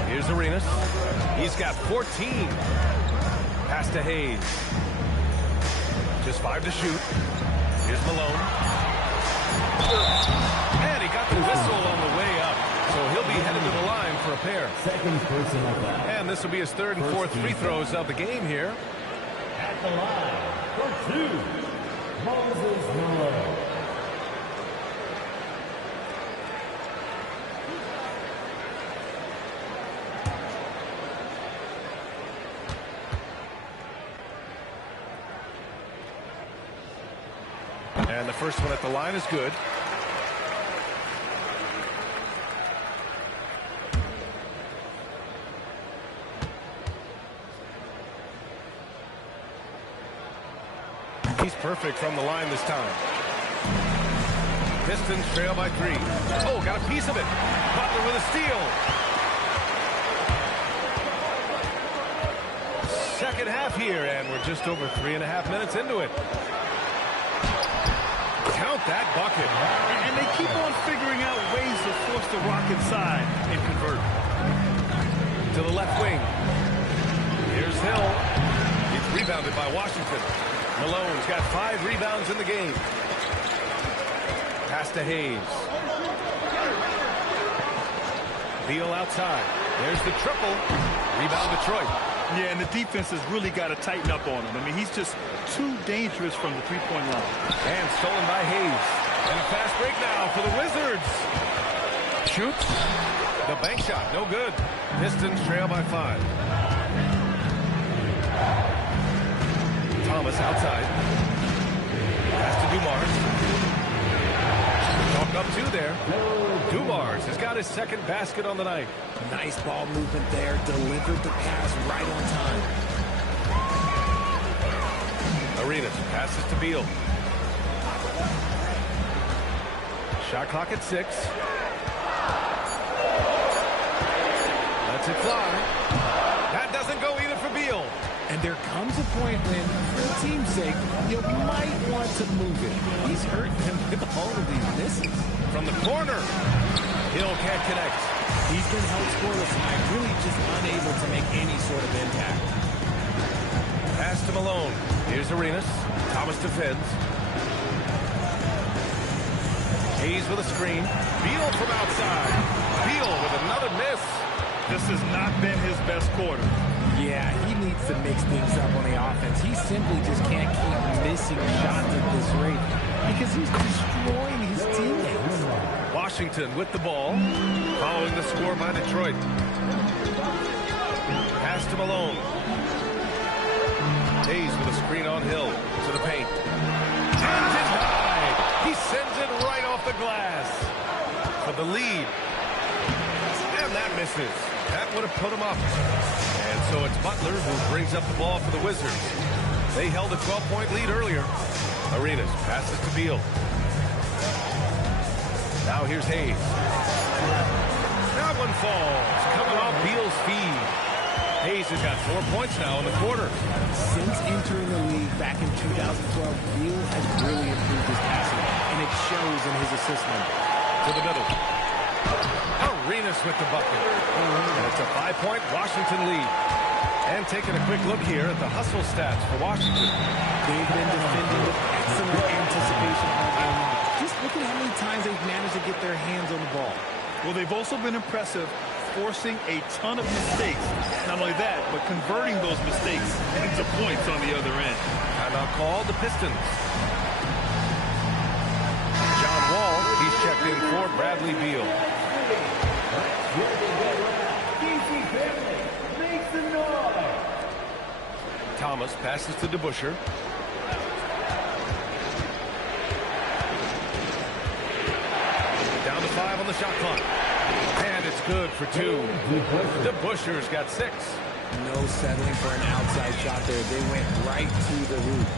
Here's Arenas. He's got 14. Pass to Hayes. Just 5 to shoot. Here's Malone. And he got the whistle on the way up. So he'll be headed to the line for a pair. Second personal foul. And this will be his 3rd and 4th free throws of the game here. At the line. For 2, Moses Malone. And the first one at the line is good. perfect from the line this time. Pistons trail by 3. Oh, got a piece of it. Butler with a steal. Second half here, and we're just over 3.5 minutes into it. Count that bucket. And they keep on figuring out ways to force the Rock inside and convert. To the left wing. Here's Hill. It's rebounded by Washington. Malone's got 5 rebounds in the game. Pass to Hayes. Beal outside. There's the triple. Rebound Detroit. Yeah, and the defense has really got to tighten up on him. I mean, he's just too dangerous from the three-point line. And stolen by Hayes. And a fast break now for the Wizards. Shoots. The bank shot, no good. Pistons trail by 5. Thomas outside. Pass to Dumars. Talk up 2 there. Dumars has got his second basket on the night. Nice ball movement there. Delivered the pass right on time. Arenas passes to Beal. Shot clock at 6. Lets it fly. That doesn't go either for Beal. And there comes a point when, for the team's sake, you might want to move it. He's hurting him with all of these misses. From the corner. Hill can't connect. He's been held scoreless tonight, really just unable to make any sort of impact. Pass to Malone. Here's Arenas. Thomas defends. Hayes with a screen. Beal from outside. Beal with another miss. This has not been his best quarter. Yeah, he needs to mix things up on the offense. He simply just can't keep missing shots at this rate because he's destroying his teammates. Washington with the ball, following the score by Detroit. Pass to Malone. Hayes with a screen on Hill to the paint. And denied. He sends it right off the glass for the lead. And that misses. That would have put him up. And so it's Butler who brings up the ball for the Wizards. They held a 12-point lead earlier. Arenas passes to Beal. Now here's Hayes. That one falls. Coming off Beal's feed. Hayes has got 4 points now in the quarter. Since entering the league back in 2012, Beal has really improved his passing, and it shows in his assist number. To the middle. Arenas with the bucket. And it's a 5-point Washington lead. And taking a quick look here at the hustle stats for Washington. They've been defending with excellent anticipation all game long. Just look at how many times they've managed to get their hands on the ball. Well, they've also been impressive, forcing a ton of mistakes. Not only that, but converting those mistakes into points on the other end. Timeout called the Pistons. John Wall, he's checked in for Bradley Beal. Thomas passes to DeBusschere. Down to 5 on the shot clock. And it's good for 2. DeBusschere's got 6. No settling for an outside shot there. They went right to the hoop.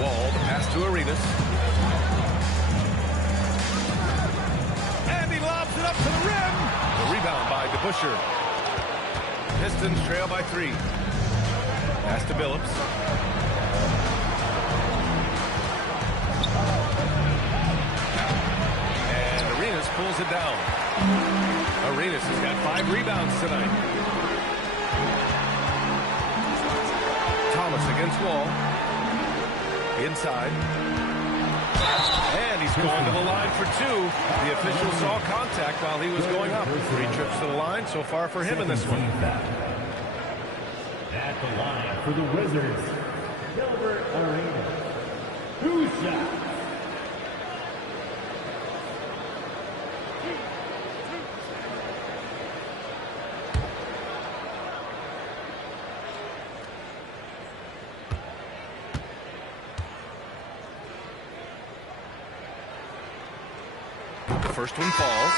Wall, the pass to Arenas. And he lobs it up to the rim. The rebound by DeBusschere. Pistons trail by 3. Pass to Billups. And Arenas pulls it down. Arenas has got 5 rebounds tonight. Thomas against Wall. Inside. And he's going to the line for 2. The official saw contact while he was going up. 3 trips to the line so far for him in this one. At the line for the Wizards, Gilbert Arenas. 2 shots. The first one falls.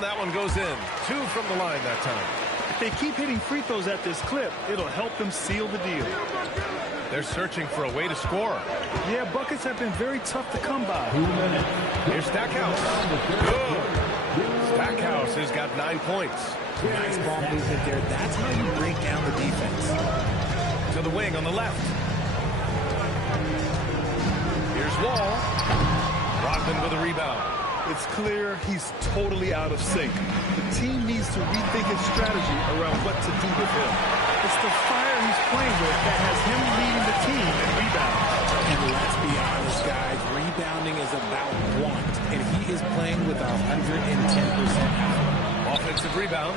And that one goes in. 2 from the line that time. If they keep hitting free throws at this clip, it'll help them seal the deal. They're searching for a way to score. Yeah, buckets have been very tough to come by. Here's Stackhouse. Good. Stackhouse has got 9 points. Nice ball movement there. That's how you break down the defense. To the wing on the left. Here's Wall. Rodman with a rebound. It's clear he's totally out of sync. The team needs to rethink its strategy around what to do with him. It's the fire he's playing with that has him leading the team in rebounds. And let's be honest, guys, rebounding is about want, and he is playing with 110% effort. Offensive rebound.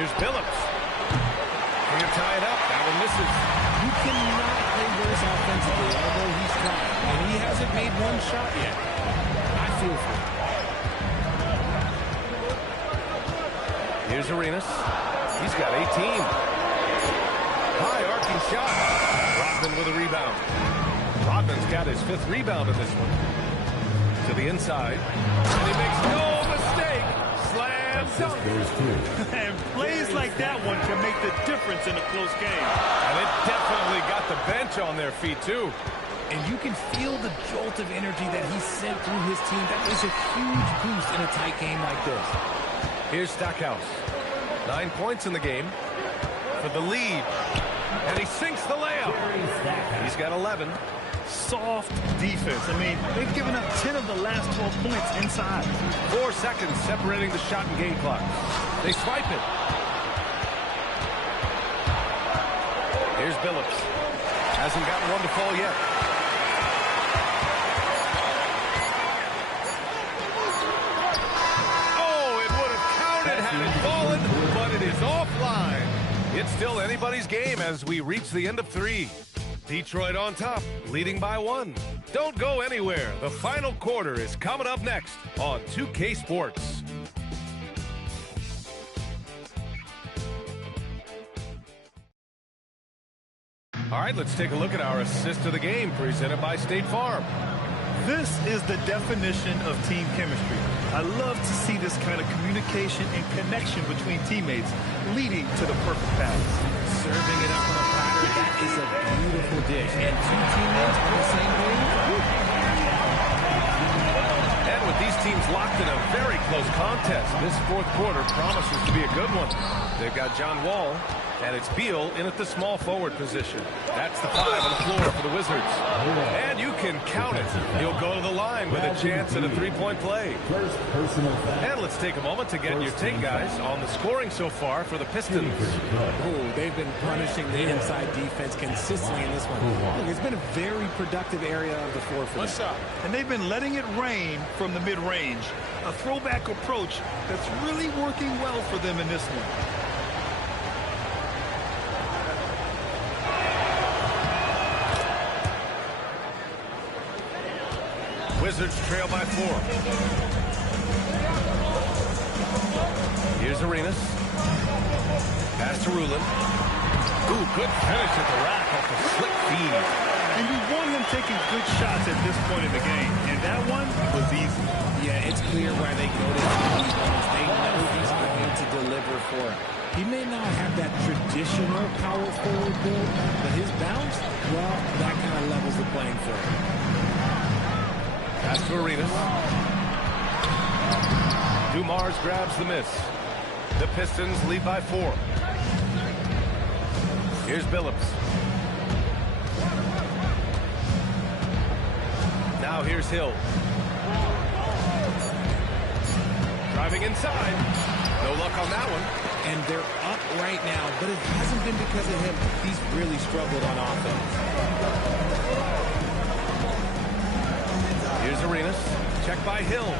Here's Billups. Can you tie it up? That one misses. You cannot play worse offensively, although he's trying, and he hasn't made one shot yet. I feel for him. Here's Arenas. He's got 18. High arcing shot. Rodman with a rebound. Rodman's got his 5th rebound in this one. To the inside. And he makes no mistake. Slam dunk. And plays like that one can make the difference in a close game. And it definitely got the bench on their feet, too. And you can feel the jolt of energy that he sent through his team. That is a huge boost in a tight game like this. Here's Stackhouse. 9 points in the game for the lead. And he sinks the layup. He's got 11. Soft defense. I mean, they've given up 10 of the last 12 points inside. 4 seconds separating the shot and game clock. They swipe it. Here's Billups. Hasn't gotten one to fall yet. Oh, it would have counted had it fallen, but it is offline. It's still anybody's game as we reach the end of 3. Detroit on top, leading by 1. Don't go anywhere. The final quarter is coming up next on 2K Sports. All right, let's take a look at our assist of the game presented by State Farm. This is the definition of team chemistry. I love to see this kind of communication and connection between teammates leading to the perfect pass. Serving it up on a platter, that is a beautiful dish. And 2 teammates on the same page. And with these teams locked in a very close contest, this 4th quarter promises to be a good one. They've got John Wall, and it's Beal in at the small forward position. That's the 5 on the floor for the Wizards. And you can count it. He'll go to the line with a chance at a 3-point play. And let's take a moment to get your take, guys, on the scoring so far for the Pistons. Oh, they've been punishing the inside defense consistently in this one. Look, it's been a very productive area of the floor for them. And they've been letting it rain from the mid-range. A throwback approach that's really working well for them in this one. Wizards trail by 4. Here's Arenas. Pass to Rulin. Ooh, good finish at the rack off the slick feed. And you want him taking good shots at this point in the game. And that one was easy. Yeah, it's clear why they go to these ones. They know he's going to deliver for him. He may not have that traditional power forward build, but his bounce, well, that kind of levels the playing field. Pass to Arenas. Dumars grabs the miss. The Pistons lead by 4. Here's Billups. Now here's Hill. Driving inside. No luck on that one. And they're up right now, but it hasn't been because of him. He's really struggled on offense. Here's Arenas. Check by Hill.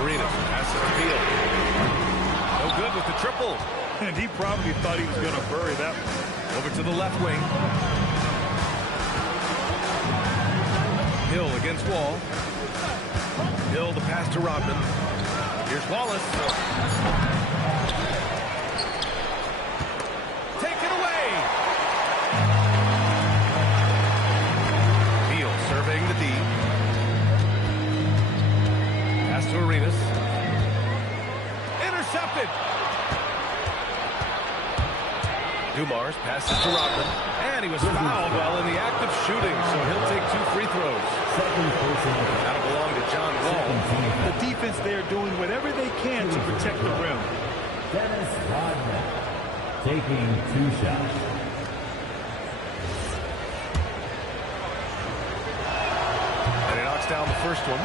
Arenas passes to Beal. No good with the triple. And he probably thought he was going to bury that one. Over to the left wing. Hill against Wall. Hill the pass to Rodman. Here's Wallace. Take it away. Beal surveying the D. deflected. Dumars passes to Rodman, and he was fouled while in the act of shooting, so he'll take 2 free throws. That'll belong to John Wall. The defense there doing whatever they can to protect the rim. Dennis Rodman taking 2 shots. And he knocks down the first one.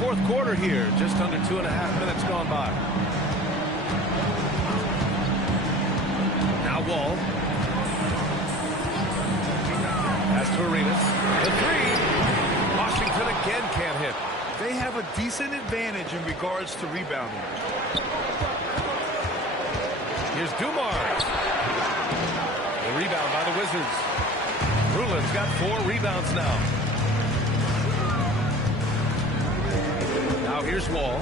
Fourth quarter here, just under 2.5 minutes gone by. Now Wall. Pass to Arenas. The 3. Washington again can't hit. They have a decent advantage in regards to rebounding. Here's Dumars. The rebound by the Wizards. Rulin's got 4 rebounds now. Now here's Wall.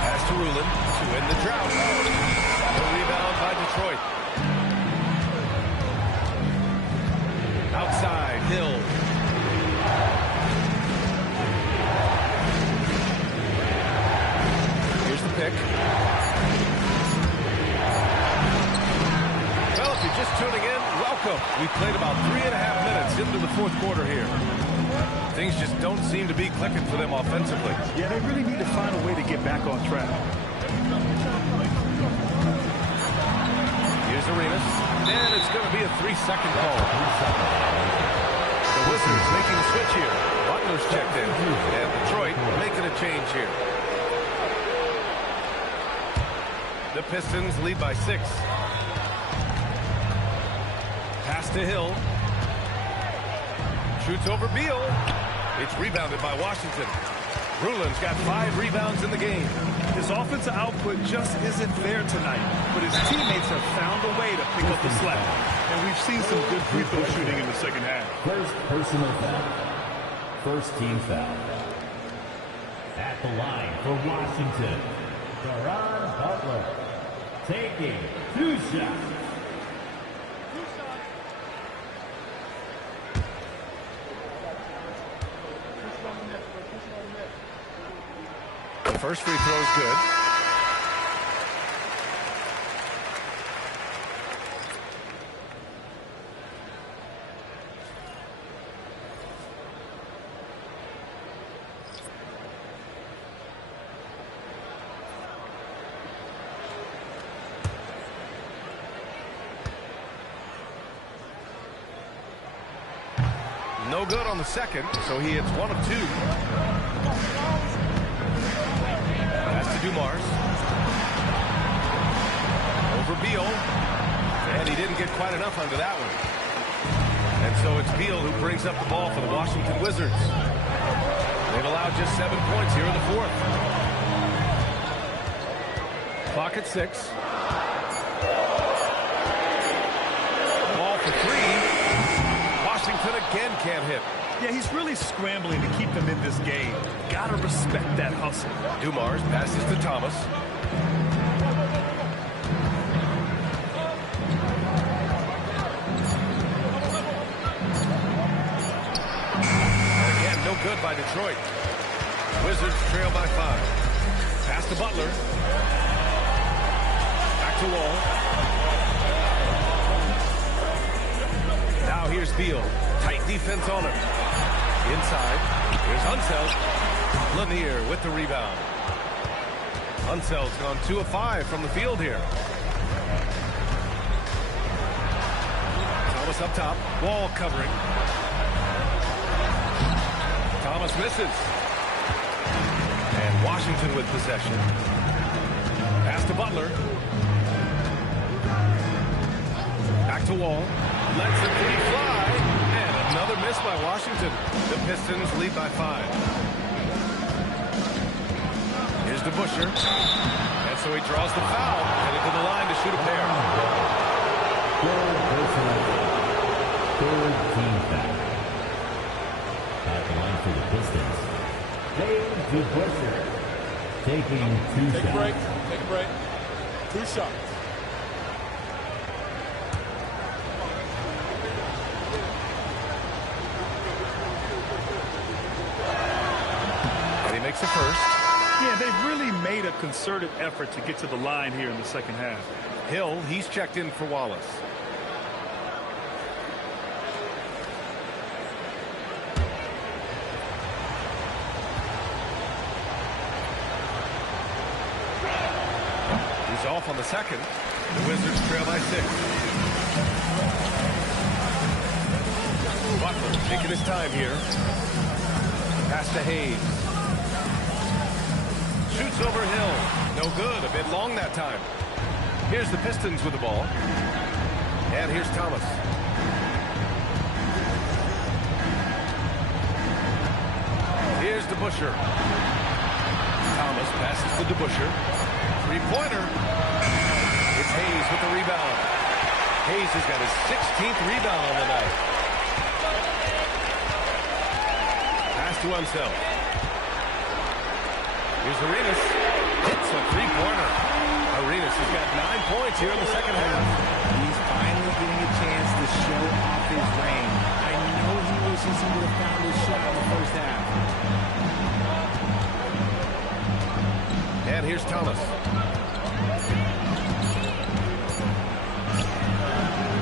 Pass to Rulin to end the drought. The rebound by Detroit. Outside, Hill. Here's the pick. Well, if you're just tuning in, welcome. We played about 3.5 minutes into the fourth quarter here. Things just don't seem to be clicking for them offensively. Yeah, they really need to find a way to get back on track. Here's Arenas, and it's going to be a 3-second call. The Wizards making the switch here. Butler's checked in, and Detroit making a change here. The Pistons lead by 6. Pass to Hill. Shoots over Beal. It's rebounded by Washington. Rulin's got 5 rebounds in the game. His offensive output just isn't there tonight, but his teammates have found a way to pick up the slack. And we've seen some good free throw shooting in the second half. First personal foul. First team foul. At the line for Washington, Caron Butler taking 2 shots. The first free throw is good. No good on the second, so he hits 1 of 2. Pass to Dumars. Over Beal. And he didn't get quite enough under that one. And so it's Beal who brings up the ball for the Washington Wizards. They've allowed just 7 points here in the fourth. Clock at 6. Ball for 3. Washington again can't hit. Yeah, he's really scrambling to keep them in this game. Gotta respect that hustle. Dumars passes to Thomas. And again, no good by Detroit. Wizards trail by 5. Pass to Butler. Back to Wall. Now here's Beal. Tight defense on him. Inside. Here's Unselt. Lanier with the rebound. Unselt's gone 2 of 5 from the field here. Thomas up top. Wall covering. Thomas misses. And Washington with possession. Pass to Butler. Back to Wall. Lets the 3 fly. And another miss by Washington. The Pistons lead by 5. Here's DeBusschere. And So he draws the foul, headed to the line to shoot a pair. Third team foul. At the line for the Pistons. James Busher taking 2 shots. Take a break. Take a break. 2 shots. And he makes the first. Yeah, they've really made a concerted effort to get to the line here in the second half. Hill, he's checked in for Wallace. He's off on the second. The Wizards trail by 6. Butler taking his time here. Pass to Hayes. Shoots over Hill. No good. A bit long that time. Here's the Pistons with the ball. And here's Thomas. Here's DeBusschere. Thomas passes to DeBusschere. Three-pointer. It's Hayes with the rebound. Hayes has got his 16th rebound on the night. Pass to himself. Here's Arenas. Hits a three-pointer. Arenas has got 9 points here in the second half. He's finally getting a chance to show off his range. I know he wishes he would have found his shot in the first half. And here's Thomas.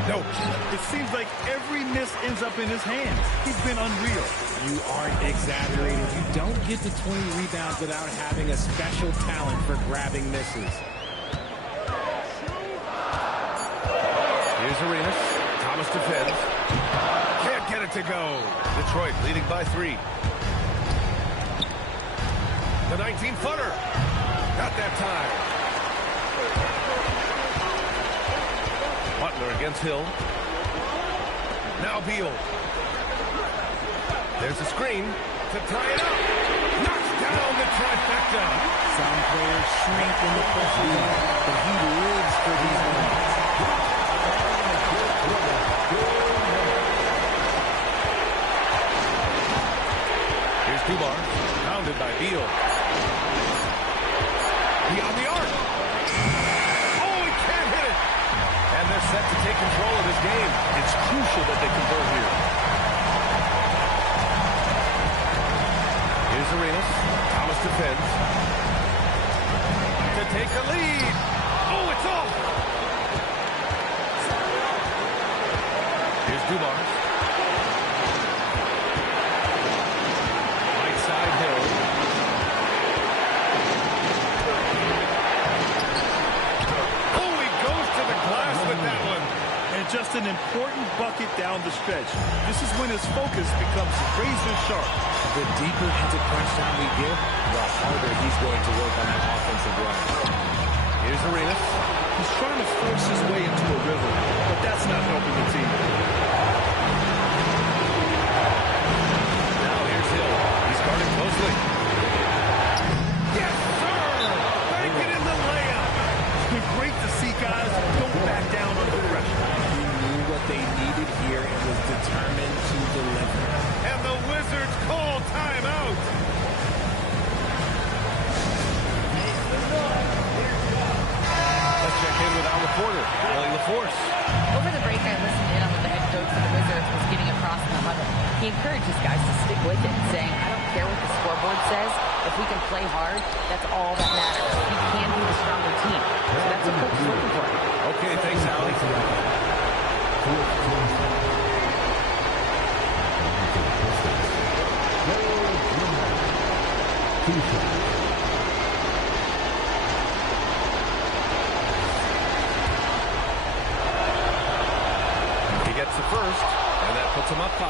No. It seems like every miss ends up in his hands. He's been unreal. You aren't exaggerating. You don't get to 20 rebounds without having a special talent for grabbing misses. Here's Arenas. Thomas defends. Can't get it to go. Detroit leading by 3. The 19-footer. Got that time. Butler against Hill. Now Beal. There's a screen to tie it up. Knocks down the trifecta. Some players shrink when the pressure is on, but he lives for these moments. Here's Dubar. Pounded by Beal. Beyond the arc. Oh, he can't hit it. And they're set to take control of this game. It's crucial that they convert here. Here's Arenas. Thomas defends. To take the lead. Oh, it's off. Here's Dubar. Right side Hill. Oh, he goes to the glass with that one. And just an important bucket down the stretch. This is when his focus becomes razor sharp. The deeper into crunch time we get, the harder he's going to work on that offensive run. Here's Arenas. He's trying to force his way into a rhythm, but that's not helping the team. Now here's Hill. He's guarded closely. Yes, sir! Make it in the layup. It's been great to see guys don't back down under pressure. He knew what they needed here and was determined to deliver. And the Wizards call timeout. Let's check in with our reporter, Ellie LaForce. Over the break, I listened in on what the head coach for the Wizards was getting across in the huddle. He encouraged his guys to stick with it, saying, I don't care what the scoreboard says. If we can play hard, that's all that matters. We can be the stronger team. So that's what coach is looking for. Okay, thanks, Allie. He gets the first, and that puts him up 5.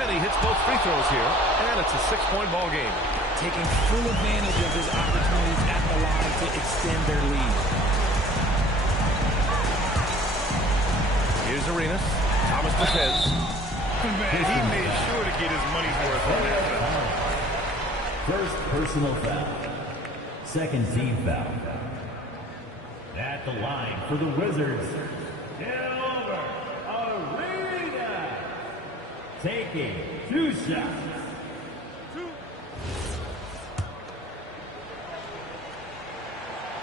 And he hits both free throws here, and it's a 6-point ball game. Taking full advantage of his opportunities at the line to extend their lead. Here's Arenas. Thomas defends. Man, he made sure to get his money's worth on that. First personal foul. Second team foul. At the line for the Wizards, Gilbert Arenas, taking 2 shots.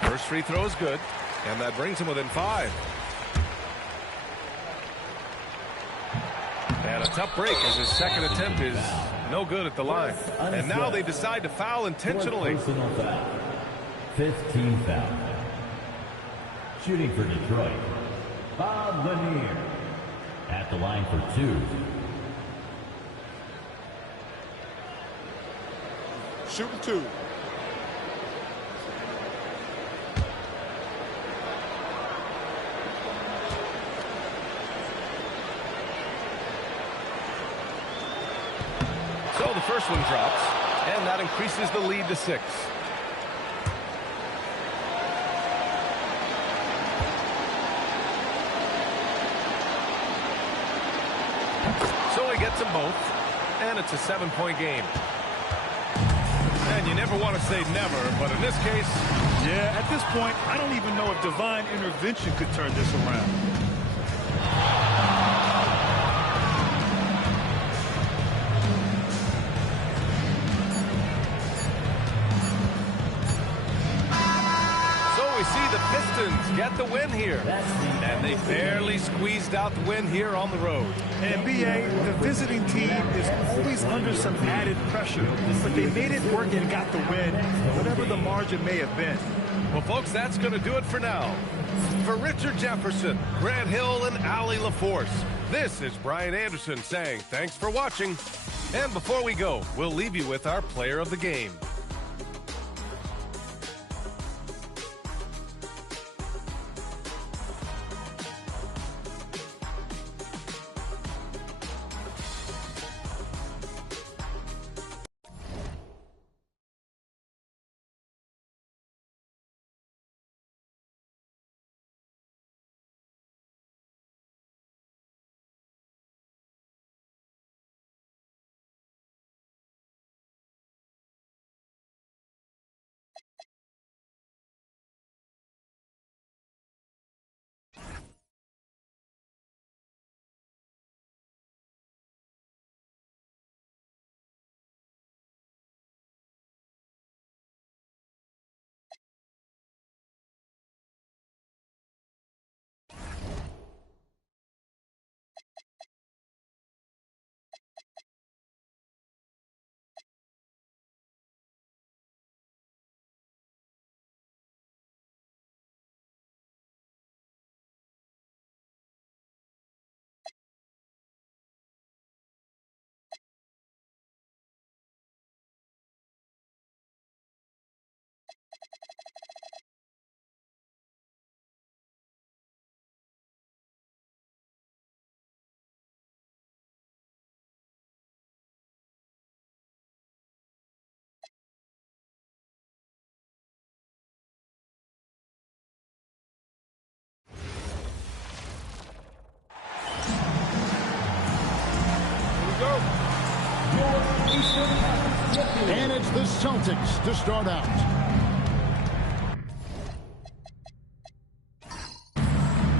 First free throw is good, and that brings him within 5. And a tough break as his second attempt is no good at the line. And now they decide to foul intentionally. Personal foul. 5th team foul. Shooting for Detroit, Bob Lanier. At the line for 2. Shooting 2. So the first one drops, and that increases the lead to 6. So he gets them both, and it's a 7-point game. And you never want to say never, but in this case... Yeah, at this point, I don't even know if divine intervention could turn this around. So we see the Pistons get the win here. And they barely squeezed out the win here on the road. And BA, the visiting team is always under some added pressure, but they made it work and got the win, whatever the margin may have been. Well, folks, that's going to do it for now. For Richard Jefferson, Grant Hill, and Allie LaForce, this is Brian Anderson saying thanks for watching. And before we go, we'll leave you with our player of the game. And it's the Celtics to start out.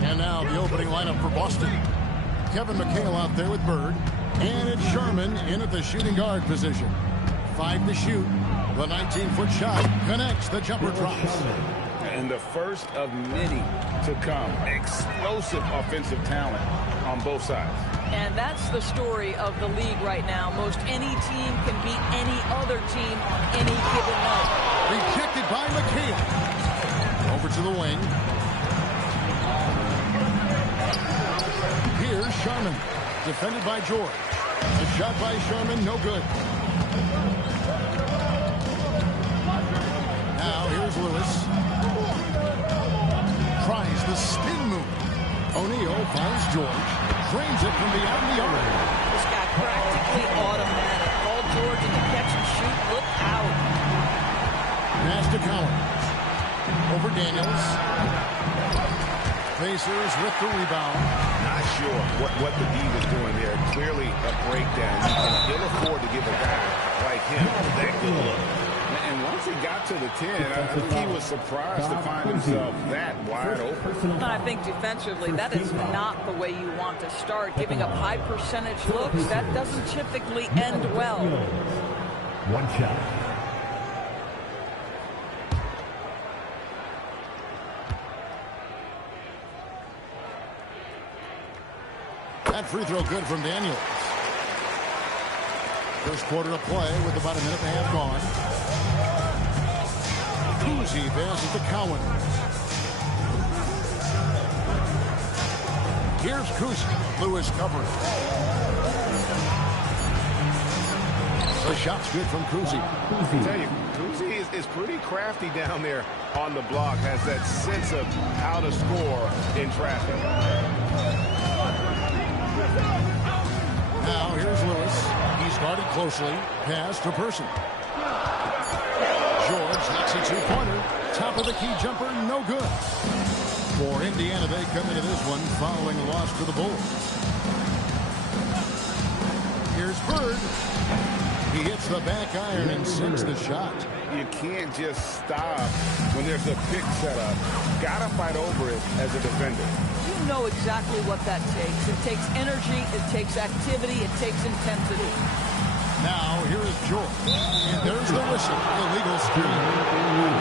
And now the opening lineup for Boston. Kevin McHale out there with Bird. And it's Sherman in at the shooting guard position. 5 to shoot. The 19-foot shot connects. The jumper drops. And the first of many to come. Explosive offensive talent on both sides. And that's the story of the league right now. Most any team can beat any other team on any given night. Rejected by McHale. Over to the wing. Here's Sherman. Defended by George. A shot by Sherman, no good. Now here's Lewis. Tries the spin move. O'Neal finds George. Drains it from beyond the arc. This guy practically automatic. All George in the catch and shoot. Look out. Pass to Collins. Over Daniels. Pacers with the rebound. Not sure what the D was doing there. Clearly a breakdown. You can ill afford to give a guy like him that good look. And once he got to the 10, I think he was surprised to find himself that wide open. I think defensively, that is not the way you want to start. Giving up high percentage looks, that doesn't typically end well. One shot. That free throw good from Daniels. First quarter of play with about a minute and a half gone. Kuzi passes to Cowan. Here's Kuzi. Lewis covering. The shot's good from Kuzi. I tell you, Kuzi is pretty crafty down there on the block. Has that sense of how to score in traffic. Now here's Lewis. He's guarded closely. Pass to Person. George knocks a two-pointer. Top of the key jumper, no good. For Indiana, they come into this one following a loss to the Bulls. Here's Bird. He hits the back iron and sinks the shot. You can't just stop when there's a pick set up. Gotta fight over it as a defender. You know exactly what that takes. It takes energy, it takes activity, it takes intensity. Now, here is George. And there's the whistle. Illegal screen.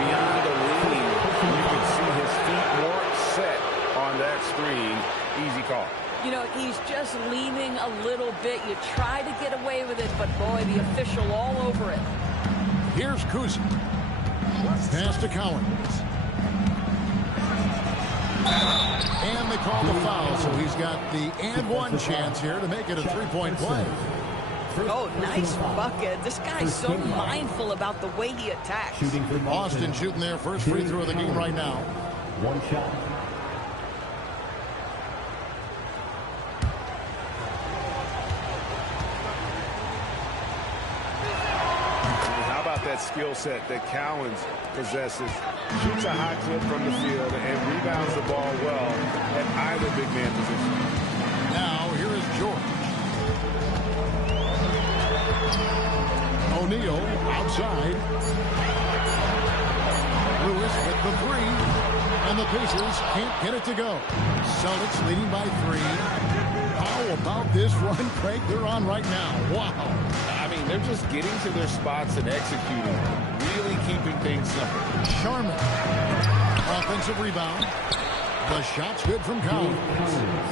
Beyond the lean, you can see his feet more set on that screen. Easy call. You know, he's just leaning a little bit. You try to get away with it, but boy, the official all over it. Here's Kuzi. Pass to Cowan. And they call the foul, so he's got the and one chance here to make it a three-point play. Oh, nice bucket. This guy's so mindful about the way he attacks. Austin shooting their first free throw of the game right now. One shot. How about that skill set that Cowens possesses? Shoots a high clip from the field and rebounds the ball well at either big man position. Now, here is George. O'Neal outside. Lewis with the three. And the Pacers can't get it to go. Celtics leading by 3. How about this run, Craig, they're on right now? Wow. I mean, they're just getting to their spots and executing. Really keeping things simple. Sharman. Offensive rebound. The shot's good from Collins.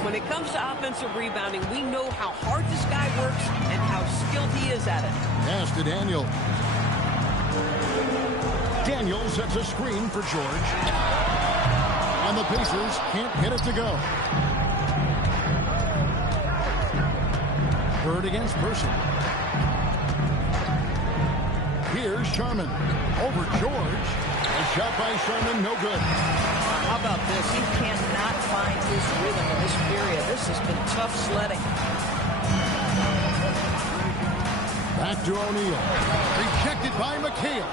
When it comes to offensive rebounding, we know how hard this guy works and how skilled he is at it. Pass to Daniel. Daniel sets a screen for George. And the Pacers can't get it to go. Bird against Person. Here's Sharman. Over George. A shot by Sharman, no good. How about this? He cannot find his rhythm in this period. This has been tough sledding. Back to O'Neal. Rejected by McHale.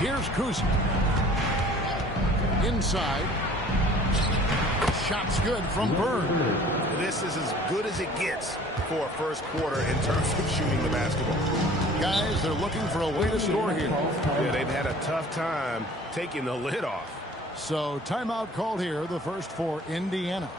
Here's Kuzi. Inside. Shot's good from Bird. This is as good as it gets for a first quarter in terms of shooting the basketball. Guys, they're looking for a way to score here. Yeah, they've had a tough time taking the lid off. So timeout called here, the first for Indiana.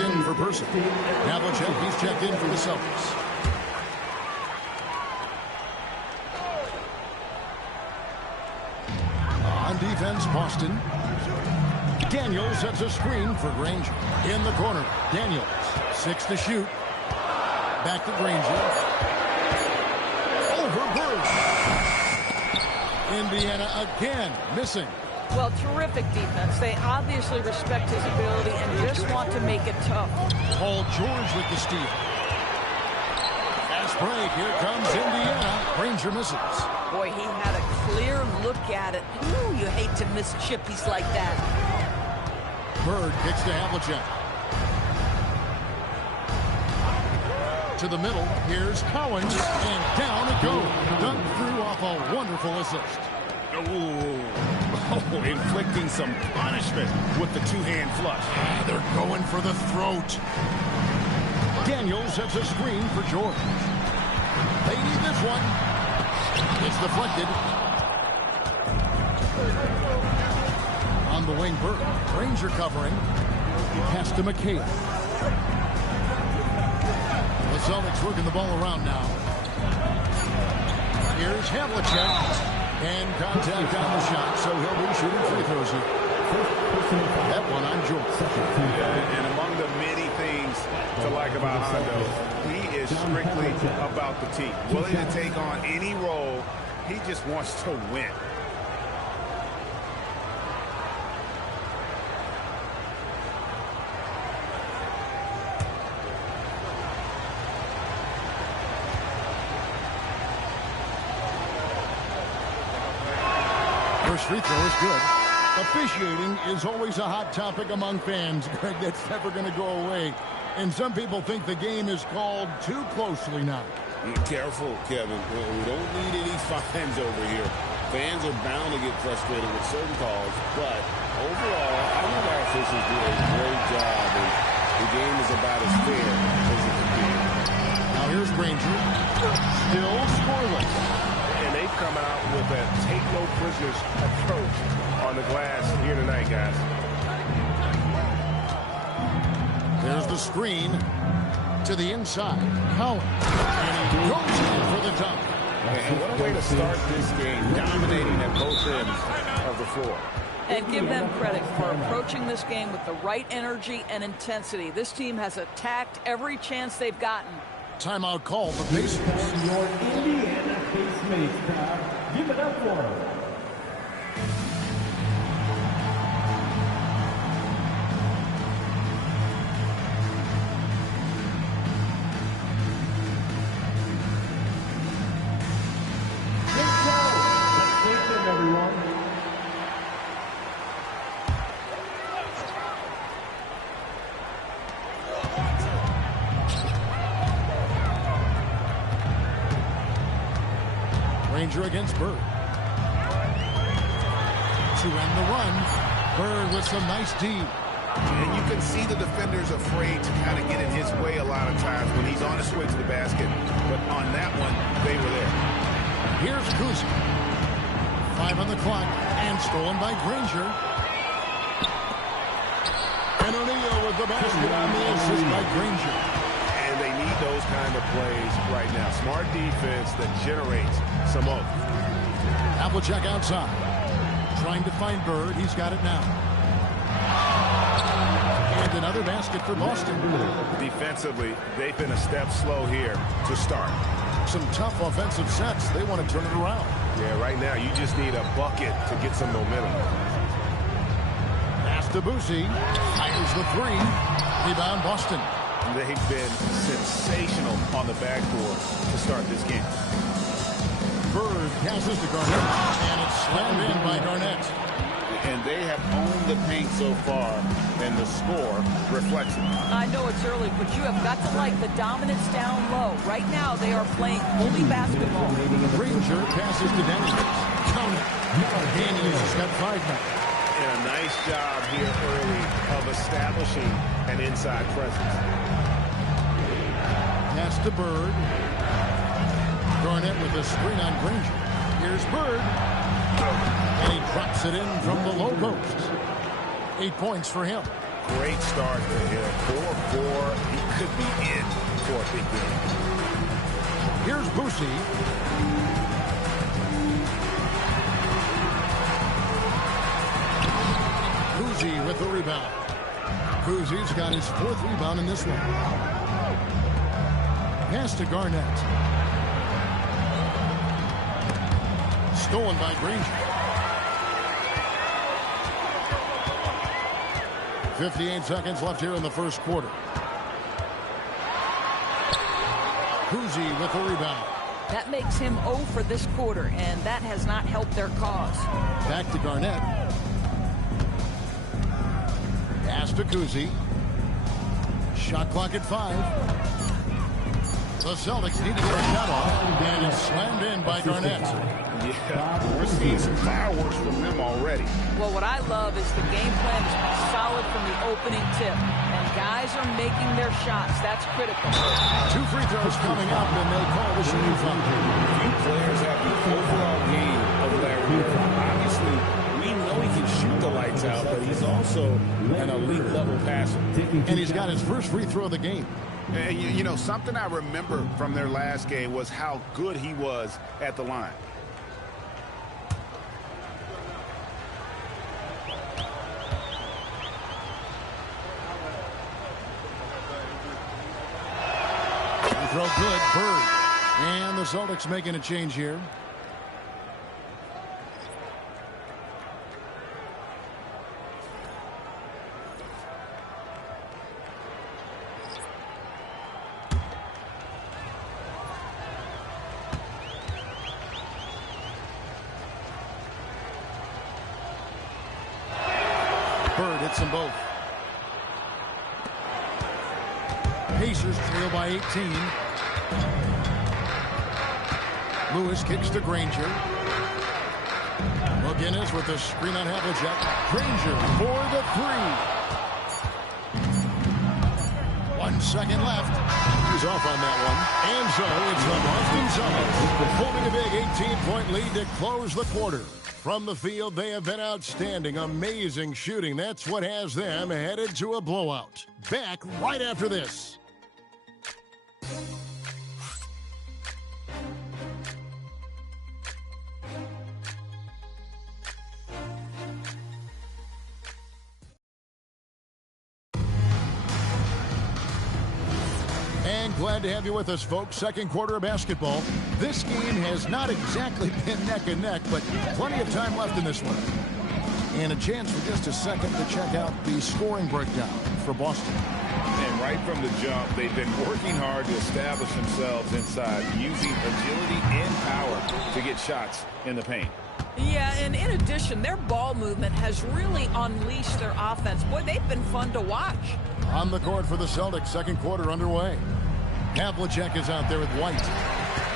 In for Person. Havlicek, he's checked in for the Celtics. On defense, Boston. Daniels sets a screen for Granger. In the corner, Daniels. 6 to shoot. Back to Granger. Over Bird. Indiana again missing. Well, terrific defense. They obviously respect his ability and just want to make it tough. Paul George with the steal. Fast break. Here comes Indiana. Granger misses. Boy, he had a clear look at it. Ooh, you hate to miss chippies like that. Bird kicks to Havlicek. to the middle. Here's Collins, and down it goes. Dunk through off a wonderful assist. Oh, inflicting some punishment with the two-hand flush. They're going for the throat. Daniels sets a screen for George. They need this one. It's deflected. On the wing, Burke. Ranger covering. Pass to McHale. The Celtics working the ball around now. Here's Havlicek. And contact on the shot, so he'll be shooting free throws here. That one on George. And among the many things to like about Hondo, he is strictly about the team. Willing to take on any role. He just wants to win. First free throw is good. Officiating is always a hot topic among fans, Greg. That's never going to go away. And some people think the game is called too closely now. Careful, Kevin. We don't need any fines over here. Fans are bound to get frustrated with certain calls, but overall, I think our officials do a great job, and the game is about as fair as it can be. Now here's Granger. Still scoreless. And they've come out with a take-no-prisoners approach on the glass here tonight, guys. There's the screen to the inside. Collins. And he goes in for the dunk. And what a way to start this game, dominating at both ends of the floor. And give them credit for approaching this game with the right energy and intensity. This team has attacked every chance they've gotten. Timeout call for Pacers. Your Indiana Pacers crowd, give it up for them. Everyone. Ranger against Bird. To end the run. Bird with some nice D. And you can see the defenders afraid to kind of get in his way a lot of times when he's on his way to the basket. But on that one, they were there. Here's Kuzi. 5 on the clock, and stolen by Granger. And O'Neal with the basket on the assist by Granger. And they need those kind of plays right now. Smart defense that generates some oath. Havlicek outside. Trying to find Bird. He's got it now. And another basket for Boston. Defensively, they've been a step slow here to start. Some tough offensive sets. They want to turn it around. Yeah, right now you just need a bucket to get some momentum. Pass to Boosie. Fires the three. Rebound Boston. They've been sensational on the backboard to start this game. Bird passes to Garnett, and it's slammed in by Garnett. And they have owned the paint so far, and the score reflects it. I know it's early, but you have got to like the dominance down low. Right now, they are playing only basketball. Ranger passes to Daniels. Count it. Daniels has got 5 now. And a nice job here early of establishing an inside presence. Pass to Bird. Garnett with a screen on Granger. Here's Bird. And he drops it in from the low post. 8 points for him. Great start for him. 4-4. He could be in for a big game. Here's Boosie. Kuzi with the rebound. Kuzi's got his 4th rebound in this one. Pass to Garnett. Stolen by Granger. 58 seconds left here in the first quarter. Kuzi with the rebound. That makes him 0 for this quarter, and that has not helped their cause. Back to Garnett. Pass to Kuzi. Shot clock at 5. The Celtics need to get a shot off, and it's slammed in by Garnett. Yeah, we're seeing some fireworks from them already. Well, what I love is the game plan has been solid from the opening tip, and guys are making their shots. That's critical. 2 free throws coming up, and they call the shooting foul. Few players have the overall game of Larry Bird. Obviously, we know he can shoot the lights out, but he's also an elite level passer. And he's got his first free throw of the game. You know, something I remember from their last game was how good he was at the line. Throw good, Bird. And the Celtics making a change here. Bird hits them both. Pacers trail by 18. Lewis kicks to Granger. McGinnis with the screen on Havlicek. Granger for the 3. 1 second left. He's off on that one. And so it's the Boston Celtics holding a big 18-point lead to close the quarter. From the field, they have been outstanding. Amazing shooting. That's what has them headed to a blowout. Back right after this. And glad to have you with us, folks. Second quarter of basketball. This game has not exactly been neck and neck, but plenty of time left in this one. And a chance for just a second to check out the scoring breakdown for Boston. And right from the jump, they've been working hard to establish themselves inside, using agility and power to get shots in the paint. Yeah, and in addition, their ball movement has really unleashed their offense. Boy, they've been fun to watch. On the court for the Celtics, second quarter underway. Havlicek is out there with White.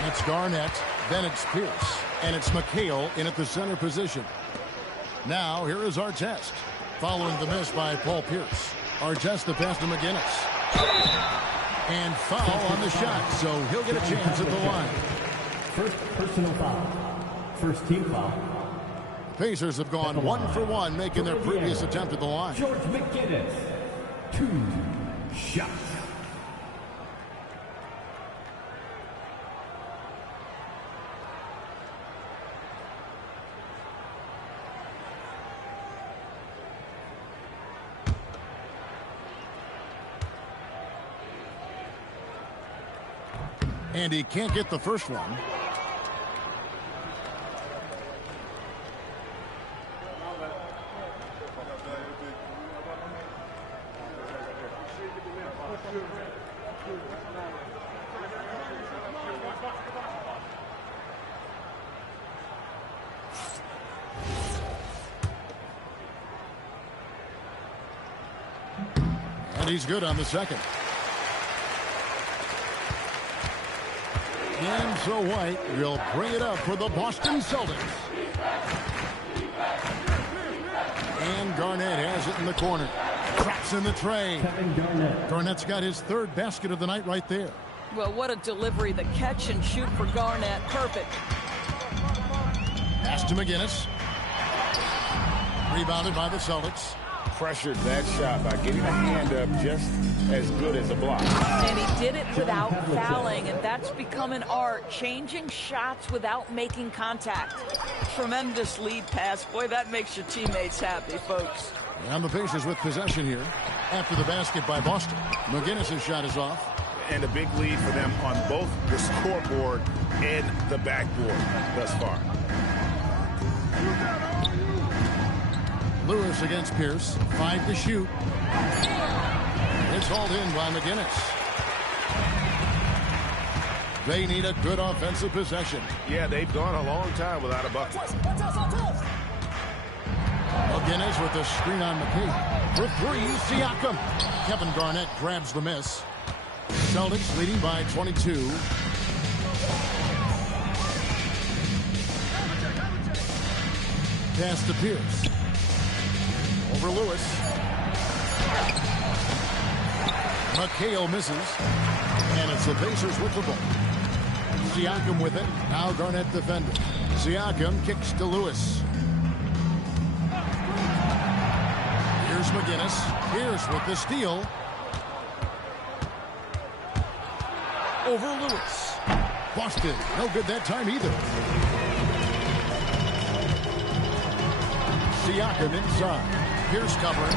It's Garnett, then it's Pierce, and it's McHale in at the center position. Now, here is Artest. Following the miss by Paul Pierce. Artest the pass to McGinnis. And foul on the shot, so he'll get a chance at the line. First personal foul. First team foul. Pacers have gone 1 for 1, making their previous attempt at the line. George McGinnis. 2 shots. And he can't get the first one. And he's good on the second. And so White will bring it up for the Boston Celtics. And Garnett has it in the corner. Traps in the tray. Garnett's got his 3rd basket of the night right there. Well, what a delivery. The catch and shoot for Garnett. Perfect. Pass to McGinnis. Rebounded by the Celtics. Pressured that shot by getting a hand up just as good as a block. And he did it without fouling, and that's become an art, changing shots without making contact. Tremendous lead pass. Boy, that makes your teammates happy, folks. And the Pacers with possession here after the basket by Boston. McGinnis' shot is off. And a big lead for them on both the scoreboard and the backboard thus far. Lewis against Pierce. 5 to shoot. It's hauled in by McGinnis. They need a good offensive possession. Yeah, they've gone a long time without a bucket. McGinnis with the screen on McKee. For 3, Siakam. Kevin Garnett grabs the miss. Celtics leading by 22. Pass to Pierce. Over Lewis. McHale misses. And it's the Pacers with the ball. Siakam with it. Now Garnett defending. Siakam kicks to Lewis. Here's McGinnis. Pierce with the steal. Over Lewis. Boston. No good that time either. Siakam inside. Pierce covering.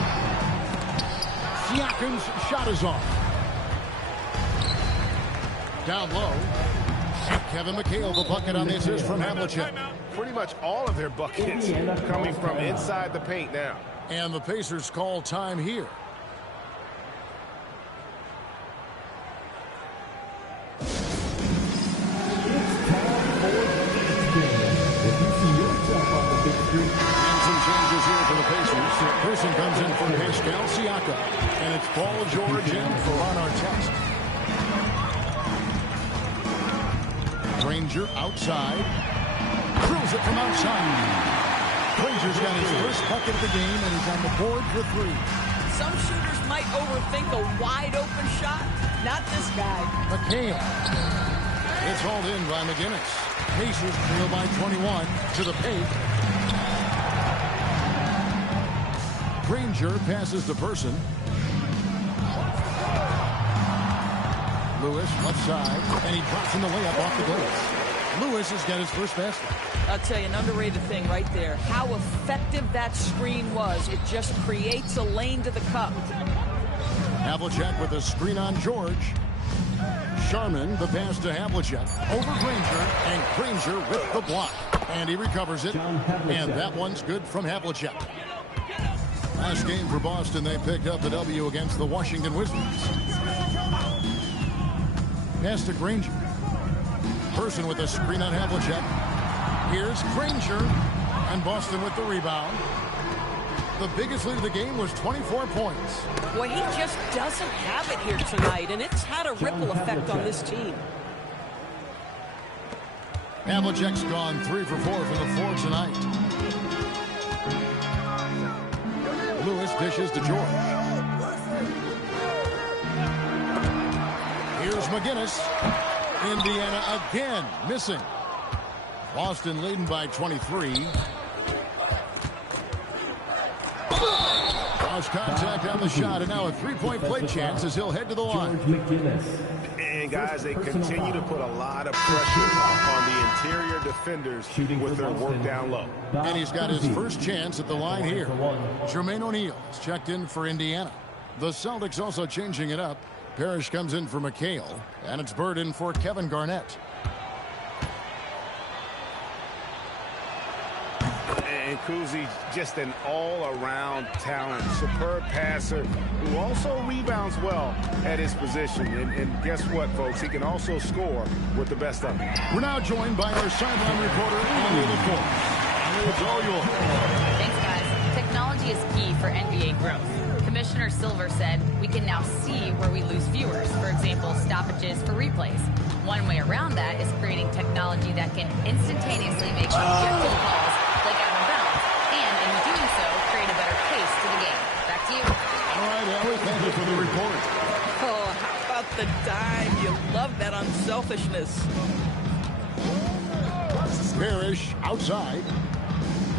Siakam's shot is off. Down low. And Kevin McHale, the bucket on the assist from Havlicek. Pretty much all of their buckets coming from inside the paint now. And the Pacers call time here. And some changes here for the Pacers. Person comes in for Pascal Siakam. And it's Paul George in for Ron Artest. Granger outside. Drills it from outside. Granger's got his first bucket of the game, and he's on the board for three. Some shooters might overthink a wide-open shot. Not this guy. McHale. It's hauled in by McGinnis. Pacers trail by 21 to the paint. Granger passes to Person. Lewis left side, and he drops in the layup off the glass. Lewis has got his first basket. I'll tell you, an underrated thing right there. How effective that screen was. It just creates a lane to the cup. Havlicek with a screen on George. Sharman, the pass to Havlicek. Over Granger, and Granger with the block. And he recovers it. And that one's good from Havlicek. Last game for Boston, they picked up the W against the Washington Wizards. Pass to Granger. Person with a screen on Havlicek. Here's Granger. And Boston with the rebound. The biggest lead of the game was 24 points. Well, he just doesn't have it here tonight, and it's had a ripple effect on this team. Havlicek's gone 3 for 4 from the floor tonight. Lewis dishes to George. Here's McGinnis. Indiana again missing. Boston leading by 23. Cross contact on the shot, and now a three-point play chance as he'll head to the line. And guys, they continue to put a lot of pressure on the interior defenders with their work down low. And he's got his first chance at the line here. Jermaine O'Neal is checked in for Indiana. The Celtics also changing it up. Parrish comes in for McHale, and it's Bird in for Kevin Garnett. And Kuzi, just an all-around talent, superb passer who also rebounds well at his position. And guess what, folks? He can also score with the best of them. We're now joined by our sideline reporter, Emily LaForce. It's all yours. Thanks, guys. Technology is key for NBA growth. Commissioner Silver said we can now see where we lose viewers. For example, stoppages for replays. One way around that is creating technology that can instantaneously make objective calls like out of bounds, and in doing so, create a better pace to the game. Back to you. All right, Ellie, thank you for the report. Oh, how about the dime? You love that unselfishness. Parrish outside.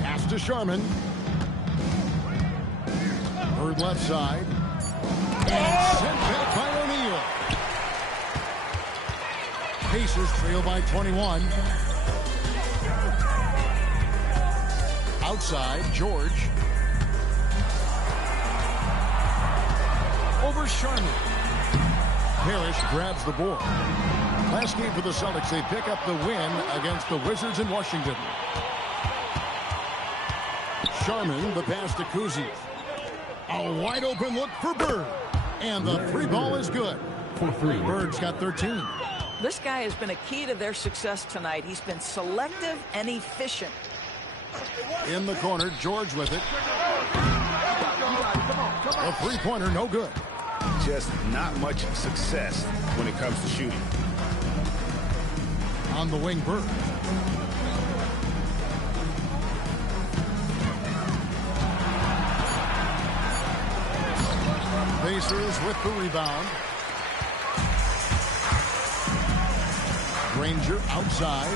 Pass to Sharman. Bird left side. And sent back by O'Neal. Pacers trail by 21. Outside, George. Over Sharman. Parrish grabs the board. Last game for the Celtics, they pick up the win against the Wizards in Washington. Sharman, the pass to Kuzi. A wide open look for Bird. And the three ball is good. Bird's got 13. This guy has been a key to their success tonight. He's been selective and efficient. In the corner, George with it. A three-pointer, no good. Just not much success when it comes to shooting. On the wing, Bird. Pacers with the rebound. Granger outside.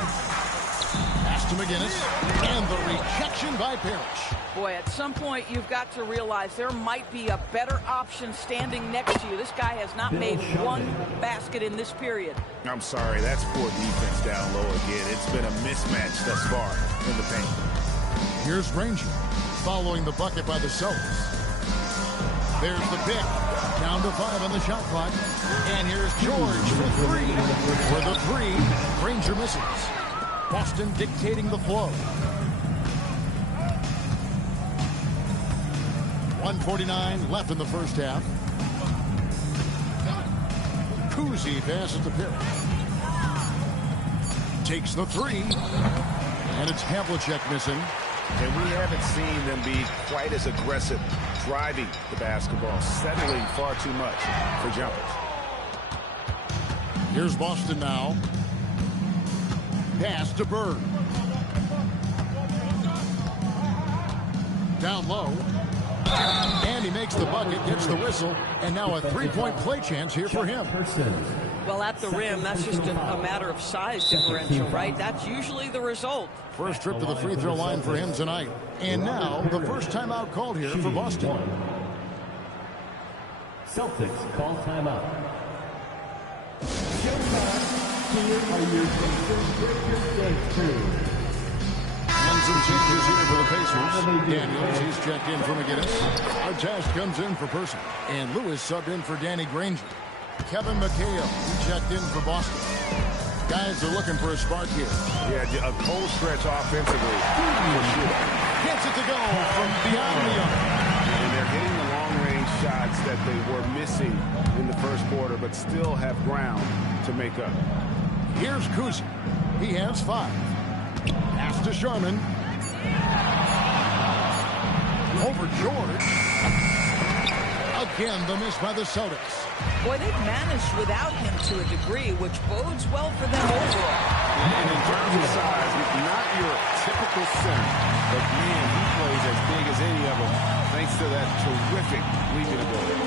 Pass to McGinnis. And the rejection by Parrish. Boy, at some point you've got to realize there might be a better option standing next to you. This guy has not made one basket in this period. I'm sorry, that's poor defense down low again. It's been a mismatch thus far in the paint. Here's Granger following the bucket by the Celtics. There's the pick. Down to 5 on the shot clock. And here's George for 3. For the 3, Granger misses. Boston dictating the flow. 1:49 left in the first half. Kuzi passes to Parrish. Takes the 3. And it's Havlicek missing. And we haven't seen them be quite as aggressive driving the basketball, settling far too much for jumpers. Here's Boston now. Pass to Bird. Down low. And he makes the bucket, gets the whistle, and now a three-point play chance here for him. Well, at the rim, that's just a matter of size differential, right? That's usually the result. First trip to the free throw line for him tonight. And now the first timeout called here for Boston. Celtics call timeout. Here are your Pacers. And some changes here for the Pacers. Daniels, he's checked in for McGinnis. Artest comes in for Person. And Lewis subbed in for Danny Granger. Kevin McHale, he checked in for Boston. Guys are looking for a spark here. Yeah, a cold stretch offensively. Gets it to go from beyond the arc. And they're hitting the long-range shots that they were missing in the first quarter, but still have ground to make up. Here's Kuzi. He has 5. Pass to Sharman. Over George. Again, the miss by the Celtics. Boy, they've managed without him to a degree, which bodes well for them overall. And in terms of size, not your typical center, but man, he plays as big as any of them, thanks to that terrific leaping ability.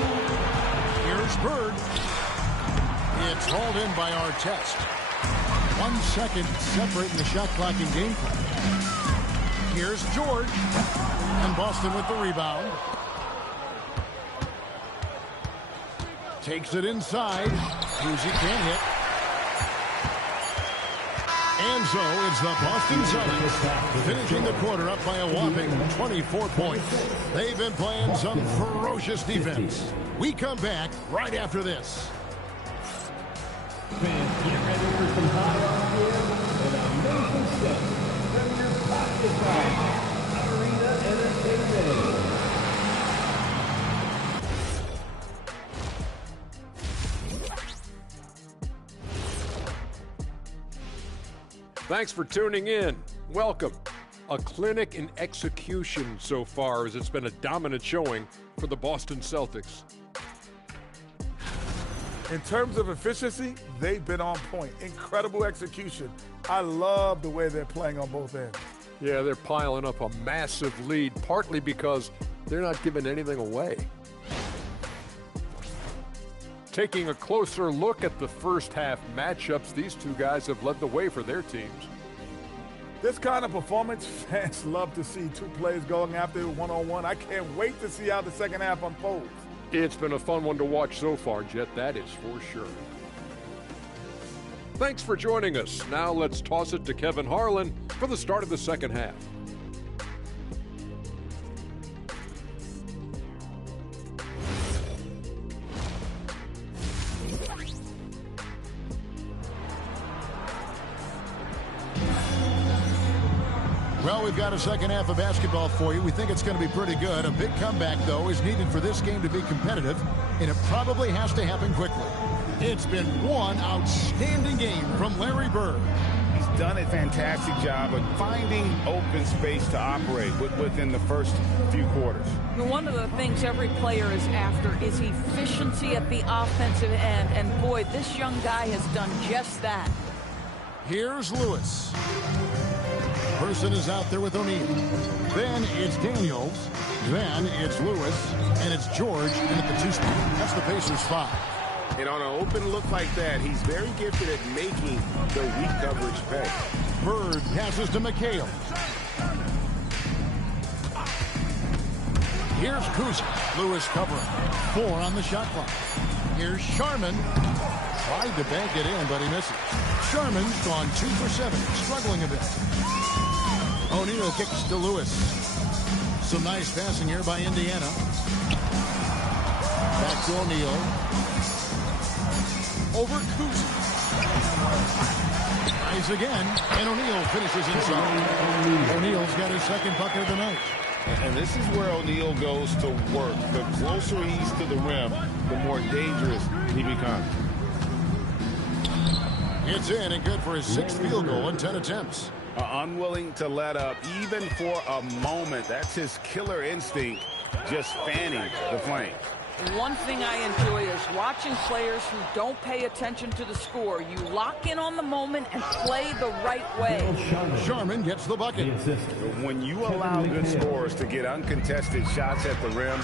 Here's Bird. It's hauled in by Artest. 1 second separating the shot clock and game clock. Here's George. And Boston with the rebound. Takes it inside. Kuzi can't hit. And so it's the Boston Celtics finishing the quarter up by a whopping 24 points. They've been playing some ferocious defense. We come back right after this. Fans, get ready for some high gear and amazing stuff from your pocket Arena Entertainment. Thanks for tuning in. Welcome. A clinic in execution so far, as it's been a dominant showing for the Boston Celtics. In terms of efficiency, they've been on point. Incredible execution. I love the way they're playing on both ends. Yeah, they're piling up a massive lead, partly because they're not giving anything away. Taking a closer look at the first half matchups, these two guys have led the way for their teams. This kind of performance, fans love to see. 2 players going after it one-on-one. I can't wait to see how the second half unfolds. It's been a fun one to watch so far, Jet, that is for sure. Thanks for joining us. Now let's toss it to Kevin Harlan for the start of the second half. Well, we've got a second half of basketball for you. We think it's going to be pretty good. A big comeback, though, is needed for this game to be competitive, and it probably has to happen quickly. It's been one outstanding game from Larry Bird. He's done a fantastic job of finding open space to operate within the first few quarters. One of the things every player is after is efficiency at the offensive end. And boy, this young guy has done just that. Here's Lewis. Person is out there with O'Neal. Then it's Daniels. Then it's Lewis. And it's George in at the 2 spot. That's the Pacers 5. And on an open look like that, he's very gifted at making the weak coverage pay. Bird passes to McHale. Here's Kuzic. Lewis covering. 4 on the shot clock. Here's Sharman. Tried to bank it in, but he misses. Sharman's gone 2 for 7, struggling a bit. O'Neal kicks to Lewis. Some nice passing here by Indiana. Back to O'Neal. Over Kuzic. Rise again, and O'Neal finishes inside. O'Neal's got his second bucket of the night. And this is where O'Neal goes to work. The closer he's to the rim, the more dangerous he becomes. It's in and good for his 6th field goal in 10 attempts. Unwilling to let up even for a moment. That's his killer instinct, just fanning the flames. One thing I enjoy is watching players who don't pay attention to the score. You lock in on the moment and play the right way. Sharman gets the bucket. When you allow good scorers to get uncontested shots at the rim,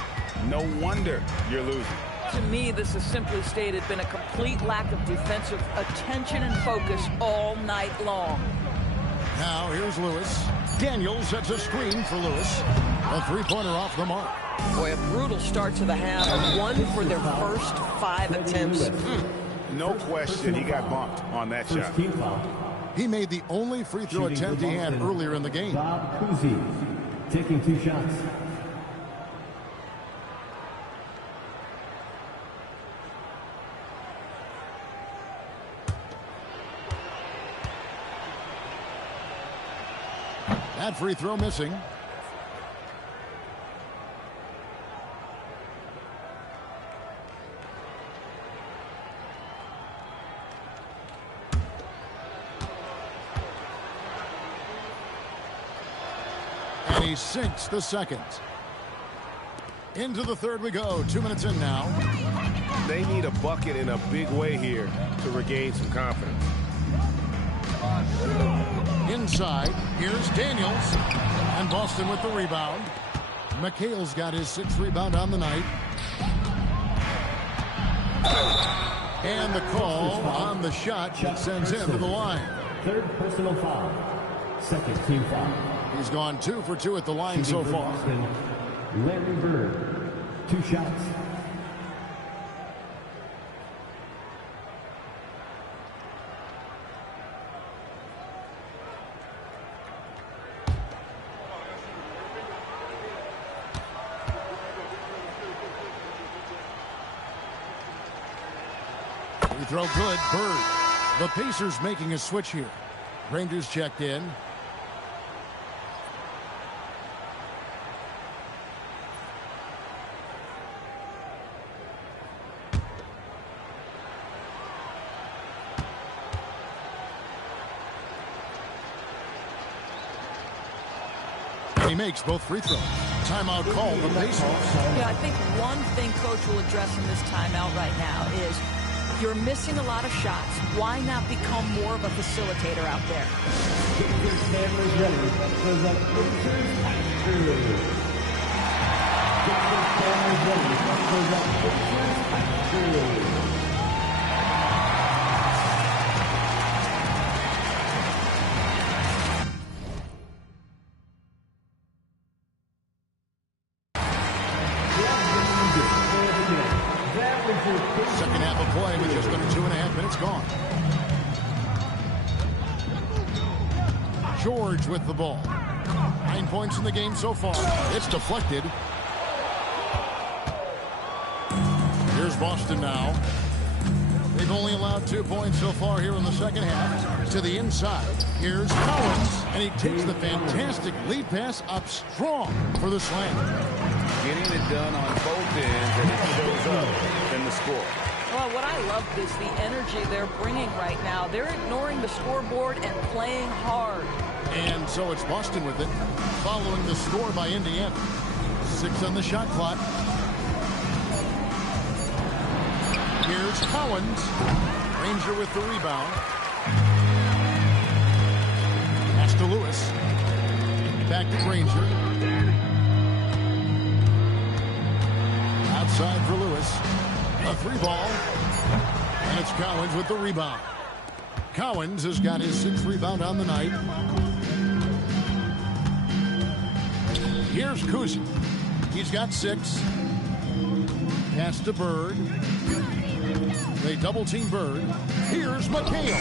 no wonder you're losing. To me, this has simply stated been a complete lack of defensive attention and focus all night long. Now here's Lewis. Daniels sets a screen for Lewis. A 3-pointer off the mark. Boy, a brutal start to the half. 1 for their first 5 attempts. No question he got bumped on that shot. He made the only free throw attempt he had earlier in the game. Bob Cousy taking 2 shots. That free throw missing. And he sinks the second. Into the third we go. 2 minutes in now. They need a bucket in a big way here to regain some confidence. Inside, here's Daniels. And Boston with the rebound. McHale's got his 6th rebound on the night. And the call on the shot that sends him to the line. 3rd personal foul. 2nd team foul. He's gone 2 for 2 at the line so far. Larry Bird, 2 shots. Free throw good. Bird. The Pacers making a switch here. Rangers checked in. He makes both free throws. Timeout called the Pacers. Yeah, I think one thing Coach will address in this timeout right now is you're missing a lot of shots. Why not become more of a facilitator out there? Second half of play with just under 2.5 minutes gone. George with the ball. 9 points in the game so far. It's deflected. Here's Boston now. They've only allowed 2 points so far here in the second half. To the inside. Here's Collins. And he takes the fantastic lead pass up strong for the slam. Getting it done on both ends, and it shows up in the score. Well, what I love is the energy they're bringing right now. They're ignoring the scoreboard and playing hard. And so it's Boston with it, following the score by Indiana. 6 on the shot clock. Here's Collins. Ranger with the rebound. Pass to Lewis. Back to Granger. Outside for Lewis. A 3-ball. And it's Collins with the rebound. Collins has got his 6th rebound on the night. Here's Kuzi. He's got 6. Pass to Bird. They double-team Bird. Here's McHale.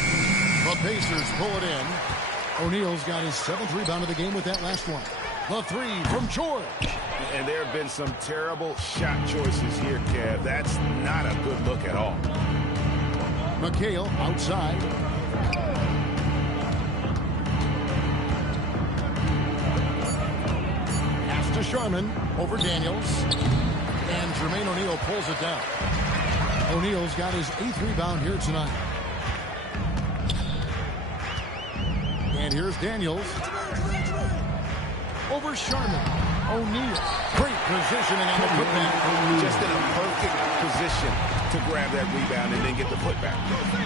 The Pacers pull it in. O'Neal's got his 7th rebound of the game with that last one. The 3 from George. And there have been some terrible shot choices here, Kev. That's not a good look at all. McHale outside. Pass to Sharman over Daniels. And Jermaine O'Neal pulls it down. O'Neal's got his 8th rebound here tonight. And here's Daniels. Over Sharman. O'Neal. Great positioning on the putback. Just in a perfect position to grab that rebound and then get the putback.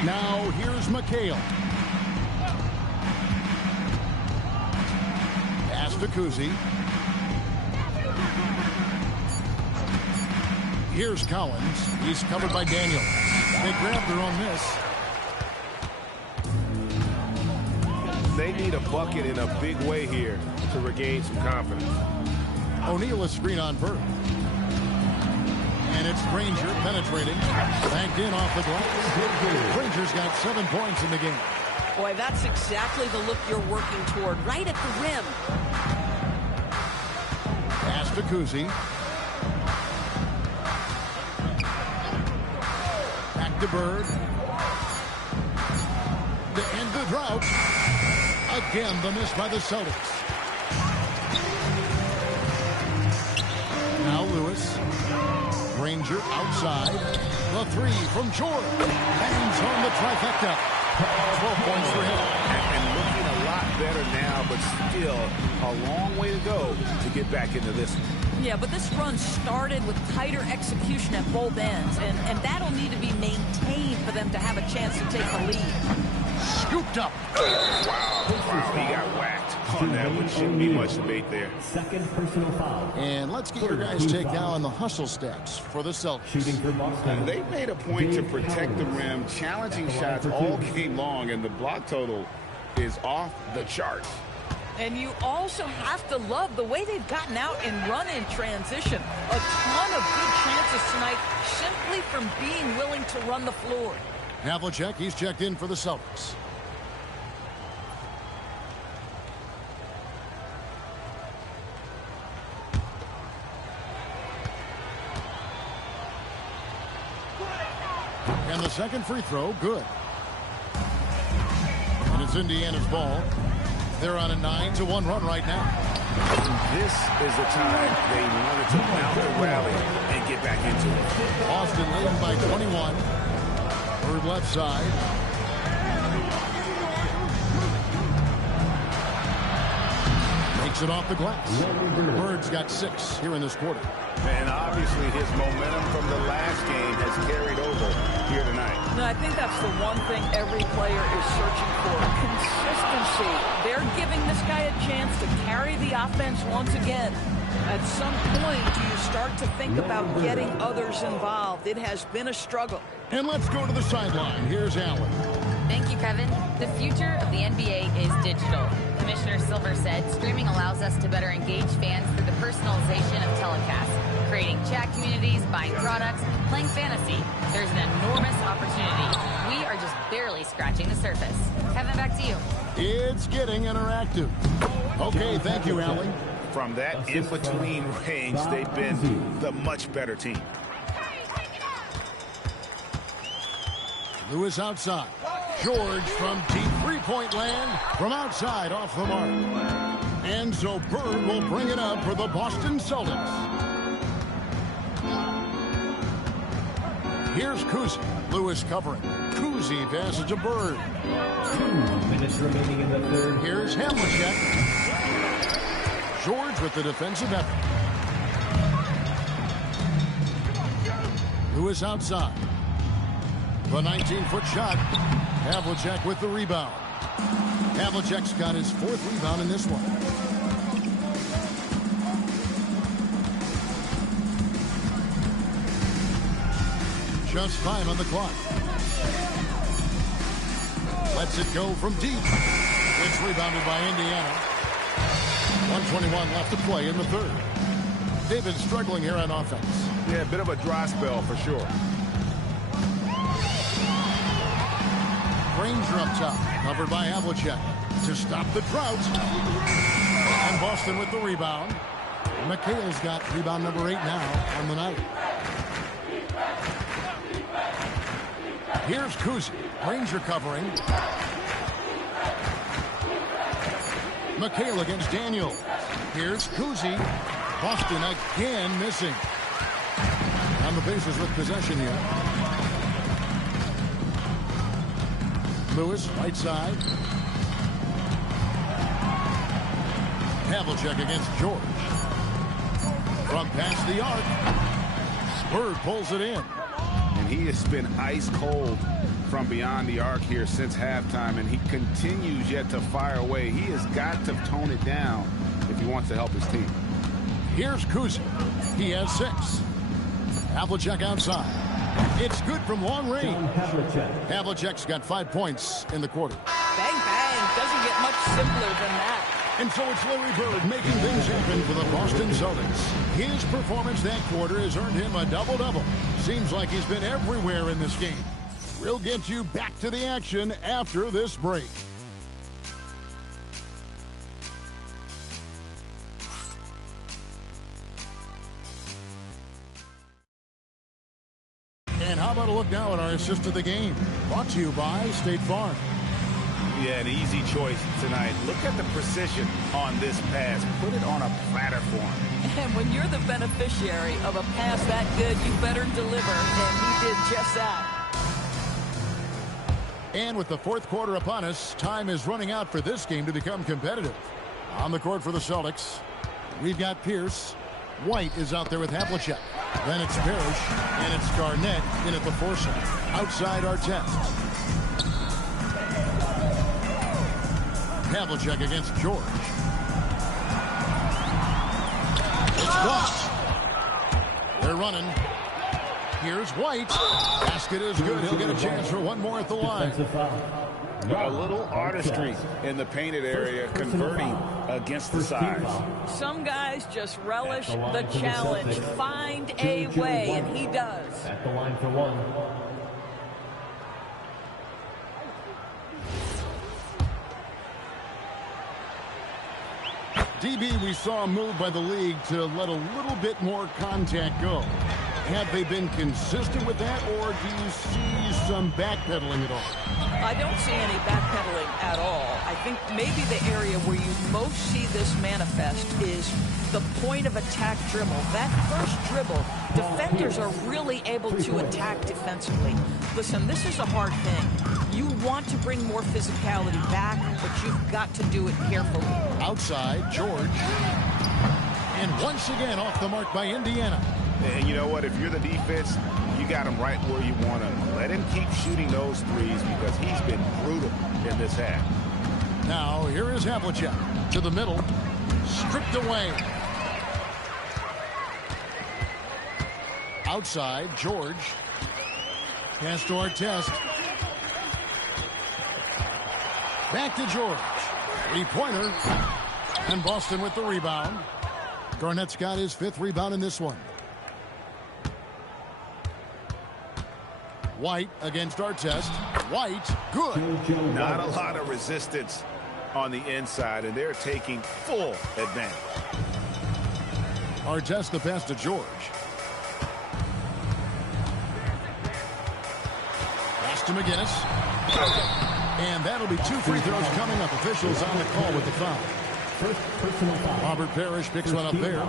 Now here's McHale. Pass to Kuzi. Here's Collins. He's covered by Daniels. They grabbed their own miss. They need a bucket in a big way here to regain some confidence. O'Neal is screen on Bird. And it's Granger penetrating. Banked in off the glass. Granger's got 7 points in the game. Boy, that's exactly the look you're working toward, right at the rim. Pass to Kuzi. Back to Bird. To end the drought. Again, the miss by the Celtics. Now Lewis. Granger outside. The 3 from George. Hangs on the trifecta. 12 points for him. And looking a lot better now, but still a long way to go to get back into this. Yeah, but this run started with tighter execution at both ends, and that'll need to be maintained for them to have a chance to take the lead. Scooped up. Wow, he got whacked on that one. Shouldn't be much debate there. Second personal foul. And let's get your guys' take now on the hustle stats for the Celtics. Shooting for Boston. They made a point to protect the rim, challenging shots all game long, and the block total is off the charts. And you also have to love the way they've gotten out and run in transition. A ton of good chances tonight simply from being willing to run the floor. Havlicek, he's checked in for the Celtics. And the second free throw, good. And it's Indiana's ball. They're on a 9-1 run right now. This is the time they wanted to mount the rally and get back into it. Boston leading by 21. Bird left side. Makes it off the glass. Bird's got 6 here in this quarter. And obviously his momentum from the last game has carried over here tonight. No, I think that's the one thing every player is searching for. Consistency. They're giving this guy a chance to carry the offense once again. At some point, do you start to think about getting others involved? It has been a struggle. And let's go to the sideline. Here's Allen. Thank you, Kevin. The future of the NBA is digital. Commissioner Silver said streaming allows us to better engage fans through the personalization of telecasts, creating chat communities, buying products, playing fantasy. There's an enormous opportunity. We are just barely scratching the surface. Kevin, back to you. It's getting interactive. Okay, thank you, Allen. From that in-between range, they've been the much better team. Lewis outside. George from deep three-point land. From outside, off the mark. And so Bird will bring it up for the Boston Celtics. Here's Kuzi. Lewis covering. Kuzi passes to Bird. 2 minutes remaining in the third. Here's Havlicek. George with the defensive effort. Lewis outside. The 19-foot shot. Havlicek with the rebound. Havlicek's got his 4th rebound in this one. Just 5 on the clock. Lets it go from deep. It's rebounded by Indiana. 1:21 left to play in the third. They've been struggling here on offense. Yeah, a bit of a dry spell for sure. Granger up top, covered by Havlicek to stop the drought. And Boston with the rebound. McHale's got rebound number 8 now on the night. Here's Kuzi. Granger covering. McHale against Daniel. Here's Kuzi. Boston again missing. On the Pacers with possession here. Lewis, right side. Havlicek against George. From past the arc. Bird pulls it in. And he has been ice cold from beyond the arc here since halftime, and he continues yet to fire away. He has got to tone it down if he wants to help his team. Here's Kuzi. He has 6. Havlicek outside. It's good from long range. Havlicek's got 5 points in the quarter. Bang, bang. Doesn't get much simpler than that. And so it's Larry Bird making things happen for the Boston Celtics. His performance that quarter has earned him a double-double. Seems like he's been everywhere in this game. We'll get you back to the action after this break. And how about a look now at our assist of the game? Brought to you by State Farm. Yeah, an easy choice tonight. Look at the precision on this pass. Put it on a platter for him. And when you're the beneficiary of a pass that good, you better deliver. And he did just that. And with the 4th quarter upon us, time is running out for this game to become competitive. On the court for the Celtics, we've got Pierce. White is out there with Havlicek. Then it's Parrish, and it's Garnett in at the foursome. Outside Artest. Havlicek against George. It's blocked. They're running. Here's White. Basket is good. He'll get a chance for one more at the line. A little artistry in the painted area, converting against the size. Some guys just relish the challenge. Find a way, and he does. At the line for 1. DB, we saw a move by the league to let a little bit more contact go. Have they been consistent with that, or do you see some backpedaling at all? I don't see any backpedaling at all. I think maybe the area where you most see this manifest is the point of attack dribble. That first dribble, defenders are really able to attack defensively. Listen, this is a hard thing. You want to bring more physicality back, but you've got to do it carefully. Outside, George. And once again off the mark by Indiana. And you know what? If you're the defense, you got him right where you want him. Let him keep shooting those threes because he's been brutal in this half. Now, here is Havlicek to the middle. Stripped away. Outside, George. Pass to Artest. Back to George. 3-pointer. And Boston with the rebound. Garnett's got his 5th rebound in this one. White against Artest. White, good. Not a lot of resistance on the inside, and they're taking full advantage. Artest the pass to George. Pass to McGinnis. And that'll be 2 free throws coming up. Officials on the call with the foul. First personal foul. Robert Parrish picks one up there.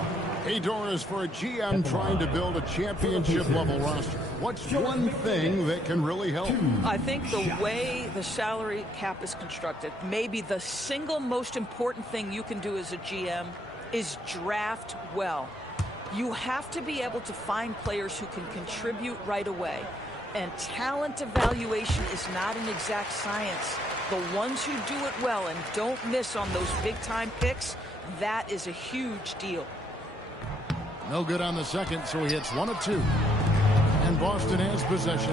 Hey, Doris, for a GM trying to build a championship-level roster, what's one thing that can really help? I think the way the salary cap is constructed, maybe the single most important thing you can do as a GM is draft well. You have to be able to find players who can contribute right away. And talent evaluation is not an exact science. The ones who do it well and don't miss on those big-time picks, that is a huge deal. No good on the second, so he hits 1 of 2. And Boston has possession.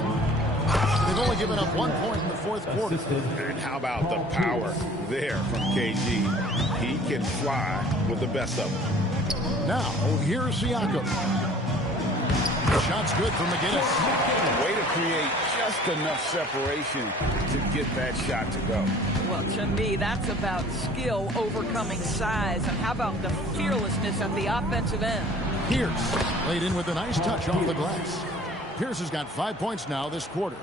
They've only given up 1 point in the fourth quarter. And how about the power there from KG? He can fly with the best of them. Now, here's Siakam. Shot's good from McGinnis. Way to create just enough separation to get that shot to go. Well, to me, that's about skill overcoming size. And how about the fearlessness at the offensive end? Pierce laid in with a nice touch off the glass. Pierce has got 5 points now this quarter.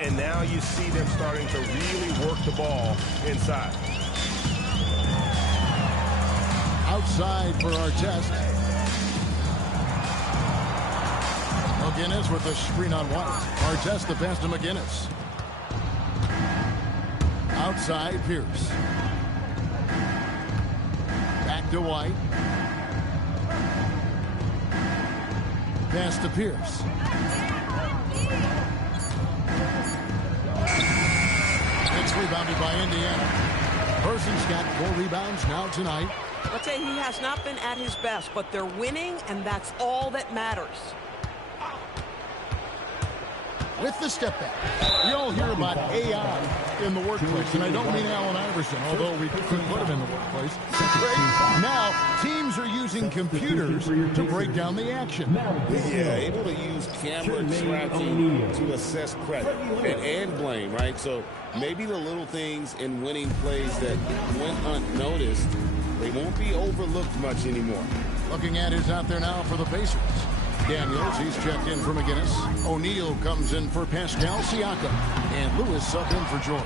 And now you see them starting to really work the ball inside. Outside for Artest. McGinnis with the screen on White. Artest the pass to McGinnis. Outside Pierce. Back to White. Pass to Pierce. It's rebounded by Indiana. Person's got 4 rebounds now tonight. Let's say he has not been at his best, but they're winning, and that's all that matters. With the step back. We all hear about AI in the workplace, and I don't mean Allen Iverson, although we could put him in the workplace. Now, teams are using computers to break down the action. Yeah, able to use camera tracking to assess credit and blame, right? So maybe the little things in winning plays that went unnoticed, they won't be overlooked much anymore. Looking at who's out there now for the Pacers. Daniels, he's checked in for McGinnis. O'Neal comes in for Pascal Siakam. And Lewis subbed in for George.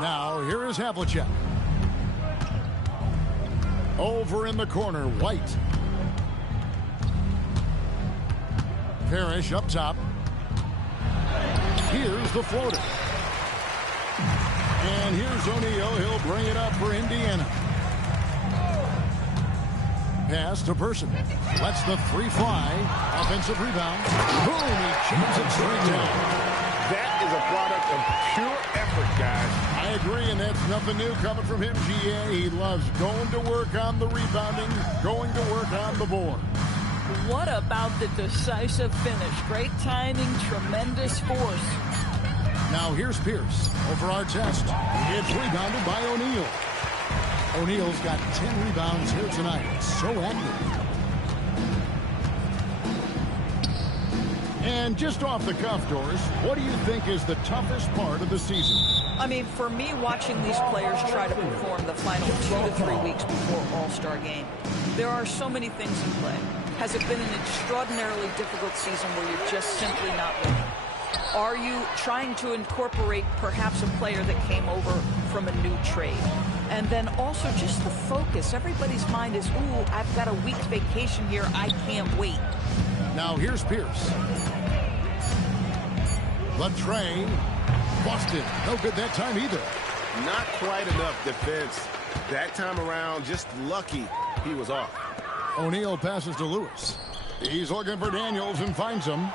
Now, here is Havlicek. Over in the corner, White. Parrish up top. Here's the floater. And here's O'Neal. He'll bring it up for Indiana. Pass to Person. Lets the 3 fly. Offensive rebound. Boom! He chips it straight down. That is a product of pure effort, guys. I agree, and that's nothing new coming from him, GA. He loves going to work on the rebounding, going to work on the board. What about the decisive finish? Great timing, tremendous force. Now here's Pierce over Artest. It's rebounded by O'Neal. O'Neal's got 10 rebounds here tonight. So active. And just off the cuff, Doris, what do you think is the toughest part of the season? I mean, for me, watching these players try to perform the final 2 to 3 weeks before All-Star game, there are so many things in play. Has it been an extraordinarily difficult season where you're just simply not winning? Are you trying to incorporate perhaps a player that came over from a new trade? And then also just the focus. Everybody's mind is, ooh, I've got a week's vacation here. I can't wait. Now here's Pierce. Latrey. Busted. No good that time either. Not quite enough defense. That time around, just lucky he was off. O'Neal passes to Lewis. He's looking for Daniels and finds him.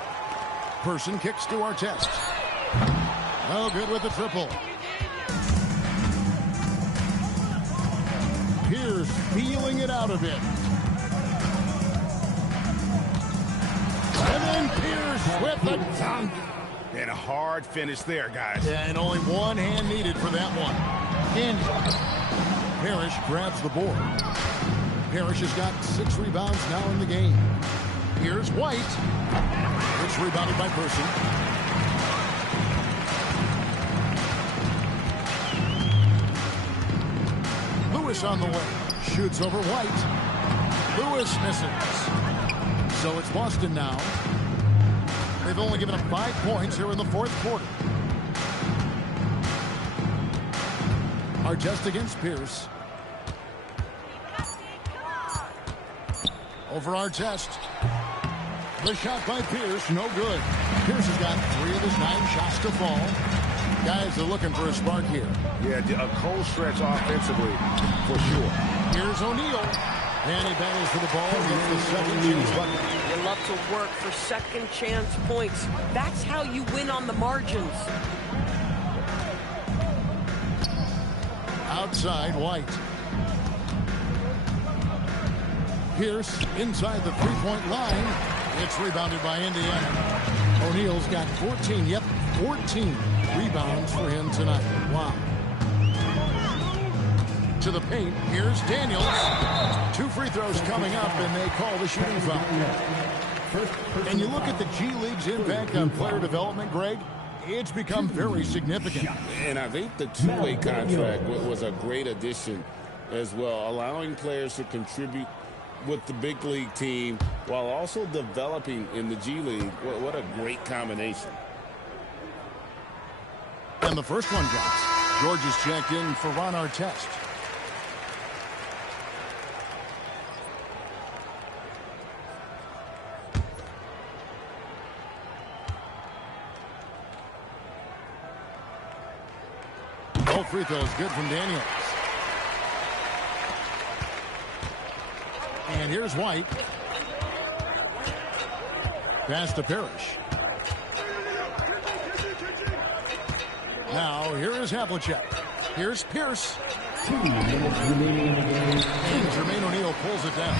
Person kicks to Artest. No good with the triple. Pierce feeling it out a bit. And then Pierce with the dunk. And a hard finish there, guys. Yeah, and only one hand needed for that one. And Parrish grabs the board. Parrish has got 6 rebounds now in the game. Here's White. It's rebounded by Person. Lewis on the way. Shoots over White. Lewis misses. So it's Boston now. They've only given up 5 points here in the fourth quarter. Artest against Pierce. Over our test. The shot by Pierce, no good. Pierce has got 3 of his 9 shots to fall. Guys are looking for a spark here. Yeah, a cold stretch offensively, for sure. Here's O'Neal. And he battles for the ball against the second chance button. You love to work for second chance points. That's how you win on the margins. Outside, White. Pierce inside the three-point line. It's rebounded by Indiana. O'Neal's got 14. Yep, 14 rebounds for him tonight. Wow. To the paint. Here's Daniels. 2 free throws coming up, and they call the shooting foul. And you look at the G League's impact on player development, Greg, it's become very significant. And I think the two-way contract was a great addition as well, allowing players to contribute with the big league team while also developing in the G League. What a great combination. And the first one drops. George is checked in for Ron Artest. Both free throws good from Daniels. And here's White. Pass to Parrish. Now, here is Havlicek. Here's Pierce. 2 minutes remaining in the game. And Jermaine O'Neal pulls it down.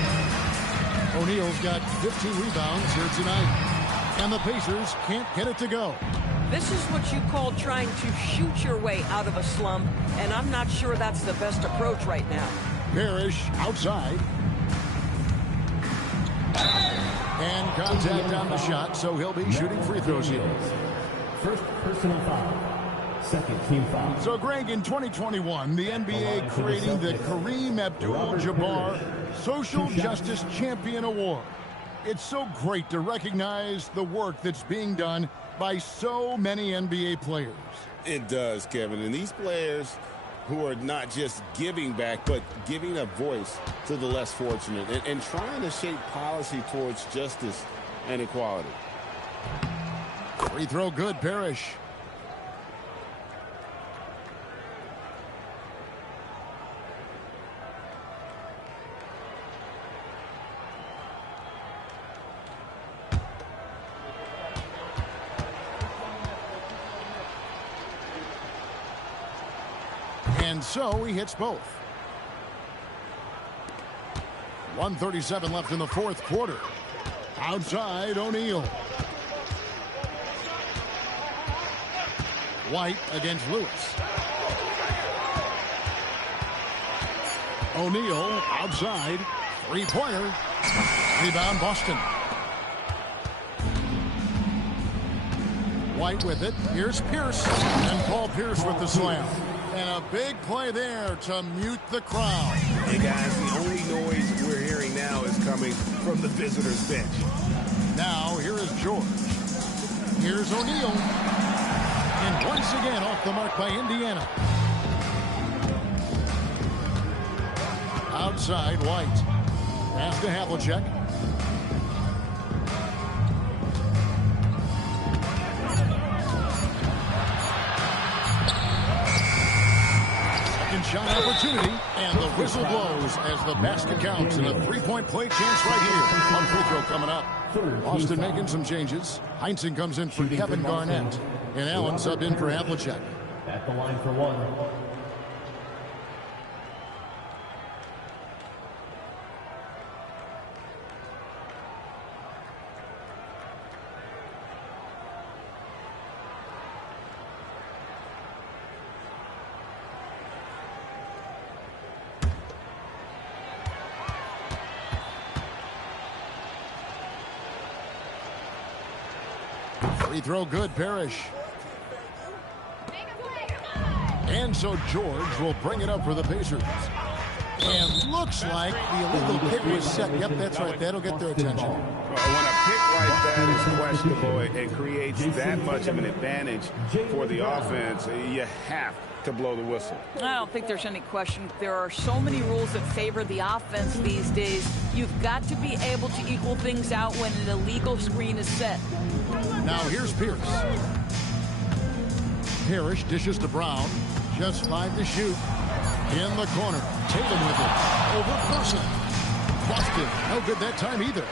O'Neal's got 15 rebounds here tonight. And the Pacers can't get it to go. This is what you call trying to shoot your way out of a slump, and I'm not sure that's the best approach right now. Parrish outside. And contact on the shot, so he'll be shooting free throws here. First personal foul. Second team foul. So, Greg, in 2021, the NBA creating the Kareem Abdul-Jabbar Social Justice Champion Award. It's so great to recognize the work that's being done by so many NBA players. It does, Kevin. And these players who are not just giving back, but giving a voice to the less fortunate and trying to shape policy towards justice and equality. Free throw good, Parrish. And so he hits both. 1:37 left in the fourth quarter. Outside, O'Neal. White against Lewis. O'Neal outside. Three-pointer. Rebound, Boston. White with it. Here's Pierce. And Paul Pierce with the slam. And a big play there to mute the crowd. Hey, guys, the only noise we're hearing now is coming from the visitors' bench. Now, here is George. Here's O'Neal. And once again, off the mark by Indiana. Outside, White. Pass to Havlicek. Shot opportunity, and the whistle blows as the basket counts, and a three-point play chance right here. One free throw coming up. Austin making some changes. Heinsohn comes in for Kevin Garnett, and Allen subbed in for Havlicek. At the line for one. Free throw good, Parrish. And so George will bring it up for the Pacers. And looks like the illegal kick was set. Yep, that's right. That'll get their attention. When a pick like that is questionable and creates that much of an advantage for the offense, you have to blow the whistle. I don't think there's any question. There are so many rules that favor the offense these days. You've got to be able to equal things out when an illegal screen is set. Now here's Pierce. Parrish dishes to Brown. Just 5 to shoot. In the corner. Tatum with it. Over Person. Busted. No good that time either.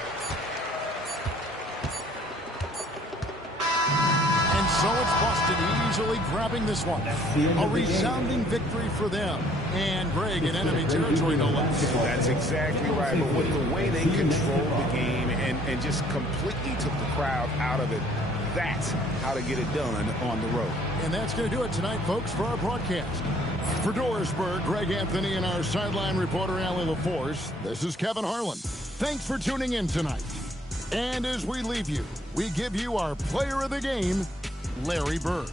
And so it's Boston easily grabbing this one. A resounding victory for them. And Greg in enemy territory, no less. That's exactly right. But with the way they controlled the game and just completely took the crowd out of it, that's how to get it done on the road. And that's going to do it tonight, folks, for our broadcast. For Dorisburg, Greg Anthony and our sideline reporter, Allie LaForce, this is Kevin Harlan. Thanks for tuning in tonight. And as we leave you, we give you our player of the game, Larry Bird.